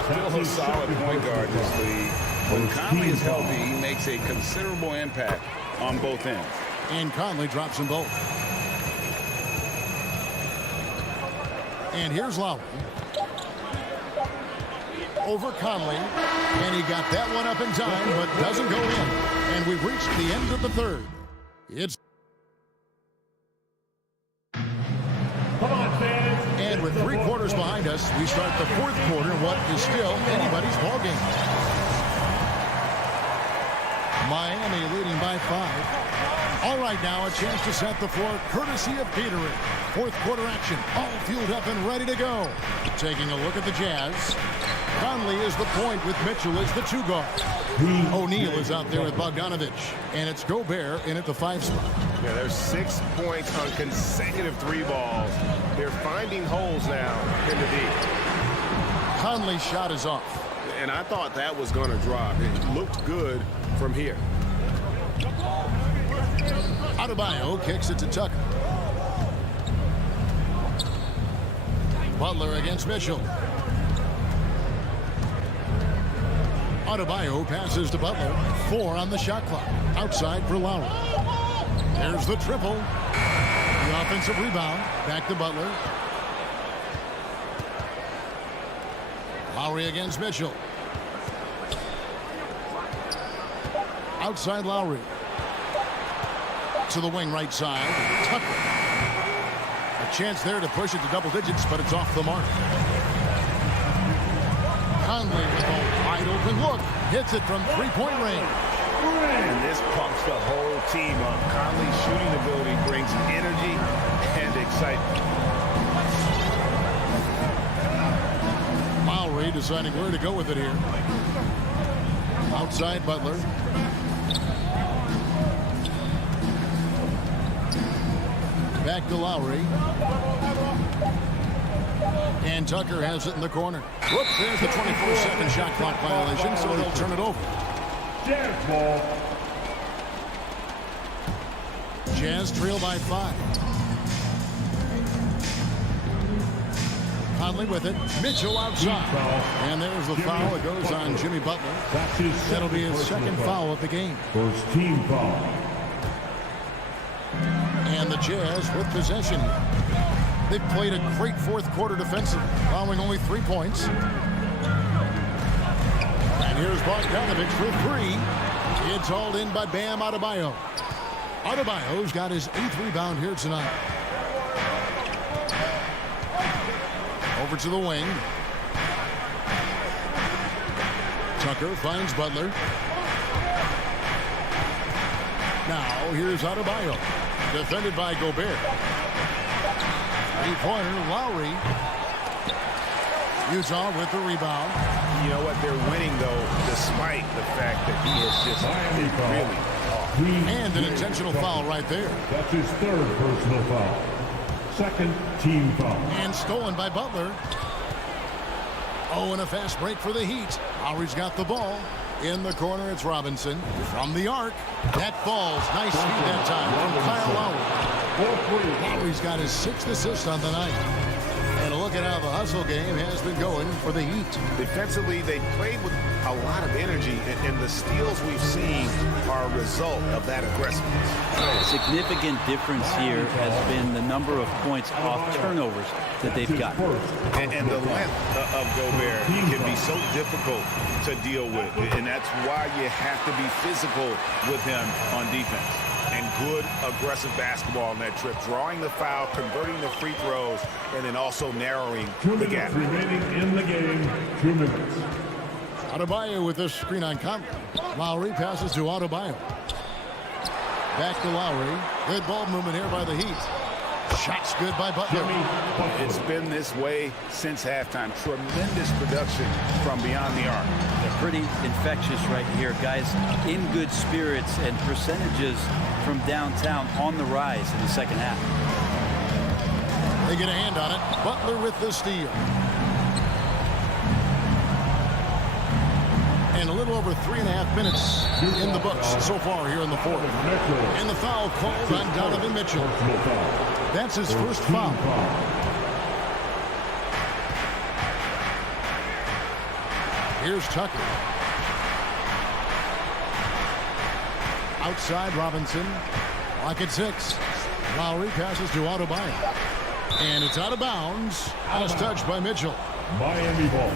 Still a solid point guard in this league. When Conley is healthy, he makes a considerable impact on both ends. And Conley drops them both. And here's Lowry. Over Conley. And he got that one up in time, but doesn't go in. And we've reached the end of the third. It's... And with 3 quarters behind us, we start the fourth quarter, what is still anybody's ballgame. Miami leading by 5. All right, now a chance to set the floor courtesy of Gatorade. Fourth quarter action, all fueled up and ready to go. Taking a look at the Jazz. Conley is the point with Mitchell as the 2 guard. O'Neal is out there with Bogdanovich. And it's Gobert in at the 5 spot. Yeah, there's 6 points on consecutive 3 balls. They're finding holes now in the D. Conley's shot is off. And I thought that was going to drop. It looked good from here. Adebayo kicks it to Tucker. Butler against Mitchell. Adebayo passes to Butler. 4 on the shot clock. Outside for Lowry. There's the triple. The offensive rebound. Back to Butler. Lowry against Mitchell. Outside Lowry. To the wing right side. Tucker. A chance there to push it to double digits, but it's off the mark. Conley with a wide open look. Hits it from three-point range. And this pumps the whole team up. Conley's shooting ability brings energy and excitement. Lowry deciding where to go with it here. Outside Butler. Back to Lowry. And Tucker has it in the corner. Whoops, there's the 24-second shot clock violation, so they'll turn it over. Jazz ball. Jazz trail by 5. Conley with it. Mitchell outside. And there's the foul. It goes on Jimmy Butler. That'll be his second foul of the game. First team foul. And the Jazz with possession here. They've played a great fourth quarter defensively, allowing only 3 points. And here's Bogdanovich for 3. It's hauled in by Bam Adebayo. Adebayo's got his 8th rebound here tonight. Over to the wing. Tucker finds Butler. Now here's Adebayo. Defended by Gobert. Three-pointer, Lowry. Utah with the rebound. You know what? They're winning, though, despite the fact that he is just really off. And an intentional foul right there. That's his 3rd personal foul. Second team foul. And stolen by Butler. Oh, and a fast break for the Heat. Lowry's got the ball. In the corner, it's Robinson. From the arc. That falls. Nice feed that time from Kyle Lowry. Lowry's got his 6th assist on the night. And look at how the hustle game has been going for the Heat. Defensively, they played with a lot of energy, and the steals we've seen are a result of that aggressiveness. A significant difference here has been the number of points off turnovers that they've got. And the length of Gobert can be so difficult to deal with, and that's why you have to be physical with him on defense. And good aggressive basketball on that trip, drawing the foul, converting the free throws, and then also narrowing the gap. Remaining in the game, 2 minutes. Adebayo with this screen on Conley. Lowry passes to Adebayo. Back to Lowry. Good ball movement here by the Heat. Shots good by Butler. It's been this way since halftime. Tremendous production from beyond the arc. They're pretty infectious right here. Guys in good spirits, and percentages from downtown on the rise in the second half. They get a hand on it. Butler with the steal. And a little over 3.5 minutes in the books so far here in the fourth. And the foul called on Donovan Mitchell. That's his first foul. Here's Tucker. Outside Robinson. Lock at 6. Lowry passes to Adebayo. And it's out of bounds. Last touch by Mitchell. Miami ball.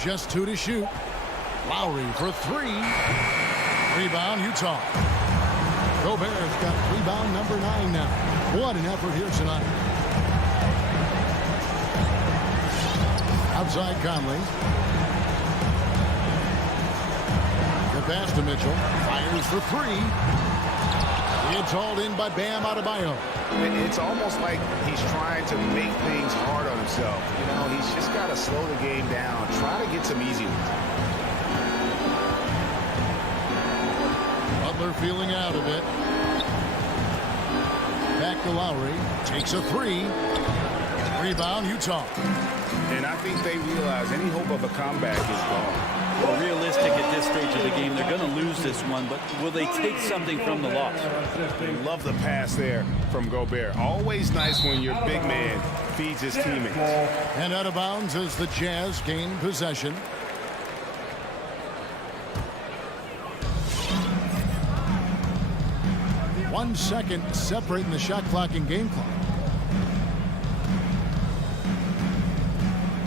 Just 2 to shoot. Lowry for 3. Rebound, Utah. Gobert's got rebound number 9 now. What an effort here tonight. Outside Conley. The pass to Mitchell. Fires for 3. It's hauled in by Bam Adebayo. It's almost like he's trying to make things hard on himself. You know, he's just got to slow the game down. Try to get some easy ones. Butler feeling out a bit. Back to Lowry. Takes a 3. Rebound, Utah. And I think they realize any hope of a comeback is gone. Well, realistic at this stage of the game, they're going to lose this one, but will they take something from the loss? Love the pass there from Gobert. Always nice when your big man feeds his teammates. And out of bounds as the Jazz gain possession. One second separating the shot clock and game clock.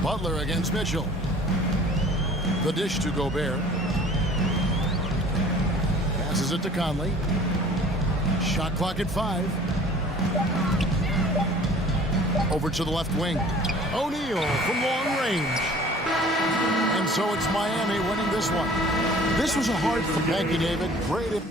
Butler against Mitchell. The dish to Gobert. Passes it to Conley. Shot clock at 5. Over to the left wing. O'Neal from long range. And so it's Miami winning this one. This was a hard one. Thank you, David. Great.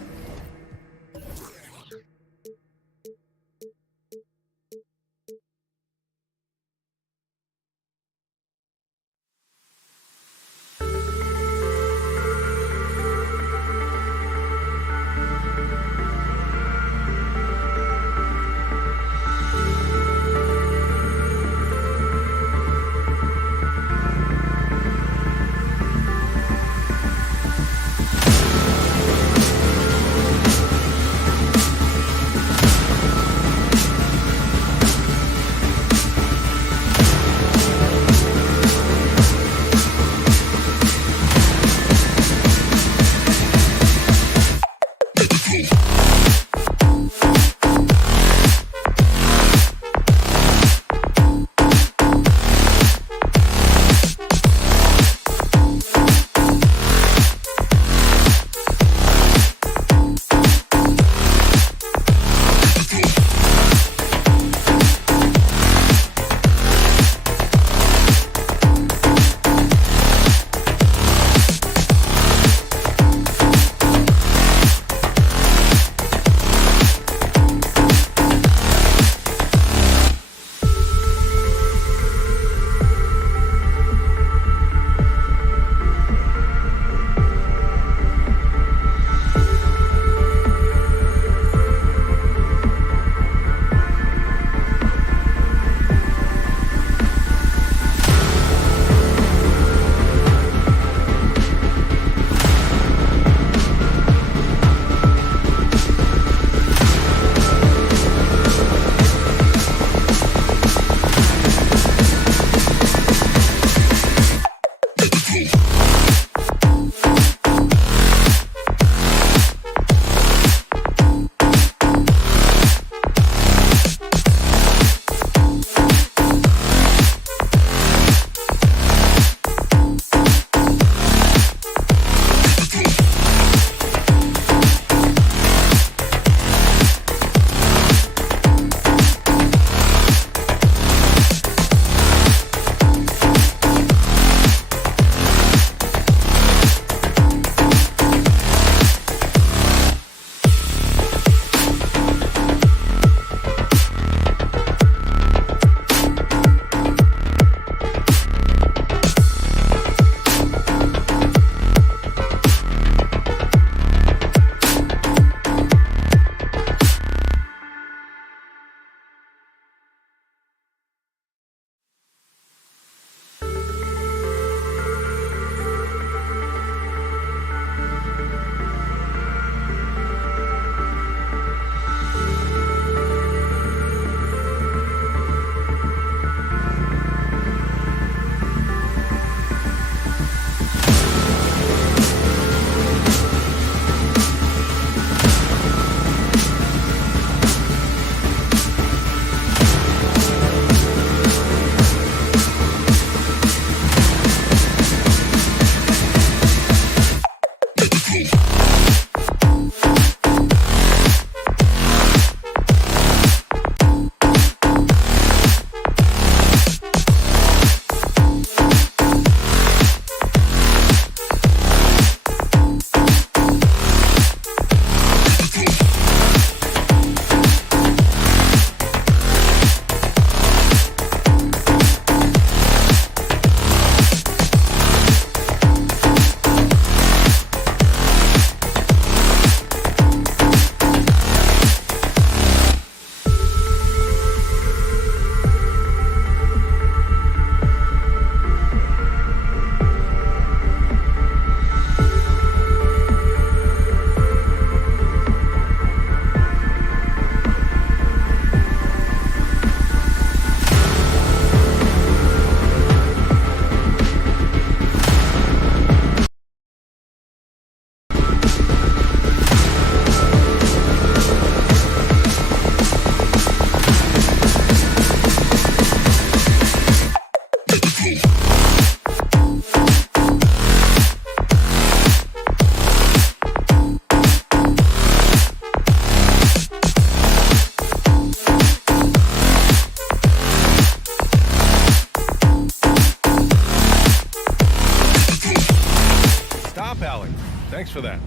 Thanks for that.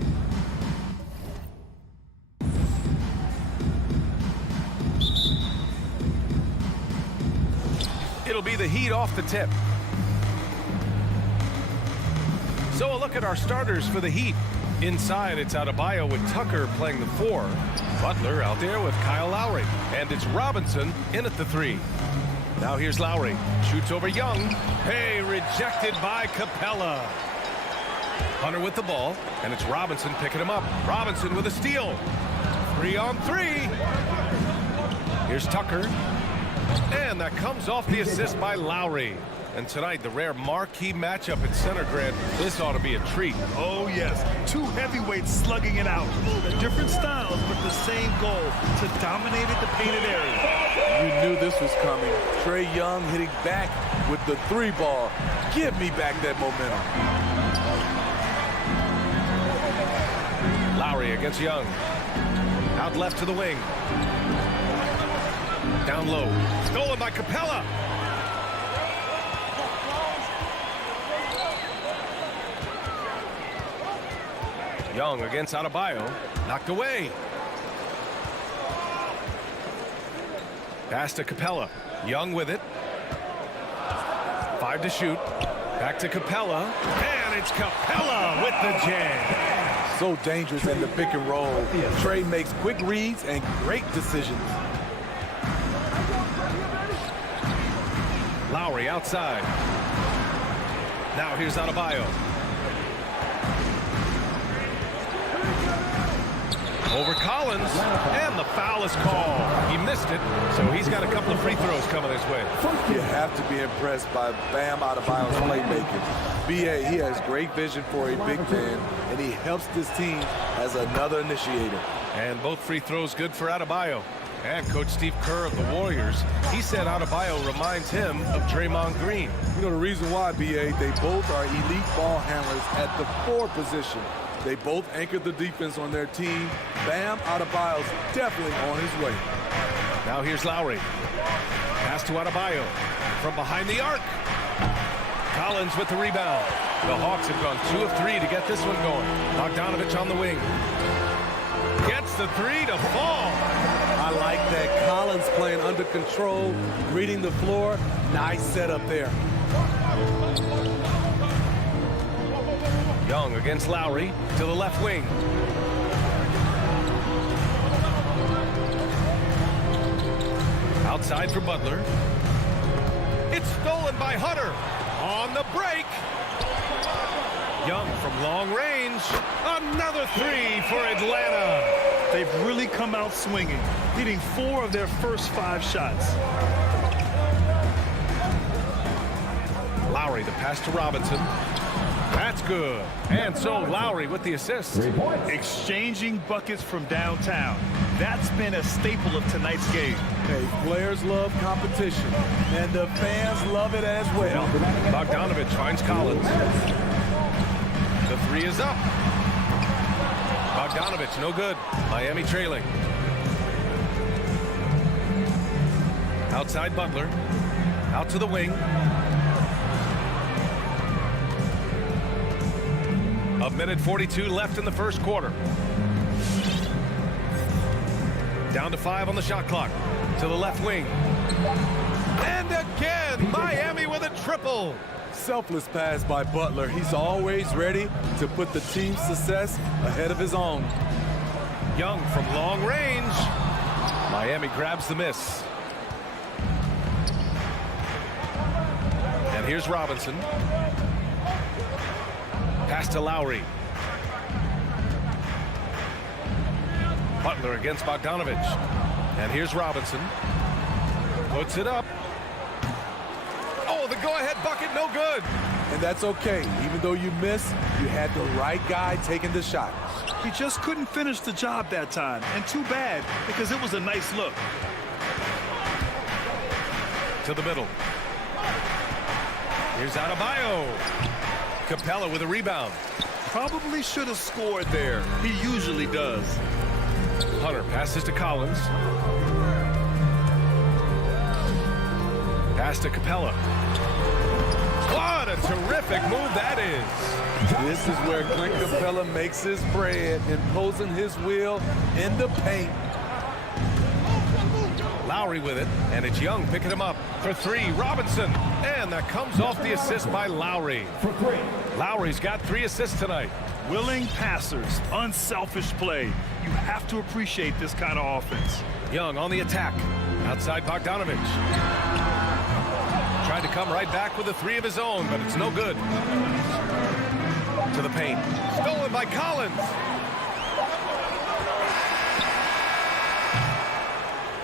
It'll be the Heat off the tip. So a look at our starters for the Heat. Inside, it's Adebayo with Tucker playing the 4. Butler out there with Kyle Lowry. And it's Robinson in at the 3. Now here's Lowry. Shoots over Young. Hey, rejected by Capella. Hunter with the ball. And it's Robinson picking him up. Robinson with a steal. 3-on-3. Here's Tucker. And that comes off the assist by Lowry. And tonight, the rare marquee matchup at center, Grant. This ought to be a treat. Oh, yes. Two heavyweights slugging it out. Different styles, but the same goal, to dominate at the painted area. You knew this was coming. Trae Young hitting back with the 3-ball. Give me back that momentum. Lowry against Young. Out left to the wing. Down low. Stolen by Capella. Young against Adebayo. Knocked away. Pass to Capella. Young with it. 5 to shoot. Back to Capella. And it's Capella with the jam. So dangerous in the pick and roll. Trae makes quick reads and great decisions. Lowry outside. Now here's Adebayo. Over Collins, and the foul is called. He missed it, so he's got a couple of free throws coming his way. You have to be impressed by Bam Adebayo's playmaking. BA, he has great vision for a big man, and he helps this team as another initiator. And both free throws good for Adebayo. And Coach Steve Kerr of the Warriors, he said Adebayo reminds him of Draymond Green. You know the reason why, BA, they both are elite ball handlers at the 4 position. They both anchored the defense on their team. Bam Adebayo's definitely on his way. Now here's Lowry. Pass to Adebayo from behind the arc. Collins with the rebound. The Hawks have gone 2 of 3 to get this one going. Bogdanovich on the wing. Gets the 3 to fall. I like that. Collins playing under control, reading the floor. Nice setup there. Young against Lowry to the left wing. Outside for Butler. It's stolen by Hunter. On the break. Young from long range. Another 3 for Atlanta. They've really come out swinging, hitting 4 of their first 5 shots. Lowry, the pass to Robinson. That's good. And so Lowry with the assist. Exchanging buckets from downtown. That's been a staple of tonight's game. Hey, players love competition, and the fans love it as well. Bogdanovich finds Collins. The 3 is up. Bogdanovich, no good. Miami trailing. Outside Butler. Out to the wing. A minute 42 left in the first quarter. Down to 5 on the shot clock. To the left wing. And again, Miami with a triple. Selfless pass by Butler. He's always ready to put the team's success ahead of his own. Young from long range. Miami grabs the miss. And here's Robinson. Pass to Lowry. Butler against Bogdanovich. And here's Robinson. Puts it up. Oh, the go-ahead bucket, no good. And that's okay. Even though you missed, you had the right guy taking the shot. He just couldn't finish the job that time. And too bad, because it was a nice look. To the middle. Here's Adebayo. Capella with a rebound. Probably should have scored there. He usually does. Hunter passes to Collins. Pass to Capella. What a terrific move that is. This is where Clint Capella makes his bread, imposing his will in the paint. Lowry with it, and it's Young picking him up for three. Robinson, and that comes off the assist by Lowry. Lowry's got 3 assists tonight. Willing passers, unselfish play. You have to appreciate this kind of offense. Young on the attack. Outside Bogdanovich. Tried to come right back with a 3 of his own, but it's no good. To the paint. Stolen by Collins.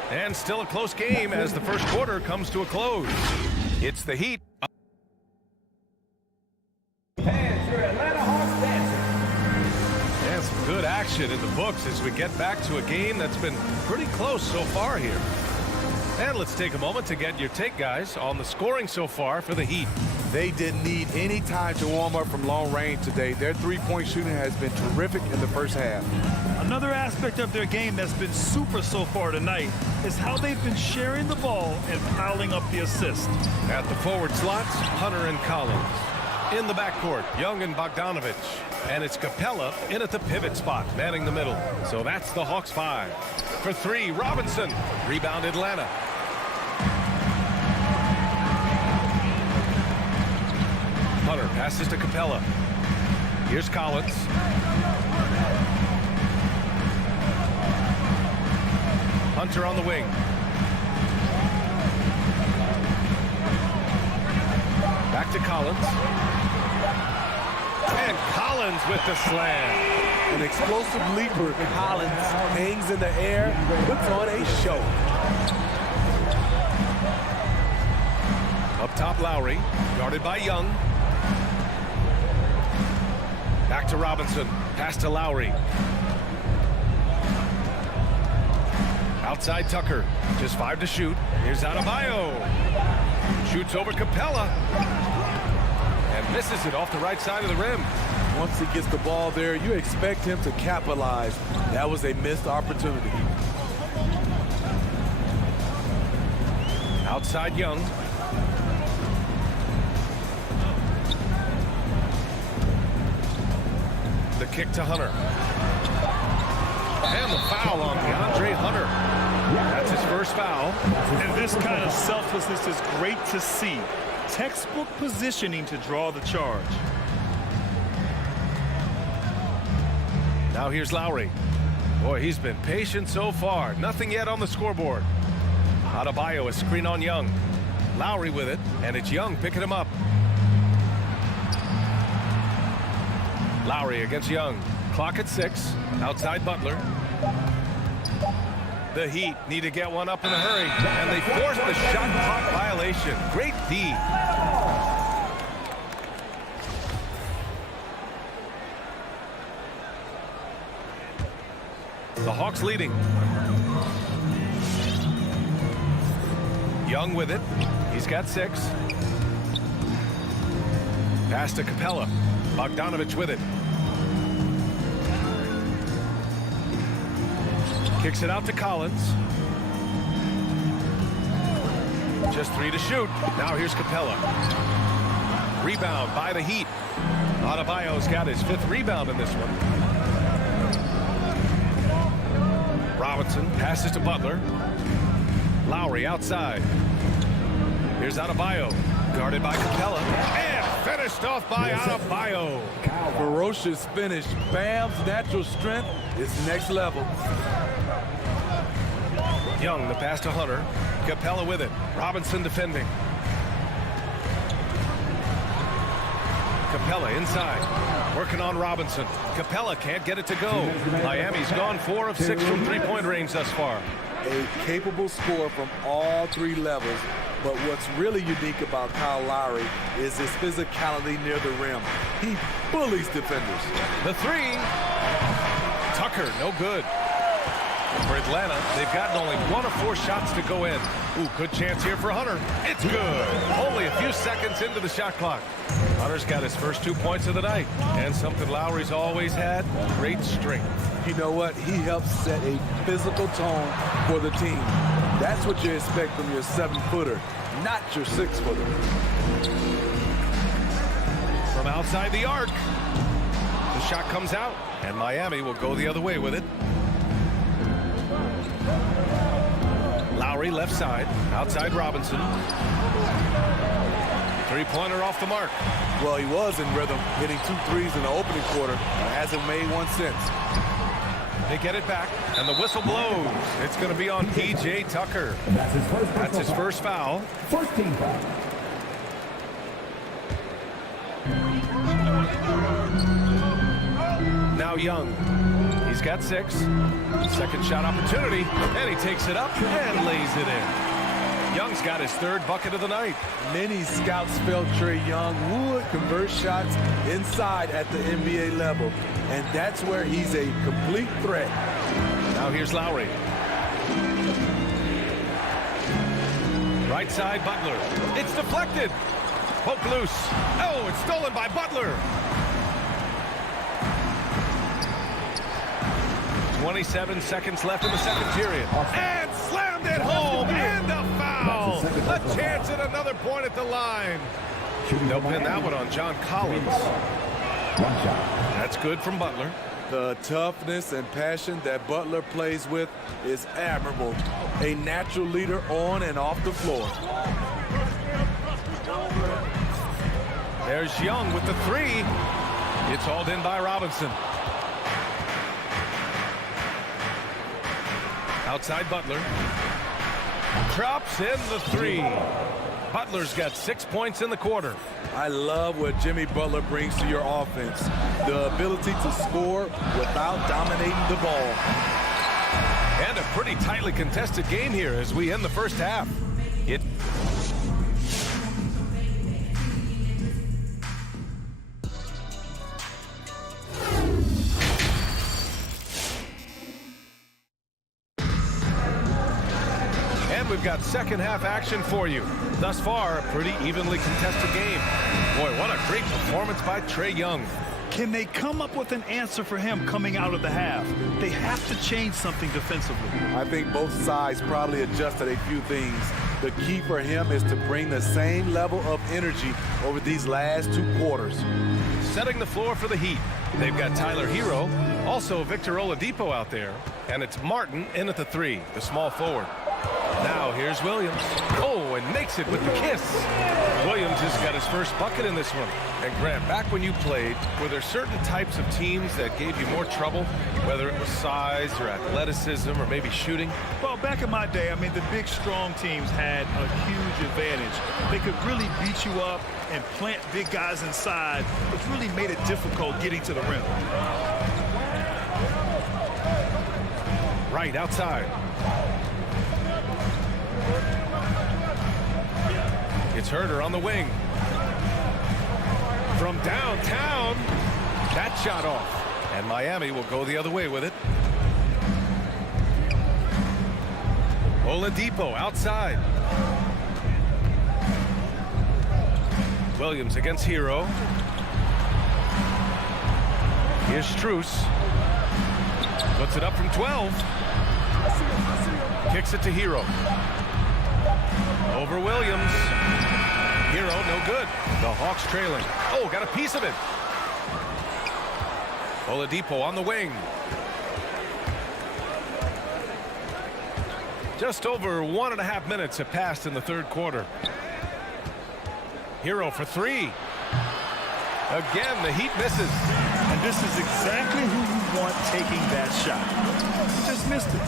And still a close game as the first quarter comes to a close. It's the Heat. And some good action in the books as we get back to a game that's been pretty close so far here. And let's take a moment to get your take, guys, on the scoring so far for the Heat. They didn't need any time to warm up from long range today. Their three-point shooting has been terrific in the first half. Another aspect of their game that's been super so far tonight is how they've been sharing the ball and piling up the assists. At the forward slots, Hunter and Collins. In the backcourt, Young and Bogdanovich. And it's Capella in at the pivot spot, manning the middle. So that's the Hawks 5. For 3, Robinson. Rebound Atlanta. Hunter passes to Capella. Here's Collins. Hunter on the wing. Back to Collins. And Collins with the slam. An explosive leaper. Collins hangs in the air, puts on a show. Up top, Lowry, guarded by Young. Back to Robinson, pass to Lowry. Outside Tucker, just 5 to shoot. Here's Adebayo. Shoots over Capella. And misses it off the right side of the rim. Once he gets the ball there, you expect him to capitalize. That was a missed opportunity. Outside Young. The kick to Hunter. And the foul on DeAndre Hunter. That's his first foul. And this kind of selflessness is great to see. Textbook positioning to draw the charge. Now here's Lowry. Boy, he's been patient so far. Nothing yet on the scoreboard. Adebayo, a screen on Young. Lowry with it, and it's Young picking him up. Lowry against Young. Clock at 6. Outside Butler. The Heat need to get one up in a hurry, and they force the shot clock violation. Great D. The Hawks leading. Young with it. He's got 6. Pass to Capella. Bogdanovich with it. Kicks it out to Collins. Just 3 to shoot. Now here's Capella. Rebound by the Heat. Adebayo's got his 5th rebound in this one. Robinson passes to Butler. Lowry outside. Here's Adebayo. Guarded by Capella. And finished off by Adebayo. Ferocious finish. Bam's natural strength is next level. Young, the pass to Hunter. Capella with it. Robinson defending. Capella inside. Working on Robinson. Capella can't get it to go. Miami's gone 4 of 6 from three-point range thus far. A capable scorer from all 3 levels. But what's really unique about Kyle Lowry is his physicality near the rim. He bullies defenders. The 3. Tucker, no good. For Atlanta, they've gotten only 1 of 4 shots to go in. Ooh, good chance here for Hunter. It's good. Only a few seconds into the shot clock. Hunter's got his first 2 points of the night. And something Lowry's always had, great strength. You know what? He helps set a physical tone for the team. That's what you expect from your 7-footer, not your 6-footer. from outside the arc. The shot comes out, and Miami will go the other way with it. Lowry left side, outside Robinson. Three-pointer off the mark. Well, he was in rhythm, hitting 2 threes in the opening quarter. Hasn't made one since. They get it back, and the whistle blows. It's going to be on P.J. Tucker. That's his first foul. First team foul. Now Young. He's got 6. Second shot opportunity, and he takes it up and lays it in. Young's got his 3rd bucket of the night. Many scouts felt Trae Young would convert shots inside at the NBA level, and that's where he's a complete threat. Now here's Lowry. Right side, Butler. It's deflected. Poke loose. Oh, it's stolen by Butler. 27 seconds left in the second period. And slammed it home. And a foul. A chance at another point at the line. They'll pin that one on John Collins. That's good from Butler. The toughness and passion that Butler plays with is admirable. A natural leader on and off the floor. There's Young with the 3. It's hauled in by Robinson. Outside Butler. Drops in the 3. Butler's got 6 points in the quarter. I love what Jimmy Butler brings to your offense. The ability to score without dominating the ball. And a pretty tightly contested game here as we end the first half. We've got second half action for you. Thus far, a pretty evenly contested game. Boy, what a great performance by Trae Young. Can they come up with an answer for him coming out of the half? They have to change something defensively. I think both sides probably adjusted a few things. The key for him is to bring the same level of energy over these last 2 quarters. Setting the floor for the Heat. They've got Tyler Hero, also Victor Oladipo out there, and it's Martin in at the 3, the small forward. Now here's Williams. Oh, and makes it with the kiss. Williams has got his first bucket in this one. And Grant, back when you played, were there certain types of teams that gave you more trouble, whether it was size or athleticism or maybe shooting? Well, back in my day, I mean, the big, strong teams had a huge advantage. They could really beat you up and plant big guys inside, which really made it difficult getting to the rim. Right outside. It's Herter on the wing. From downtown, that shot off. And Miami will go the other way with it. Oladipo outside. Williams against Hero. Here's Strus. Puts it up from 12. Kicks it to Hero. Over Williams. Hero, no good. The Hawks trailing. Oh, got a piece of it. Oladipo on the wing. Just over 1.5 minutes have passed in the third quarter. Hero for 3. Again, the Heat misses. And this is exactly who you want taking that shot. He just missed it.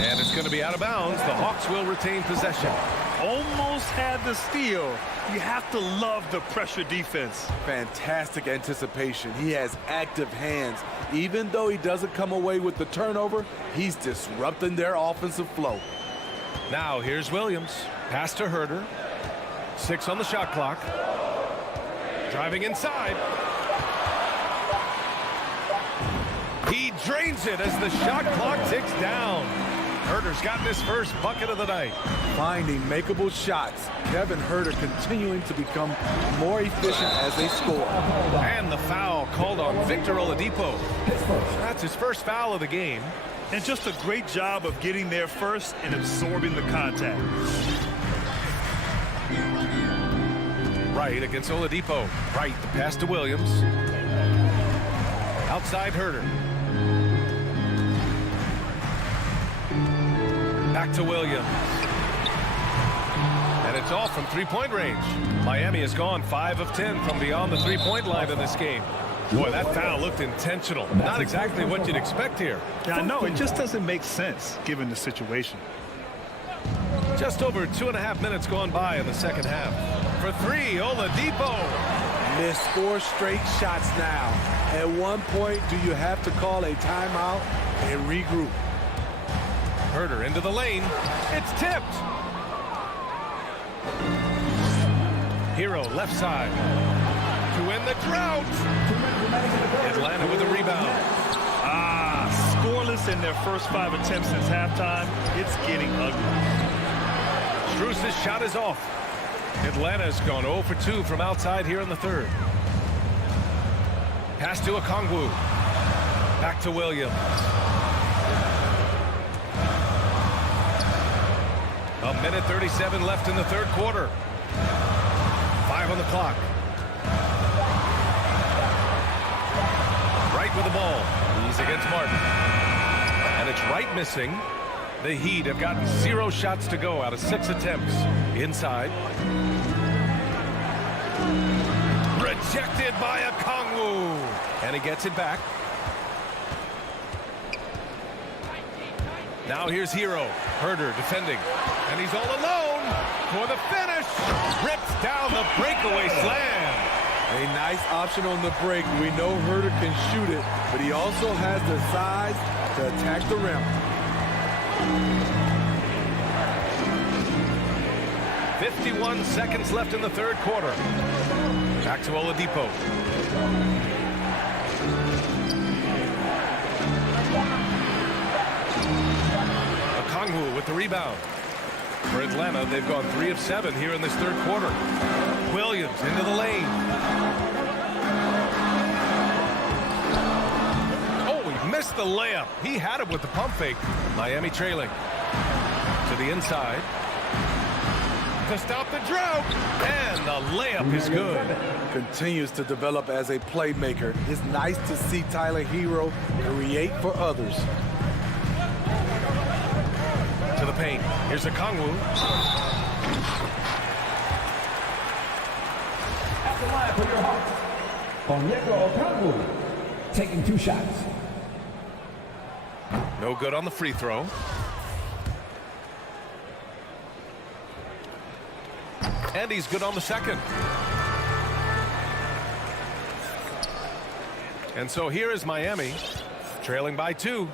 And it's going to be out of bounds. The Hawks will retain possession. Almost had the steal. You have to love the pressure defense. Fantastic anticipation. He has active hands. Even though he doesn't come away with the turnover, he's disrupting their offensive flow. Now here's Williams. Pass to Herter. 6 on the shot clock. Driving inside. He drains it as the shot clock ticks down. Herter's gotten his first bucket of the night. Finding makeable shots. Kevin Herter continuing to become more efficient as they score. And the foul called on Victor Oladipo. That's his first foul of the game. And just a great job of getting there first and absorbing the contact. Wright against Oladipo. Wright, the pass to Williams. Outside Herter. Back to Williams. And it's off from three-point range. Miami has gone 5 of 10 from beyond the three-point line in this game. Boy, that foul looked intentional. Not exactly what you'd expect here. Yeah, I know. It just doesn't make sense given the situation. Just over 2.5 minutes gone by in the second half. For three, Oladipo. Missed 4 straight shots now. At one point, do you have to call a timeout and regroup? Herter into the lane. It's tipped. Hero left side. To win the drought. Atlanta with a rebound. Scoreless in their first 5 attempts since halftime. It's getting ugly. Strus's shot is off. Atlanta's gone 0 for 2 from outside here in the third. Pass to Okongwu. Back to Williams. A minute 37 left in the third quarter. 5 on the clock. Wright with the ball. He's against Martin. And it's Wright missing. The Heat have gotten 0 shots to go out of 6 attempts. Inside. Rejected by Okongwu. And he gets it back. Now here's Hero. Herter defending. And he's all alone for the finish. Rips down the breakaway slam. A nice option on the break. We know Herter can shoot it, but he also has the size to attack the rim. 51 seconds left in the third quarter. Back to Oladipo. Okongwu with the rebound. For Atlanta, they've gone 3 of 7 here in this third quarter. Williams into the lane. Oh, he missed the layup. He had it with the pump fake. Miami trailing. To the inside. To stop the drought. And the layup is good. Continues to develop as a playmaker. It's nice to see Tyler Hero create for others. To the paint. Here's Okongwu. At the line for your Hawks, Onyeka Okongwu, taking 2 shots. No good on the free throw. And he's good on the second. And so here is Miami, trailing by 2.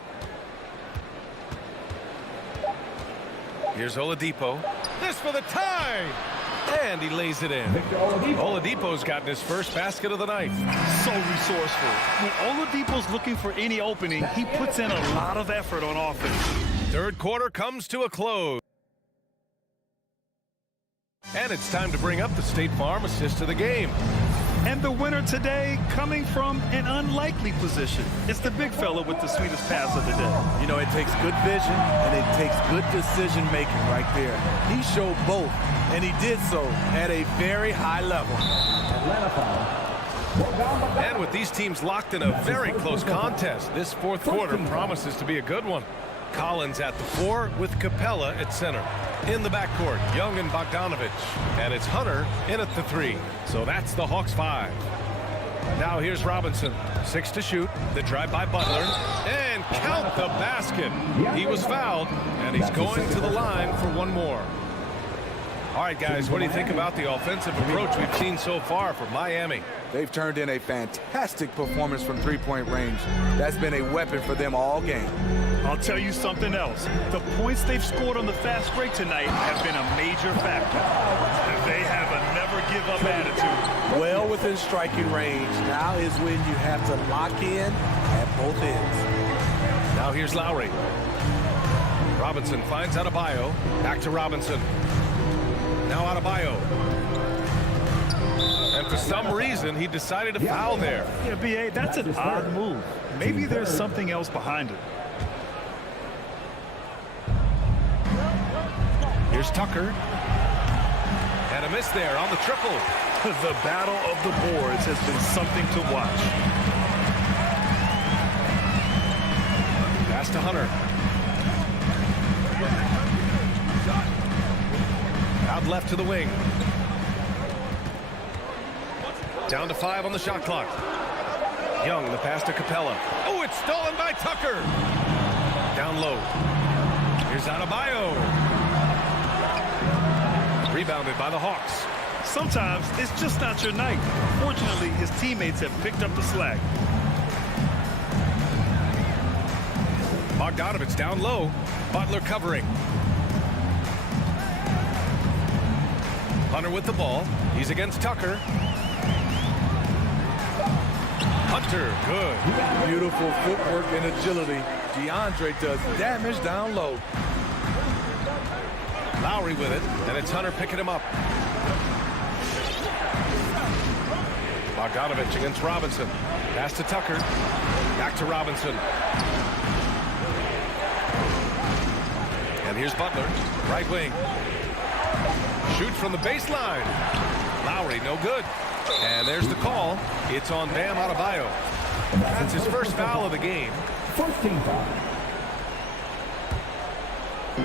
Here's Oladipo. This for the tie! And he lays it in. Oladipo's gotten his first basket of the night. So resourceful. When Oladipo's looking for any opening, he puts in a lot of effort on offense. Third quarter comes to a close. And it's time to bring up the State Farm assist of the game. And the winner today coming from an unlikely position. It's the big fella with the sweetest pass of the day. You know, it takes good vision and it takes good decision making right there. He showed both, and he did so at a very high level. Atlanta foul. And with these teams locked in a very close contest, this fourth quarter promises to be a good one. Collins at the 4 with Capella at center. In the backcourt, Young and Bogdanovich. And it's Hunter in at the 3. So that's the Hawks 5. Now here's Robinson. 6 to shoot. The drive by Butler. And count the basket. He was fouled, and he's going to the line for one more. All right, guys, what do you think about the offensive approach we've seen so far from Miami? They've turned in a fantastic performance from three-point range. That's been a weapon for them all game. I'll tell you something else. The points they've scored on the fast break tonight have been a major factor. They have a never-give-up attitude. Well within striking range. Now is when you have to lock in at both ends. Now here's Lowry. Robinson finds Adebayo. Back to Robinson. Now Adebayo. And for some reason, he decided to foul there. Yeah, B.A., that's an odd move. Maybe there's something else behind it. Here's Tucker. And a miss there on the triple. The battle of the boards has been something to watch. Pass to Hunter. Out left to the wing. Down to 5 on the shot clock. Young, the pass to Capella. Oh, it's stolen by Tucker. Down low. Here's Adebayo. Rebounded by the Hawks. Sometimes it's just not your night. Fortunately, his teammates have picked up the slack. Bogdanovich down low. Butler covering. Hunter with the ball. He's against Tucker. Hunter, good. Beautiful footwork and agility. DeAndre does damage down low. Lowry with it, and it's Hunter picking him up. Bogdanovich against Robinson. Pass to Tucker. Back to Robinson. And here's Butler, right wing. Shoots from the baseline. Lowry, no good. And there's the call. It's on Bam Adebayo. That's his first foul of the game. First team foul.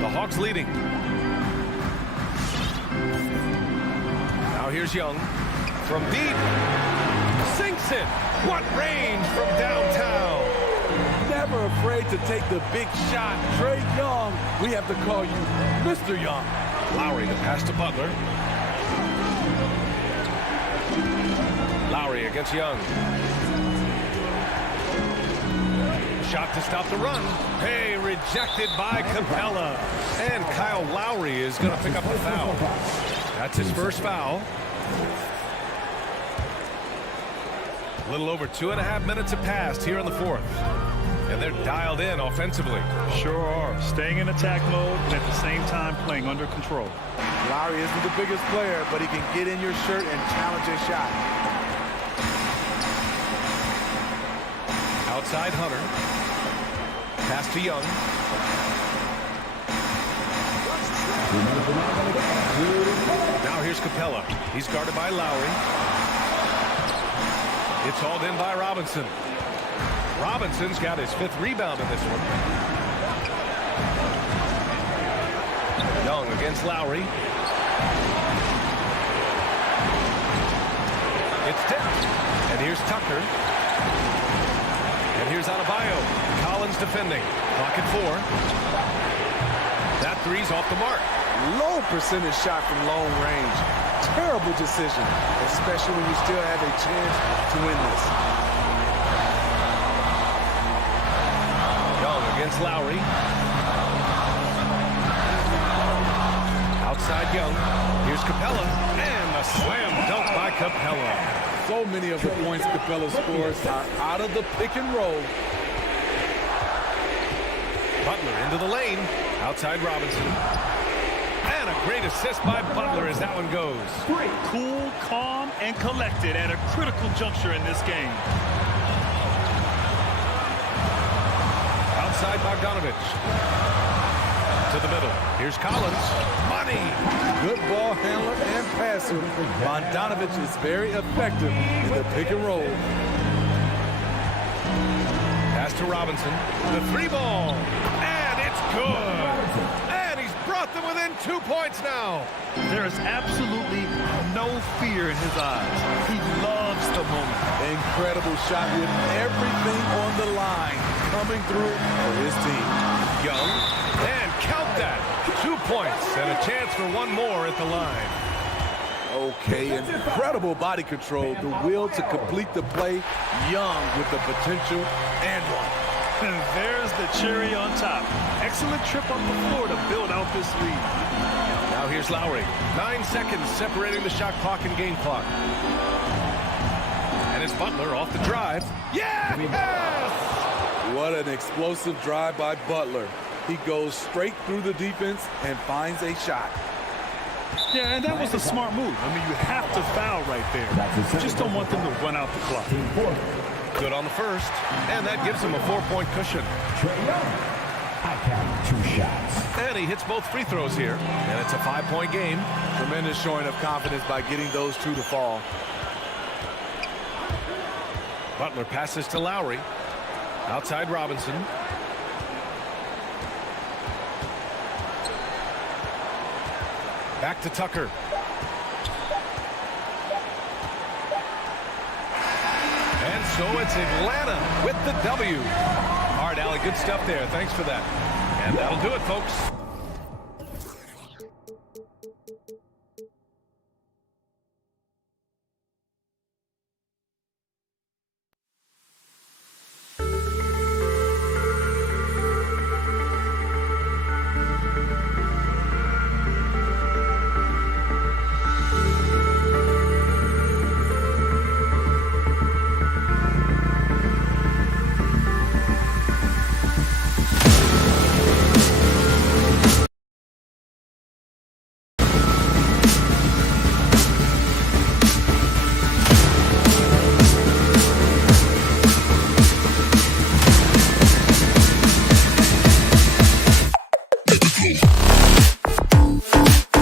The Hawks leading. Now here's Young. From deep. Sinks it. What range from downtown. Never afraid to take the big shot. Trey Young, we have to call you Mr. Young. Lowry, the pass to Butler. Lowry against Young. Shot to stop the run. Hey, rejected by Capella. And Kyle Lowry is going to pick up the foul. That's his first foul. A little over 2.5 minutes have passed here in the fourth. And they're dialed in offensively. Sure are. Staying in attack mode and at the same time playing under control. Lowry isn't the biggest player, but he can get in your shirt and challenge a shot. Outside Hunter. Pass to Young. Now here's Capella. He's guarded by Lowry. It's hauled in by Robinson. Robinson's got his 5th rebound in this one. Young against Lowry. It's tipped. And here's Tucker. And here's Adebayo. Collins defending. Clock at 4. That three's off the mark. Low percentage shot from long range. Terrible decision, especially when you still have a chance to win this. Young against Lowry. Outside Young. Here's Capella. And a slam dunk by Capella. So many of the points Capella scores are out of the pick and roll. Butler into the lane. Outside Robinson. And a great assist by Butler as that one goes. Cool, calm, and collected at a critical juncture in this game. Outside Bogdanovich. To the middle. Here's Collins. Money. Good ball handler and passer. Bogdanovich is very effective in the pick and roll. Pass to Robinson. The 3-ball. And it's good. And he's brought them within 2 points now. There is absolutely no fear in his eyes. He loves the moment. Incredible shot with everything on the line coming through for his team. Young. And count that. 2 points and a chance for one more at the line. Okay, incredible body control, the will to complete the play. Young with the potential and one. And there's the cherry on top. Excellent trip up the floor to build out this lead. Now here's Lowry. 9 seconds separating the shot clock and game clock. And it's Butler off the drive. Yes! What an explosive drive by Butler. He goes straight through the defense and finds a shot. Yeah, and that was a smart move. I mean, you have to foul right there. You just don't want them to run out the clock. Good on the first, and that gives him a 4-point cushion. I count 2 shots. And he hits both free throws here. And it's a 5-point game. Tremendous showing of confidence by getting those 2 to fall. Butler passes to Lowry. Outside Robinson. Back to Tucker. And so it's Atlanta with the W. All right, Allie, good stuff there. Thanks for that. And that'll do it, folks.